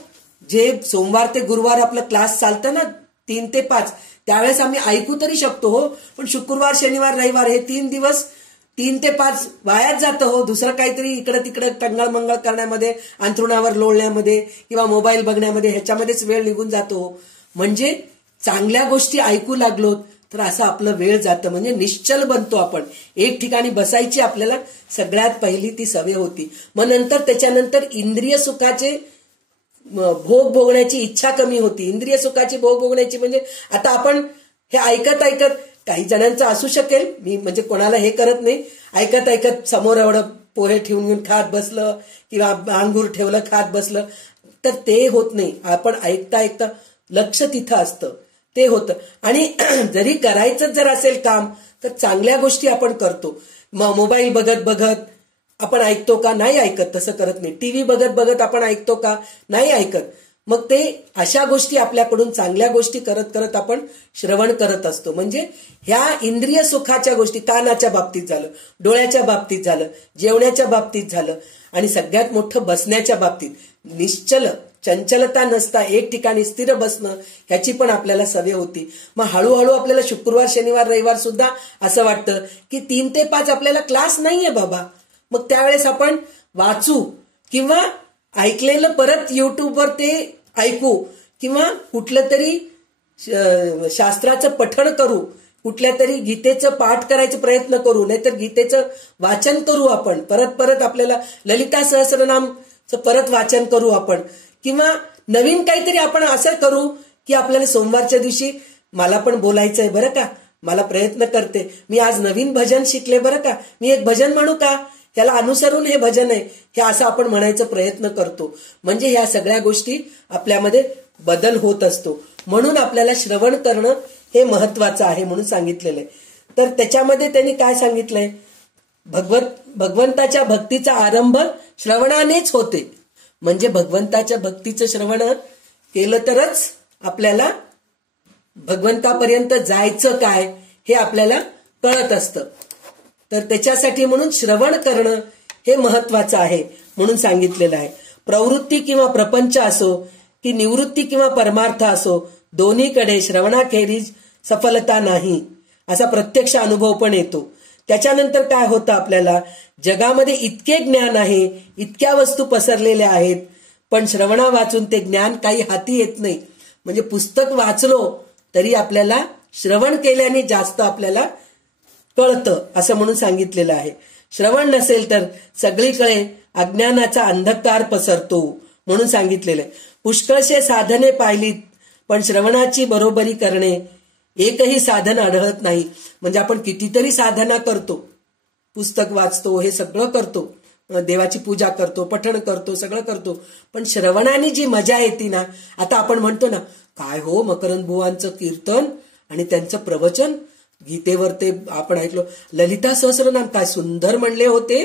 जे सोमवार ते गुरुवार आपलं क्लास चालतं ना 3 ते 5, त्यावेळेस आम्ही ऐकू तरी शकतो हो, पण शुक्रवार शनिवार रविवार हे 3 दिवस 3 ते 5 वायाच जातं हो. दुसरं काहीतरी इकडं तिकडं टंगळमंगळ करण्यामध्ये, अंथरुणावर लोळण्यामध्ये किंवा मोबाईल बघण्यामध्ये ह्याच्यामध्येच वेळ निघून जातो हो. म्हणजे चांगल्या गोष्टी ऐकू लागलो तर असं आपलं वेळ जातं. म्हणजे निश्चल बनतो आपण. एक ठिकाणी बसायची आपल्याला सगळ्यात पहिली ती सवय होती. मग नंतर त्याच्यानंतर इंद्रिय सुखाचे भोग भोगण्याची इच्छा कमी होती. इंद्रिय सुखाची भोग भोगण्याची म्हणजे आता आपण हे ऐकत काही जणांचं असू शकेल, मी म्हणजे कोणाला हे करत नाही, ऐकत समोर एवढं पोहे ठेवून घेऊन खात बसलं किंवा अंगूर ठेवलं खात बसलं तर ते होत नाही. आपण ऐकता लक्ष तिथं असतं, ते होतं. आणि जरी करायचं जर असेल काम तर चांगल्या गोष्टी आपण करतो. मोबाईल बघत आपण ऐकतो का? नाही ऐकत. तसं करत नाही. टीव्ही बघत आपण ऐकतो का? नाही ऐकत. मग ते अशा गोष्टी आपल्याकडून चांगल्या गोष्टी करत आपण श्रवण करत असतो. म्हणजे ह्या इंद्रिय सुखाच्या गोष्टी कानाच्या बाबतीत झालं, डोळ्याच्या बाबतीत झालं, जेवण्याच्या बाबतीत झालं आणि सगळ्यात मोठं बसण्याच्या बाबतीत निश्चल चंचलता नसता एक ठिकाणी स्थिर बसणं ह्याची पण आपल्याला सवय होती. मग हळूहळू आपल्याला शुक्रवार शनिवार रविवार सुद्धा असं वाटतं की 3 ते 5 आपल्याला क्लास नाहीये बाबा. मग त्यावेळेस आपण वाचू किंवा ऐकलेलं परत युट्यूबवर ते ऐकू किंवा कुठलं तरी शास्त्राचं पठण करू, कुठल्या तरी गीतेचं पाठ करायचा प्रयत्न करू, नाहीतर गीतेचं वाचन करू. आपण परत आपल्याला ललिता सहस्रनामचं परत वाचन करू आपण, किंवा नवीन काहीतरी आपण असं करू की आपल्याला सोमवारच्या दिवशी मला पण बोलायचंय बरं का, मला प्रयत्न करते, मी आज नवीन भजन शिकले बरं का, मी एक भजन म्हणू का, त्याला अनुसरून हे भजन आहे, हे असं आपण म्हणायचा प्रयत्न करतो. म्हणजे ह्या सगळ्या गोष्टी आपल्यामध्ये बदल होत असतो. म्हणून आपल्याला श्रवण करणं हे महत्वाचं आहे म्हणून सांगितलेलं आहे. तर त्याच्यामध्ये त्यांनी काय सांगितलंय, भगवंताच्या भक्तीचा आरंभ श्रवणानेच होते. म्हणजे भगवंताच्या भक्तीचं श्रवण केलं तरच आपल्याला भगवंतापर्यंत जायचं काय हे आपल्याला कळत असतं. तर त्याच्यासाठी म्हणून श्रवण करणं हे महत्वाचं आहे म्हणून सांगितलेलं आहे. प्रवृत्ती किंवा प्रपंच असो की निवृत्ती किंवा परमार्थ असो, दोन्हीकडे श्रवणाखेरीज सफलता नाही असा प्रत्यक्ष अनुभव पण येतो. त्याच्यानंतर काय होतं, आपल्याला जगामध्ये इतके ज्ञान आहे, इतक्या वस्तू पसरलेल्या आहेत, पण श्रवणा वाचून ते ज्ञान काही हाती येत नाही. म्हणजे पुस्तक वाचलो तरी आपल्याला श्रवण केल्याने जास्त आपल्याला कळतं असं म्हणून सांगितलेलं आहे. श्रवण नसेल तर सगळीकडे अज्ञानाचा अंधकार पसरतो म्हणून सांगितलेलं आहे. पुष्कळशे साधने पाहिलीत पण श्रवणाची बरोबरी करणे एकही साधन आढळत नाही. म्हणजे आपण कितीतरी साधना करतो, पुस्तक वाचतो, हे सगळं करतो, देवाची पूजा करतो, पठण करतो, सगळं करतो, पण श्रवणाने जी मजा येते ना, आता आपण म्हणतो ना, काय हो मकरंद बुवांचं कीर्तन आणि त्यांचं प्रवचन गीतेवर ते आपण ऐकलो, ललिता सहस्रनाम काय सुंदर म्हणले होते,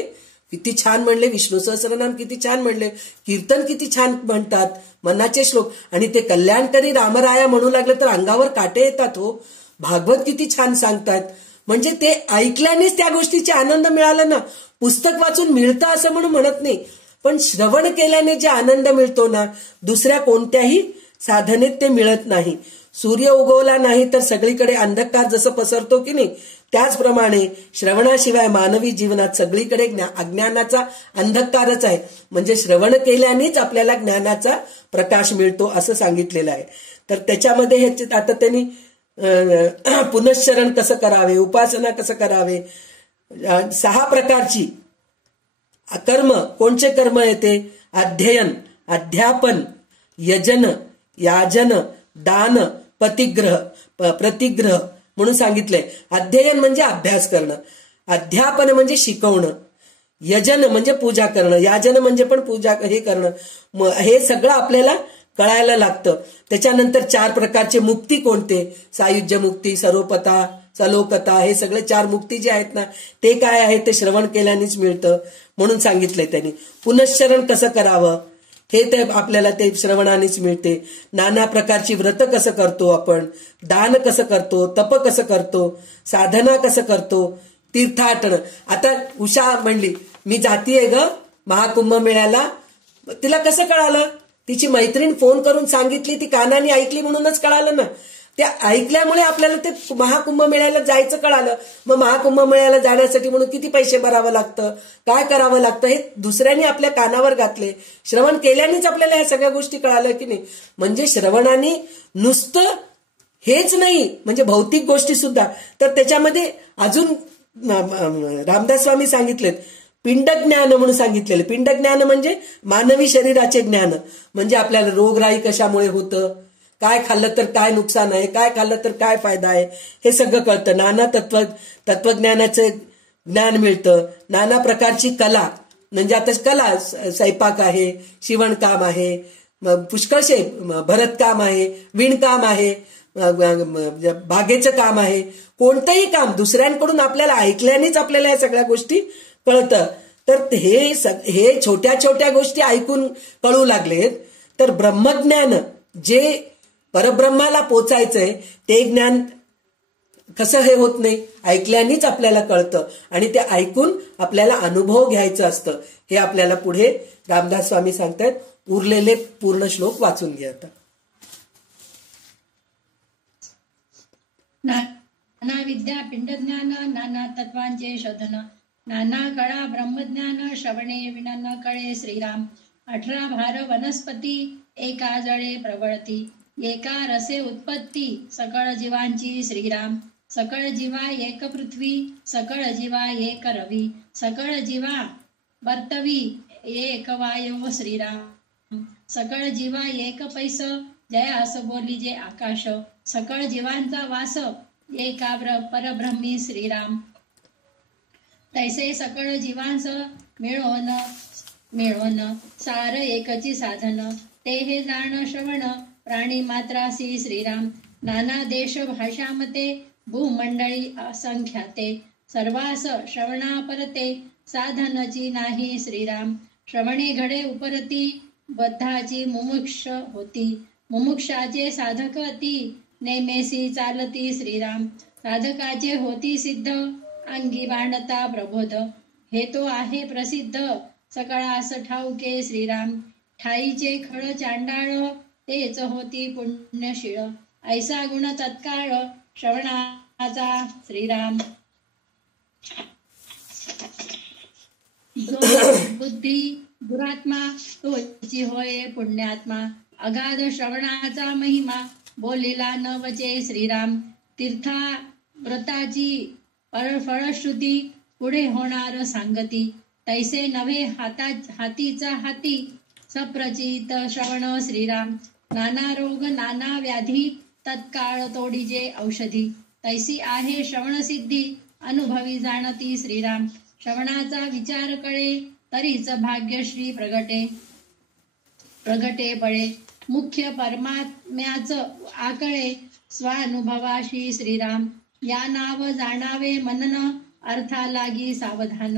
किती छान म्हणले, विष्णू सहस्रनाम किती छान म्हणले, कीर्तन किती छान म्हणतात, मनाचे श्लोक, आणि ते कल्याणकरी रामराया म्हणू लागले तर अंगावर काटे येतात हो. भागवत किती छान सांगतात. म्हणजे ते ऐकल्यानेच त्या गोष्टीचा आनंद मिळाला ना. पुस्तक वाचून मिळतं असं म्हणून म्हणत नाही, पण श्रवण केल्याने जे आनंद मिळतो ना, दुसऱ्या कोणत्याही साधनेत ते मिळत नाही. सूर्य उगवला नाही तर सगळीकडे अंधकार जसं पसरतो की नाही, त्याचप्रमाणे श्रवणाशिवाय मानवी जीवनात सगळीकडे अज्ञानाचा अंधकारच आहे. म्हणजे श्रवण केल्यानेच आपल्याला ज्ञानाचा प्रकाश मिळतो असं सांगितलेलं आहे. तर त्याच्यामध्ये आता त्यांनी पुनश्चरण कसं करावे, उपासना कसं करावे, 6 प्रकारची कर्म, कोणचे कर्म येते, अध्ययन, अध्यापन, यजन, याजन, दान, प्रतिग्रह म्हणून सांगितलंय. अध्ययन म्हणजे अभ्यास करणं, अध्यापन म्हणजे शिकवणं, यजन म्हणजे पूजा करणं, याजन म्हणजे पण पूजा हे करणं. हे सगळं आपल्याला कळायला लागतं. त्याच्यानंतर 4 प्रकारचे मुक्ती कोणते? सायुज्य मुक्ती, सरोपता, सलोकता, हे सगळे 4 मुक्ती जे आहेत ना, ते काय आहे ते श्रवण केल्यानेच मिळतं म्हणून सांगितलंय त्यांनी. पुनश्चरण कसं करावं हे ते आपल्याला ते श्रवणानेच मिळते. नाना प्रकारची व्रत कसं करतो आपण, दान कसं करतो, तप कसं करतो, साधना कसं करतो, तीर्थाटन. आता उषा म्हणली मी जातीये ग महाकुंभमेळ्याला, तिला कसं कळालं? तिची मैत्रीण फोन करून सांगितली, ती कानाने ऐकली म्हणूनच कळालं ना. त्या ऐकल्यामुळे आपल्याला ते महाकुंभमेळ्याला जायचं कळालं. मग महाकुंभमेळ्याला जाण्यासाठी म्हणून किती पैसे भरावं लागतं, काय करावं लागतं, हे दुसऱ्यांनी आपल्या कानावर घातले. श्रवण केल्यानेच आपल्याला ह्या सगळ्या गोष्टी कळाल्या की नाही. म्हणजे श्रवणाने नुसतं हेच नाही, म्हणजे भौतिक गोष्टी सुद्धा. तर त्याच्यामध्ये अजून रामदास स्वामी सांगितलेत पिंडज्ञान म्हणून सांगितलेलं. पिंडज्ञान म्हणजे मानवी शरीराचे ज्ञान, म्हणजे आपल्याला रोगराई कशामुळे होतं, काय खाल्लं तर काय नुकसान आहे, काय खाल्लं तर काय फायदा आहे, हे सगळं कळतं. नाना तत्वज्ञानाचे ज्ञान मिळतं. नाना प्रकारची कला, म्हणजे आता कला स्वयंपाक आहे, शिवणकाम आहे, पुष्कळशे भरतकाम आहे, विणकाम आहे, बागेचं काम आहे. कोणतंही काम दुसऱ्यांकडून आपल्याला ऐकल्यानेच आपल्याला या सगळ्या गोष्टी कळतं. तर हे छोट्या छोट्या गोष्टी ऐकून कळू लागलेत. तर ब्रह्मज्ञान जे परब्रह्माला पोचायचंय ते ज्ञान कसं हे होत नाही, ऐकल्यानेच आपल्याला कळतं. आणि ते ऐकून आपल्याला अनुभव घ्यायचं असतं. हे आपल्याला पुढे रामदास स्वामी सांगतात. उरलेले पूर्ण श्लोक वाचून घ्या आता. नाना विद्या पिंडज्ञान, नाना तत्वांचे शोधन, नाना कळा ब्रह्मज्ञान, श्रवणे विना न कळे श्रीराम. 18 भार वनस्पती, एका जळे प्रबळती, एका रसे उत्पत्ती, सकळ जीवांची श्रीराम. सकळ जीवा एक पृथ्वी, सकळ जीवा एक रवी, सकळ जीवा वर्तवी, एक वायू श्रीराम. सकळ जीवा एक पैस, जयास बोली जे आकाश, सकळ जीवांचा वास, एका परब्रह्मी श्रीराम. तैसे सकळ जीवांस मिळवण सार एकची साधन, ते हे जाण श्रवण प्राणी मात्रासी श्रीराम. नाना देश भाषामते, भूमंडळी असंख्याते, सर्वास श्रवणा परते, साधनची नाही श्रीराम. श्रवणे घडे उपरती, बद्धाची मुमुक्ष होती, मुमुक्षाचे साधक ती, नेमेसी चालती श्रीराम. साधकाचे होती सिद्ध, अंगी बाणता प्रबोध, हे तो आहे प्रसिद्ध, सकळास ठाऊके श्रीराम. ठाईचे खळ चांडाळ, तेच होती पुण्यशीळ, ऐसा गुण तत्काळ श्रवणाचा श्रीराम. जो बुद्धी दुरात्मा, तोची होय पुण्यात्मा, अगाध श्रवणाचा महिमा, बोलिला न वचे श्रीराम. तीर्था व्रताची फळश्रुती, पुढे होणार सांगती, तैसे नव्हे हातीचा हाती, सप्रचित श्रवण श्रीराम. नाना रोग नाना व्याधी, तत्काळ तोडीजे औषधी, तैसी आहे श्रवण सिद्धी, अनुभवी जाणती श्रीराम. श्रवणाचा विचार कळे, तरीच भाग्यश्री प्रगटे बळे, मुख्य परमात्म्याच आकळे, स्वानुभवाशी श्रीराम. या नाव जाणावे मनन, अर्था लागी सावधान,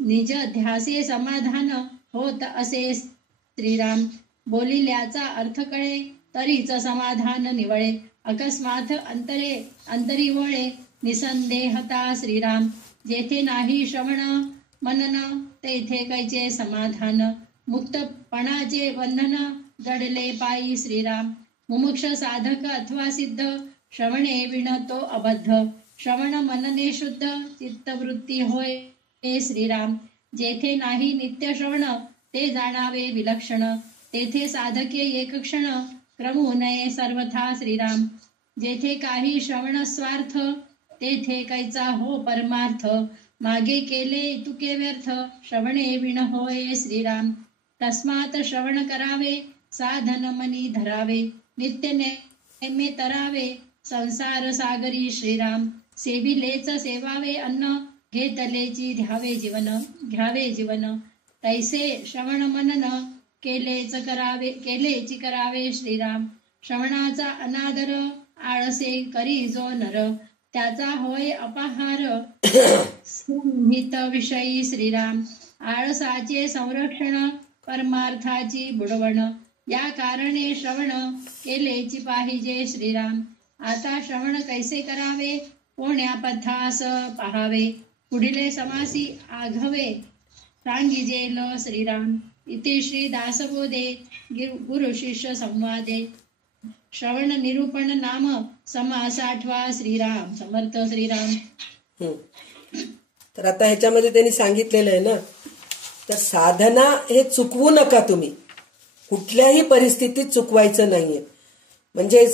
निज ध्यासे समाधान, होत असे श्रीराम. बोलिल्याचा अर्थ कळे, तरीच समाधान निवळे, अकस्मात अंतरी वळे, निसंदेहता श्रीराम. जेथे नाही श्रवण मनन, तेथे कैचे समाधान, मुक्तपणाचे बंधन, जडले पायी श्रीराम. मुमुक्ष साधक अथवा सिद्ध, श्रवणे विणतो अबद्ध, श्रवण मनने शुद्ध, चित्तवृत्ती होय श्रीराम. जेथे नाही नित्य श्रवण, ते जाणावे विलक्षण, तेथे साधके एक क्षण, क्रमू नये सर्वथा श्रीराम. जेथे काही श्रवण स्वार्थ, तेथे कैचा हो परमार्थ, मागे केले तुके व्यर्थ, श्रवणे विण होय श्रीराम. तस्मात श्रवण करावे, साधन मनी धरावे, नित्य मे तरावे संसार सागरी श्रीराम. सेविलेच सेवावे अन्न, घेतलेची घ्यावे जीवन. तैसे श्रवण मनन, केलेची करावे श्रीराम. श्रवणाचा अनादर, आळसे करी जो नर. त्याचा होय अपहार, संहित विषयी श्रीराम. आळसाचे संरक्षण, परमार्थाची बुडवण. या कारणे श्रवण केलेची पाहिजे श्रीराम. आता श्रवण कैसे करावे, कोण्या पथास पहावे. पुढील समासी आघवे, सांगिजेल श्रीराम. इथे श्री दासबोधे गुरु शिष्य संवादे. श्रवण निरूपण नाम समास 8वा. श्रीराम समर्थ. श्रीराम. तर आता ह्याच्यामध्ये त्यांनी सांगितलेलं आहे ना, तर साधना हे चुकवू नका तुम्ही, कुठल्याही परिस्थितीत चुकवायचं नाहीये. म्हणजे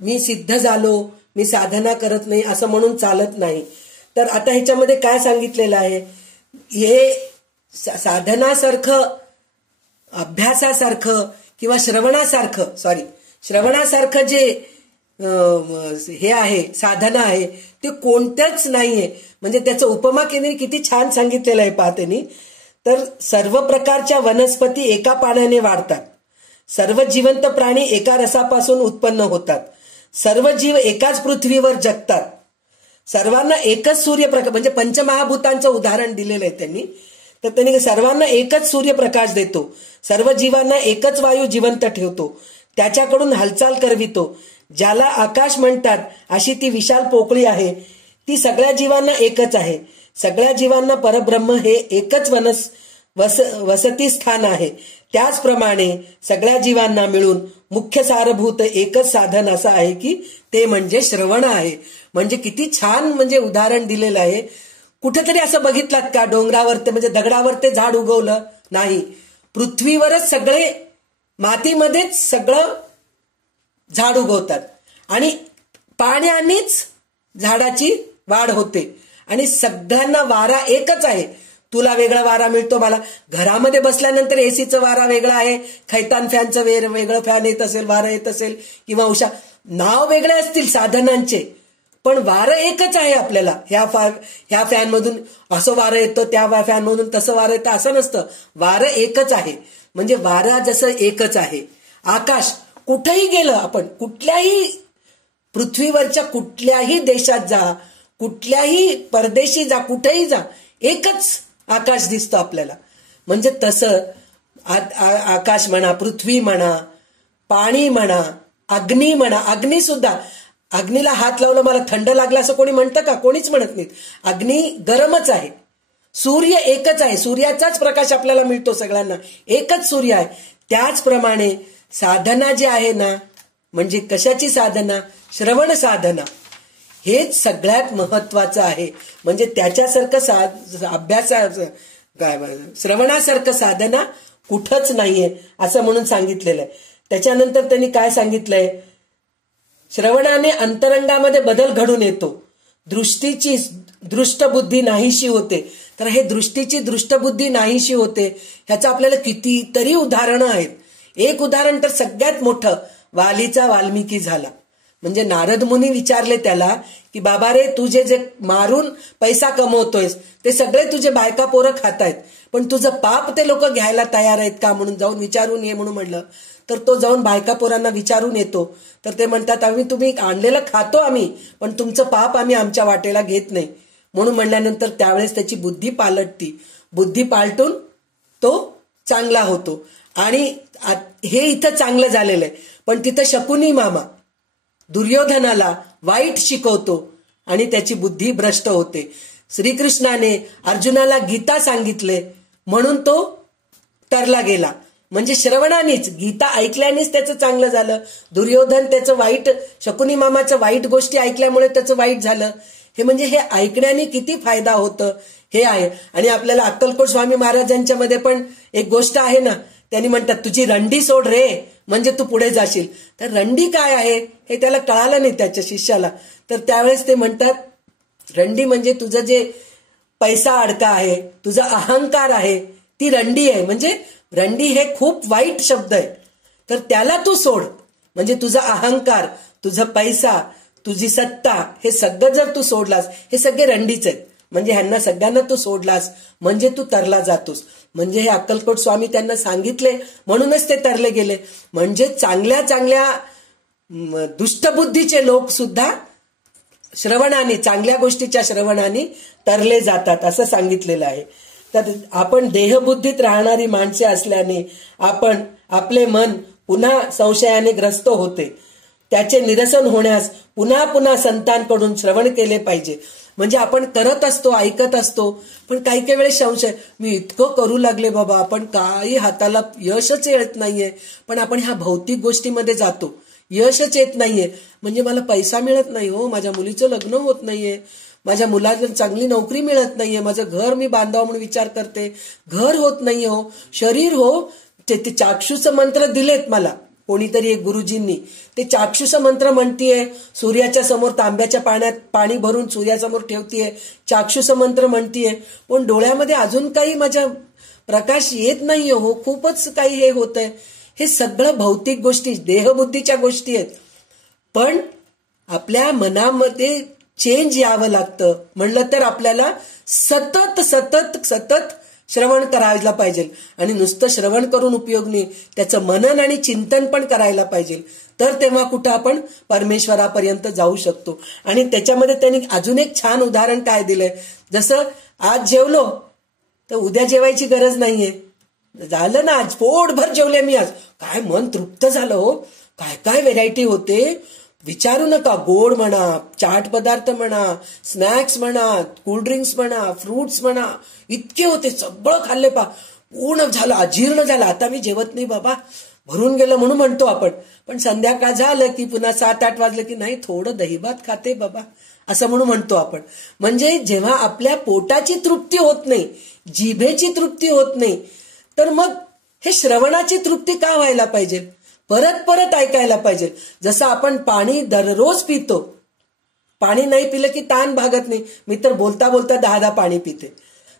मी सिद्ध झालो, मी साधना करत नाही असं म्हणून चालत नाही. तर आता ह्याच्यामध्ये काय सांगितलेलं आहे, हे साधनासारखं, अभ्यासासारखं किंवा श्रवणासारखं जे हे आहे, साधना आहे, ते कोणतंच नाहीये. म्हणजे त्याचं उपमा केंद्री किती छान सांगितलेलं आहे पाहतेनी. तर सर्व प्रकारच्या वनस्पती एका पाण्याने वाढतात, सर्व जिवंत प्राणी एका रसापासून उत्पन्न होतात, सर्व जीव एकाच पृथ्वीवर जगतात, सर्वांना एकच सूर्यप्रकाश, म्हणजे पंचमहाभूतांचं उदाहरण दिलेलं आहे त्यांनी. तर त्यांनी सर्वांना एकच सूर्यप्रकाश देतो, सर्व जीवांना एकच वायू जिवंत ठेवतो, त्याच्याकडून हालचाल करवितो. ज्याला आकाश म्हणतात अशी ती विशाल पोकळी आहे, ती सगळ्या जीवांना एकच आहे. सगळ्या जीवांना परब्रह्म हे एकच वसती स्थान आहे. त्याचप्रमाणे सगळ्या जीवांना मिळून मुख्य सारभूत एकच साधन असं आहे की ते म्हणजे श्रवण आहे. म्हणजे किती छान म्हणजे उदाहरण दिलेलं आहे. कुठेतरी असं बघितलात का, डोंगरावर ते म्हणजे दगडावर ते झाड उगवलं नाही, पृथ्वीवरच सगळे, मातीमध्येच सगळं झाड उगवतात आणि पाण्यानेच झाडाची वाढ होते. आणि सगळ्यांना वारा एकच आहे. तुला वेगळा वारा मिळतो, मला घरामध्ये बसल्यानंतर एसीचं वारा वेगळा आहे, खैतान फॅनचं वेगळं फॅन येत असेल, वारं येत असेल, किंवा उषा, नाव वेगळे असतील साधनांचे, पण वारं एकच आहे आपल्याला. ह्या फॅन मधून असं वारं येतं, त्या फॅन मधून तसं वारं येतं असं नसतं. वारं एकच आहे. म्हणजे वारा जसं एकच आहे. आकाश कुठेही गेलं, आपण कुठल्याही पृथ्वीवरच्या कुठल्याही देशात जा, कुठल्याही परदेशी जा, कुठेही जा, एकच आकाश दिसतं आपल्याला. म्हणजे तसं आकाश म्हणा, पृथ्वी म्हणा, पाणी म्हणा, अग्नी म्हणा. अग्नी सुद्धा, अग्नीला हात लावलं मला थंड लागला असं कोणी म्हणतं का? कोणीच म्हणत नाही. अग्नी गरमच आहे. सूर्य एकच आहे, सूर्याचाच प्रकाश आपल्याला मिळतो सगळ्यांना, एकच सूर्य आहे. त्याचप्रमाणे साधना जी आहे ना, म्हणजे कशाची साधना? श्रवण साधना. हेच सगळ्यात महत्वाचं आहे. म्हणजे त्याच्यासारखं श्रवणासारखं साधना कुठंच नाहीये असं म्हणून सांगितलेलं आहे. त्याच्यानंतर त्यांनी काय सांगितलंय, श्रवणाने अंतरंगामध्ये बदल घडून येतो, दृष्टीची दृष्टबुद्धी नाहीशी होते. तर हे दृष्टीची दृष्टबुद्धी नाहीशी होते ह्याचं आपल्याला कितीतरी उदाहरणं आहेत. एक उदाहरण तर सगळ्यात मोठं, वालीचा वाल्मिकी झाला. म्हणजे नारद मुनी विचारले त्याला की बाबा रे, तुझे जे मारून पैसा कमवतोयस ते सगळे तुझे बायका पोरं खातायत, पण तुझं पाप ते लोक घ्यायला तयार आहेत का म्हणून जाऊन विचारून ये म्हणून म्हणलं. तर तो जाऊन बायका पोरांना विचारून येतो. तर ते म्हणतात तुम्ही आणलेलं खातो आम्ही, पण तुमचं पाप आम्ही आमच्या वाटेला घेत नाही म्हणून म्हणल्यानंतर त्यावेळेस त्याची बुद्धी पालटती. बुद्धी पालटून तो चांगला होतो. आणि हे इथं चांगलं झालेलं आहे, पण तिथं शकुनी मामा दुर्योधनाला वाईट शिकवतो आणि त्याची बुद्धी भ्रष्ट होते. श्रीकृष्णाने अर्जुनाला गीता सांगितले म्हणून तो तरला गेला. म्हणजे श्रवणानेच, गीता ऐकल्यानेच त्याचं चांगलं झालं. दुर्योधन त्याचं वाईट, शकुनी मामाचं वाईट गोष्टी ऐकल्यामुळे त्याचं वाईट झालं. हे म्हणजे हे ऐकण्याने किती फायदा होतं हे आहे. आणि आपल्याला अक्कलकोट स्वामी महाराजांच्या मध्ये पण एक गोष्ट आहे ना, त्यांनी म्हणतात तुझी रंडी सोड रे, म्हणजे तू पुढे जाशील. तर रंडी काय आहे हे त्याला कळालं नाही त्याच्या शिष्याला. तर त्यावेळेस ते म्हणतात रंडी म्हणजे तुझं जे पैसा अडका आहे, तुझा अहंकार आहे, ती रंडी आहे. म्हणजे रंडी हे खूप वाईट शब्द आहे. तर त्याला तू सोड, म्हणजे तुझा अहंकार, तुझा पैसा, तुझी सत्ता, हे सगळं जर तू सोडलास, हे सगळे रंडीच आहेत, म्हणजे ह्यांना सगळ्यांना तू सोडलास म्हणजे तू तरला जातोस. म्हणजे हे अक्कलकोट स्वामी त्यांना सांगितले म्हणूनच ते तरले गेले. म्हणजे चांगल्या चांगल्या दुष्टबुद्धीचे लोक सुद्धा श्रवणाने, चांगल्या गोष्टीच्या श्रवणाने तरले जातात असं सांगितलेलं आहे. तर आपण देहबुद्धीत राहणारी माणसे असल्याने आपण आपले मन पुन्हा संशयाने ग्रस्त होते. त्याचे निरसन होण्यास पुन्हा पुन्हा संतांकडून श्रवण केले पाहिजे. म्हणजे आपण करत असतो, ऐकत असतो, पण काही काही वेळेस संशय, मी इतकं करू लागले बाबा, आपण काही हाताला यशच येत नाहीये, पण आपण ह्या भौतिक गोष्टीमध्ये जातो, यशच येत नाहीये, म्हणजे मला पैसा मिळत नाही हो, माझ्या मुलीचं लग्न होत नाहीये, माझ्या मुलाला चांगली नोकरी मिळत नाहीये, माझं घर मी बांधावं म्हणून विचार करते, घर होत नाहीये हो, शरीर हो, ते चाक्षुष मंत्र दिलेत मला कोणीतरी एक गुरुजींनी, ते चाक्षुष मंत्र म्हणतीये, सूर्याच्या समोर तांब्याच्या पाण्यात पाणी भरून सूर्यासमोर ठेवतीये, चाक्षुष मंत्र म्हणतीये, पण डोळ्यामध्ये अजून काही माझ्या प्रकाश येत नाहीये हो, खूपच काही हे होत आहे. हे सगळं भौतिक गोष्टी, देहबुद्धीच्या गोष्टी आहेत. पण आपल्या मनामध्ये चेंज यावं लागतं म्हणलं तर आपल्याला सतत सतत सतत श्रवण करायला पाहिजे. आणि नुसतं श्रवण करून उपयोग नाही, त्याचं मनन आणि चिंतन पण करायला पाहिजे. तर तेव्हा कुठं आपण परमेश्वरापर्यंत जाऊ शकतो. आणि त्याच्यामध्ये त्यांनी अजून एक छान उदाहरण काय दिलंय, जसं आज जेवलो तर उद्या जेवायची गरज नाहीये, झालं ना, आज पोटभर जेवले मी, आज काय मन तृप्त झालं हो, काय काय व्हेरायटी होते विचारू नका. गोड म्हणा, चाट पदार्थ म्हणा, स्नॅक्स म्हणा, कोल्ड्रिंक्स म्हणा, फ्रुट्स म्हणा, इतके होते, सगळं खाल्ले पा, पूर्ण झालं, अजीर्ण झालं, आता मी जेवत नाही बाबा, भरून गेलं म्हणून म्हणतो आपण. पण संध्याकाळ झालं की पुन्हा 7-8 वाजलं की नाही, थोडं दहीभात खाते बाबा असं म्हणून म्हणतो आपण. म्हणजे जेव्हा आपल्या पोटाची तृप्ती होत नाही, जिभेची तृप्ती होत नाही, तर मग हे श्रवणाची तृप्ती का व्हायला पाहिजे, परत परत ऐकायला पाहिजे. जसं आपण पाणी दररोज पितो, पाणी नाही पिलं की तहान भागत नाही, मी तर बोलता बोलता 10 पाणी पिते.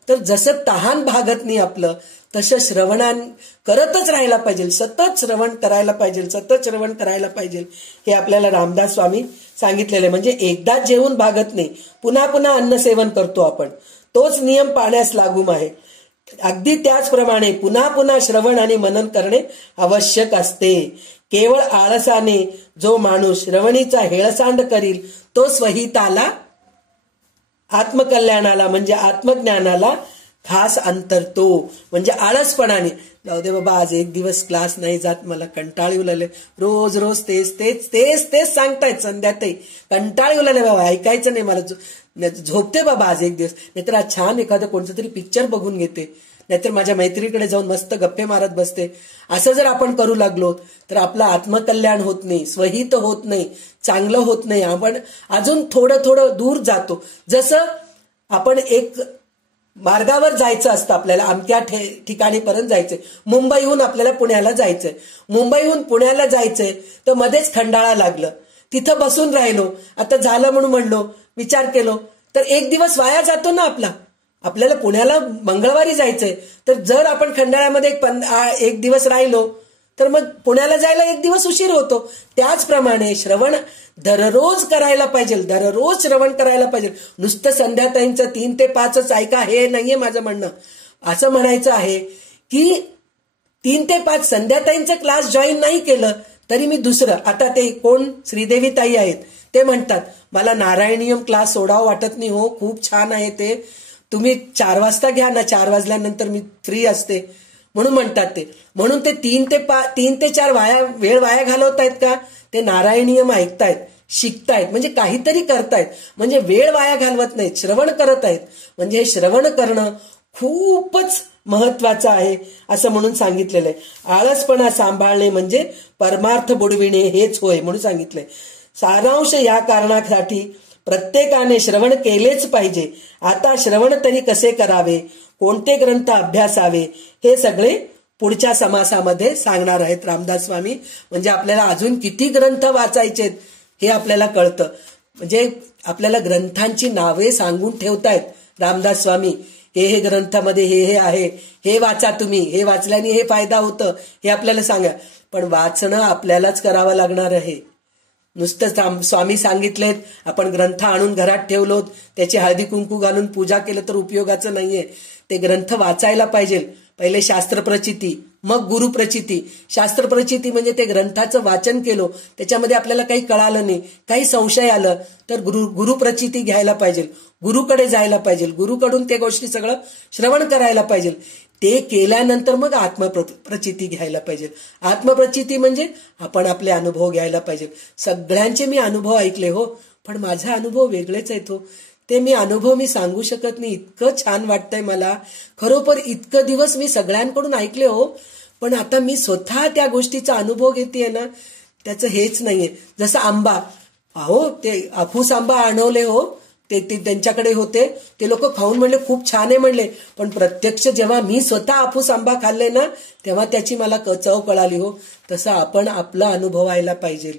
तर जसं तहान भागत नाही आपलं, तसं श्रवणान करतच राहायला पाहिजे, सतत श्रवण करायला पाहिजे, सतत श्रवण करायला पाहिजे. हे आपल्याला रामदास स्वामी सांगितलेले. म्हणजे एकदा जेवून भागत नाही, पुन्हा पुन्हा अन्न सेवन करतो आपण, तोच नियम पाण्यास लागू आहे. अगदी त्याचप्रमाणे पुन्हा पुन्हा श्रवण आणि मनन करणे आवश्यक असते. केवळ आळसाने जो माणूस श्रवणीचा हेळसांड करील तो स्वहिताला, आत्मकल्याणाला म्हणजे आत्मज्ञानाला खास अंतरतो. म्हणजे आळसपणाने, जाऊ दे बाबा आज एक दिवस क्लास नाही जात, मला कंटाळी उलाले, रोज रोज तेच तेच तेच तेच सांगतायत, संध्याताई कंटाळी उलाले बाबा, ऐकायचं नाही मला, झोपते बाबा आज एक दिवस, नाहीतर आज छान एखादं कोणतं तरी पिक्चर बघून घेते, नाहीतर माझ्या मैत्रिणीकडे जाऊन मस्त गप्पे मारत बसते. असं जर आपण करू लागलो तर आपलं आत्मकल्याण होत नाही, स्वहित होत नाही, चांगलं होत नाही, आपण अजून थोडं थोडं दूर जातो. जसं आपण एक मार्गावर जायचं असतं, आपल्याला अमक्या ठिकाणीपर्यंत जायचंय, मुंबईहून आपल्याला पुण्याला जायचंय, मुंबईहून पुण्याला जायचंय, तर मध्येच खंडाळा लागलं, तिथं बसून राहिलो, आता झालं म्हणून म्हणलो, विचार केलो, तर एक दिवस वाया जातो ना आपला. आपल्याला पुण्याला मंगळवारी जायचंय, तर जर आपण खंडाळ्यामध्ये एक दिवस राहिलो तर मग पुण्याला जायला एक दिवस उशीर होतो. त्याचप्रमाणे श्रवण दररोज करायला पाहिजे, दररोज श्रवण करायला पाहिजे. नुसतं संध्याताईंचं 3 ते 5च ऐका हे नाहीये माझं म्हणणं. असं म्हणायचं आहे की 3 ते 5 संध्याताईंचं क्लास जॉईन नाही केलं तरी मी दुसरं, आता ते कोण श्रीदेवी ताई आहेत ते म्हणतात मला नारायणीयम क्लास सोडावं वाटत नाही हो, खूप छान आहे ते, तुम्ही 4 वाजता घ्या ना, 4 वाजल्यानंतर मी फ्री असते म्हणून म्हणतात ते. म्हणून ते 3 ते 4 वेळ वाया घालवतायत का, ते नारायणीयम ऐकतायत, शिकतायत, म्हणजे काहीतरी करतायत, म्हणजे वेळ वाया घालवत नाहीत, श्रवण करत आहेत. म्हणजे हे श्रवण करणं खूपच महत्वाचं आहे असं म्हणून सांगितलेलं आहे. आळसपणा सांभाळणे म्हणजे परमार्थ बुडविणे हेच होय म्हणून सांगितलंय. सारांश या कारणासाठी प्रत्येकाने श्रवण केलेच पाहिजे. आता श्रवण तरी कसे करावे, कोणते ग्रंथ अभ्यासावे हे सगळे पुढच्या समासामध्ये सांगणार आहेत रामदास स्वामी. म्हणजे आपल्याला अजून किती ग्रंथ वाचायचेत हे आपल्याला कळतं. म्हणजे आपल्याला ग्रंथांची नावे सांगून ठेवतायत रामदास स्वामी, हे ग्रंथामध्ये हे आहे, हे वाचा तुम्ही, हे वाचल्याने हे फायदा होतं, हे आपल्याला सांगा. पण वाचणं आपल्यालाच करावं लागणार आहे. नुसतं स्वामी सांगितलेत, आपण ग्रंथ आणून घरात ठेवलोत, त्याची हळदी कुंकू घालून पूजा केलं तर उपयोगाचं नाहीये. ते ग्रंथ वाचायला पाहिजे. पहिले शास्त्र प्रचिती, मग गुरु प्रचिती. शास्त्र प्रचिती म्हणजे ते ग्रंथाचं वाचन केलं, त्याच्यामध्ये आपल्याला काही कळालं नाही, काही संशय आलं तर गुरु प्रचिती घ्यायला पाहिजे, गुरुकडे जायला पाहिजे, गुरुकडून ते गोष्टी सगळं श्रवण करायला पाहिजे. ते केल्यानंतर मग आत्मप्रचिती घ्यायला पाहिजे. आत्मप्रचिती म्हणजे आपण आपले अनुभव घ्यायला पाहिजे. सगळ्यांचे मी अनुभव ऐकले हो, पण माझा अनुभव वेगळेच आहेत हो. ते अनुभव मी सांगू शकत नाही. इतकं छान वाटतंय मला खरोखर. इतकं दिवस मी सगळ्यांकडून ऐकले हो, पण आता मी स्वतः त्या गोष्टीचा अनुभव घेतेय ना, त्याचं हेच नाहीये. जसं आंबा, अहो ते हापूस आंबा आणवले हो, ते त्यांच्याकडे होते, ते लोक खाऊन म्हणले खूप छान आहे म्हणले, पण प्रत्यक्ष जेव्हा मी स्वतः हापूस आंबा खाल्ले ना, तेव्हा त्याची मला चव कळाली हो. तसं आपण आपलं अनुभवायला पाहिजे.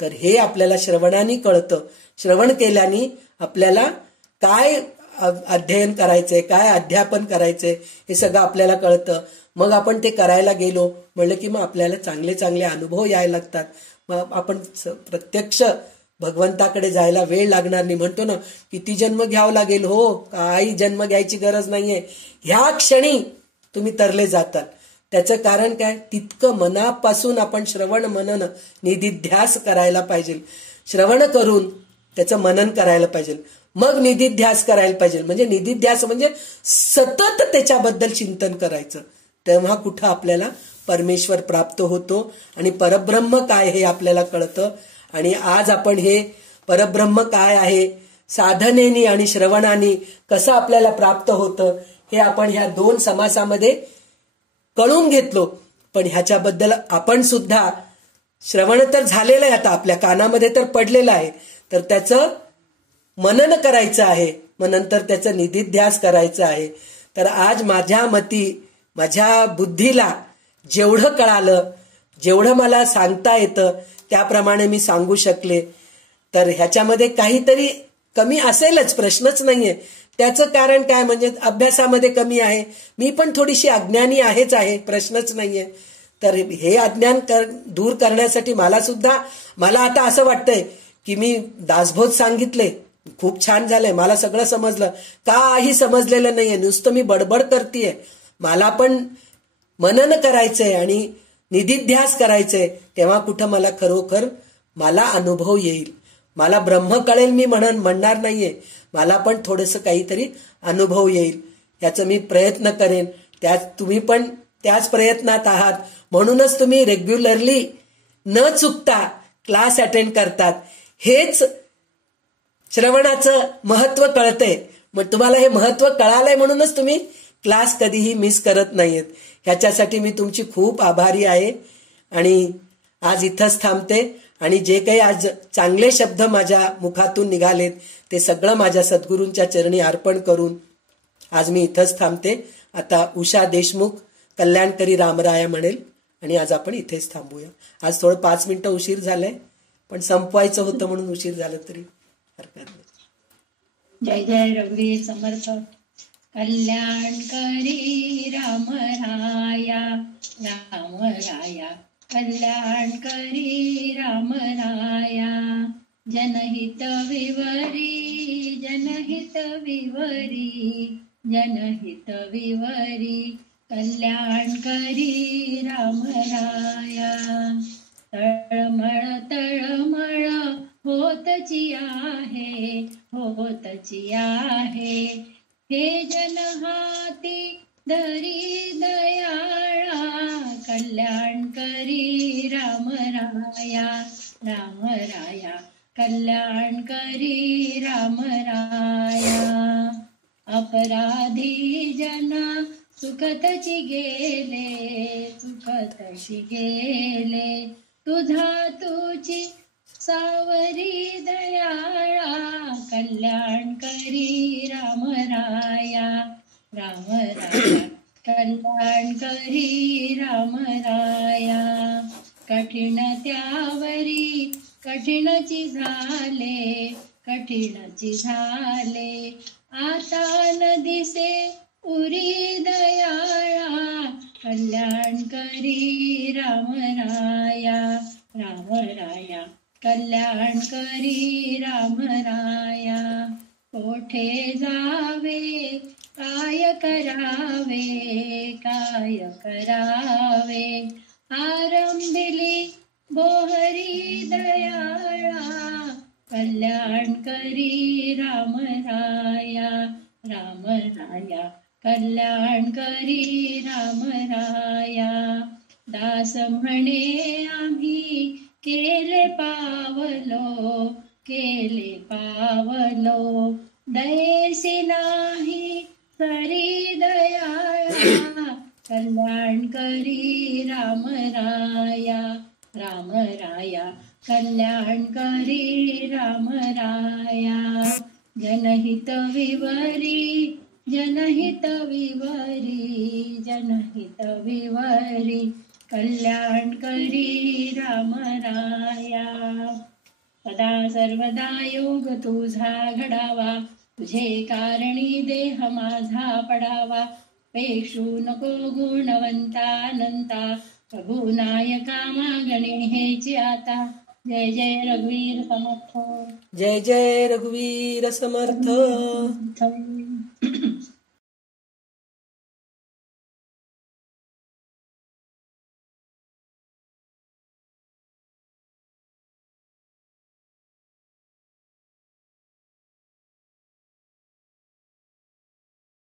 तर हे आपल्याला श्रवणाने कळतं. श्रवण केल्याने आपल्याला काय अध्ययन करायचंय, काय अध्यापन करायचंय, हे सगळं आपल्याला कळतं. मग आपण ते करायला गेलो म्हणलं की मग आपल्याला चांगले चांगले अनुभव यायला लागतात. मग आपण प्रत्यक्ष भगवंताकडे जायला वेळ लागणार नाही. म्हणतो ना, किती जन्म घ्यावं लागेल हो, काही जन्म घ्यायची गरज नाहीये. ह्या क्षणी तुम्ही तरले जातात. त्याचं कारण काय, तितकं मनापासून आपण श्रवण मनन निधिध्यास करायला पाहिजे. श्रवण करून त्याचं मनन करायला पाहिजे, मग निधिध्यास करायला पाहिजे. म्हणजे निधिध्यास म्हणजे सतत त्याच्याबद्दल चिंतन करायचं. तेव्हा कुठं आपल्याला परमेश्वर प्राप्त होतो आणि परब्रह्म काय हे आपल्याला कळतं. आणि आज आपण हे परब्रह्म काय आहे, साधनेनी आणि श्रवणाने कसं आपल्याला प्राप्त होतं, हे आपण ह्या 2 समासामध्ये कळून घेतलो. पण ह्याच्याबद्दल आपण सुद्धा श्रवण तर झालेलं आहे, आता आपल्या कानामध्ये तर पडलेलं आहे, तर त्याचं मनन करायचं आहे, मग नंतर त्याचं निधिध्यास करायचं आहे. तर आज माझ्या मती, माझ्या बुद्धीला जेवढं कळालं, जेवढं मला सांगता येतं त्याप्रमाणे मी सांगू शकले. तर ह्याच्यामध्ये काहीतरी कमी असेलच, प्रश्नच नाहीये. त्याचं कारण काय, म्हणजे अभ्यासामध्ये कमी आहे, मी पण थोडीशी अज्ञानी आहेच आहे, प्रश्नच नाहीये. तर हे अज्ञान दूर करण्यासाठी मला आता असं वाटतंय की मी दासबोध सांगितले, खूप छान झालंय, मला सगळं समजलं. काही समजलेलं नाहीये, नुसतं मी बडबड करतेय. मला पण मनन करायचंय आणि निधिध्यास करायचंय. तेव्हा कुठं मला खरोखर मला अनुभव येईल. मला ब्रह्म कळेल मी म्हणणार नाहीये, मला पण थोडंसं काहीतरी अनुभव येईल. याचं मी प्रयत्न करेन. तुम्ही पण त्याच प्रयत्नात आहात, म्हणूनच तुम्ही रेग्युलरली न चुकता क्लास अटेंड करतात. हेच श्रवणाचं महत्व कळतंय. मग तुम्हाला हे महत्व कळालंय म्हणूनच तुम्ही क्लास कधीही मिस करत नाहीयेत. ह्याच्यासाठी मी तुमची खूप आभारी आहे. आणि आज इथंच थांबते. आणि जे काही आज चांगले शब्द माझ्या मुखातून निघालेत ते सगळं माझ्या सद्गुरूंच्या चरणी अर्पण करून आज मी इथंच थांबते. आता उषा देशमुख कल्याणकरी रामराया म्हणेल आणि आज आपण इथेच थांबूया. आज थोडं 5 मिनिटं उशीर झालाय, पण संपवायचं होतं म्हणून उशीर झालं तरी हरकत नाही. जय जय रघुवीर समर्थ. कल्याणकरी रामराया रामराया, कल्याणकरी रामराया. जनहित विवरी जनहित विवरी जनहित विवरी, कल्याणकरी रामराया. तळमळ तळमळ होतची आहे, होतची आहे, हे जनहाती धरी दयाळा. कल्याणकरी रामराया रामराया, कल्याणकरी रामराया. अपराधी जना सुखतची गेले, सुखतशी गेले, तुझी सावरी दयाळा. कल्याणकरी रामराया रामराया, कल्याणकरी रामराया. कठीण त्यावरी कठीणची झाले, कठीणची झाले, आता न दिसे उरी दयाळा. कल्याणकरी रामराया रामराया, कल्याण करी राम राया. कोठे जावे काय करावे काय करावे, आरंभिली बोहरी दयाळा. कल्याण करी राम राया राम राया, कल्याण करी राम राया. दास म्हणे आम्ही केले पावलो केले पावलो, दयेसी नाही सरी दयाळा. कल्याण करी राम राया राम राया, कल्याण करी राम राया. जनहित विवरी जनहित विवरी जनहित विवरी, कल्याण करी राम राया. सदा सर्वदा योग तुझा घडावा, तुझे कारणी देह माझा पडावा. पेक्षू नको गुणवंता अनंता, प्रभू नायका मागणी हेची आता. जय जय रघुवीर समर्थ. जय जय रघुवीर समर्थ.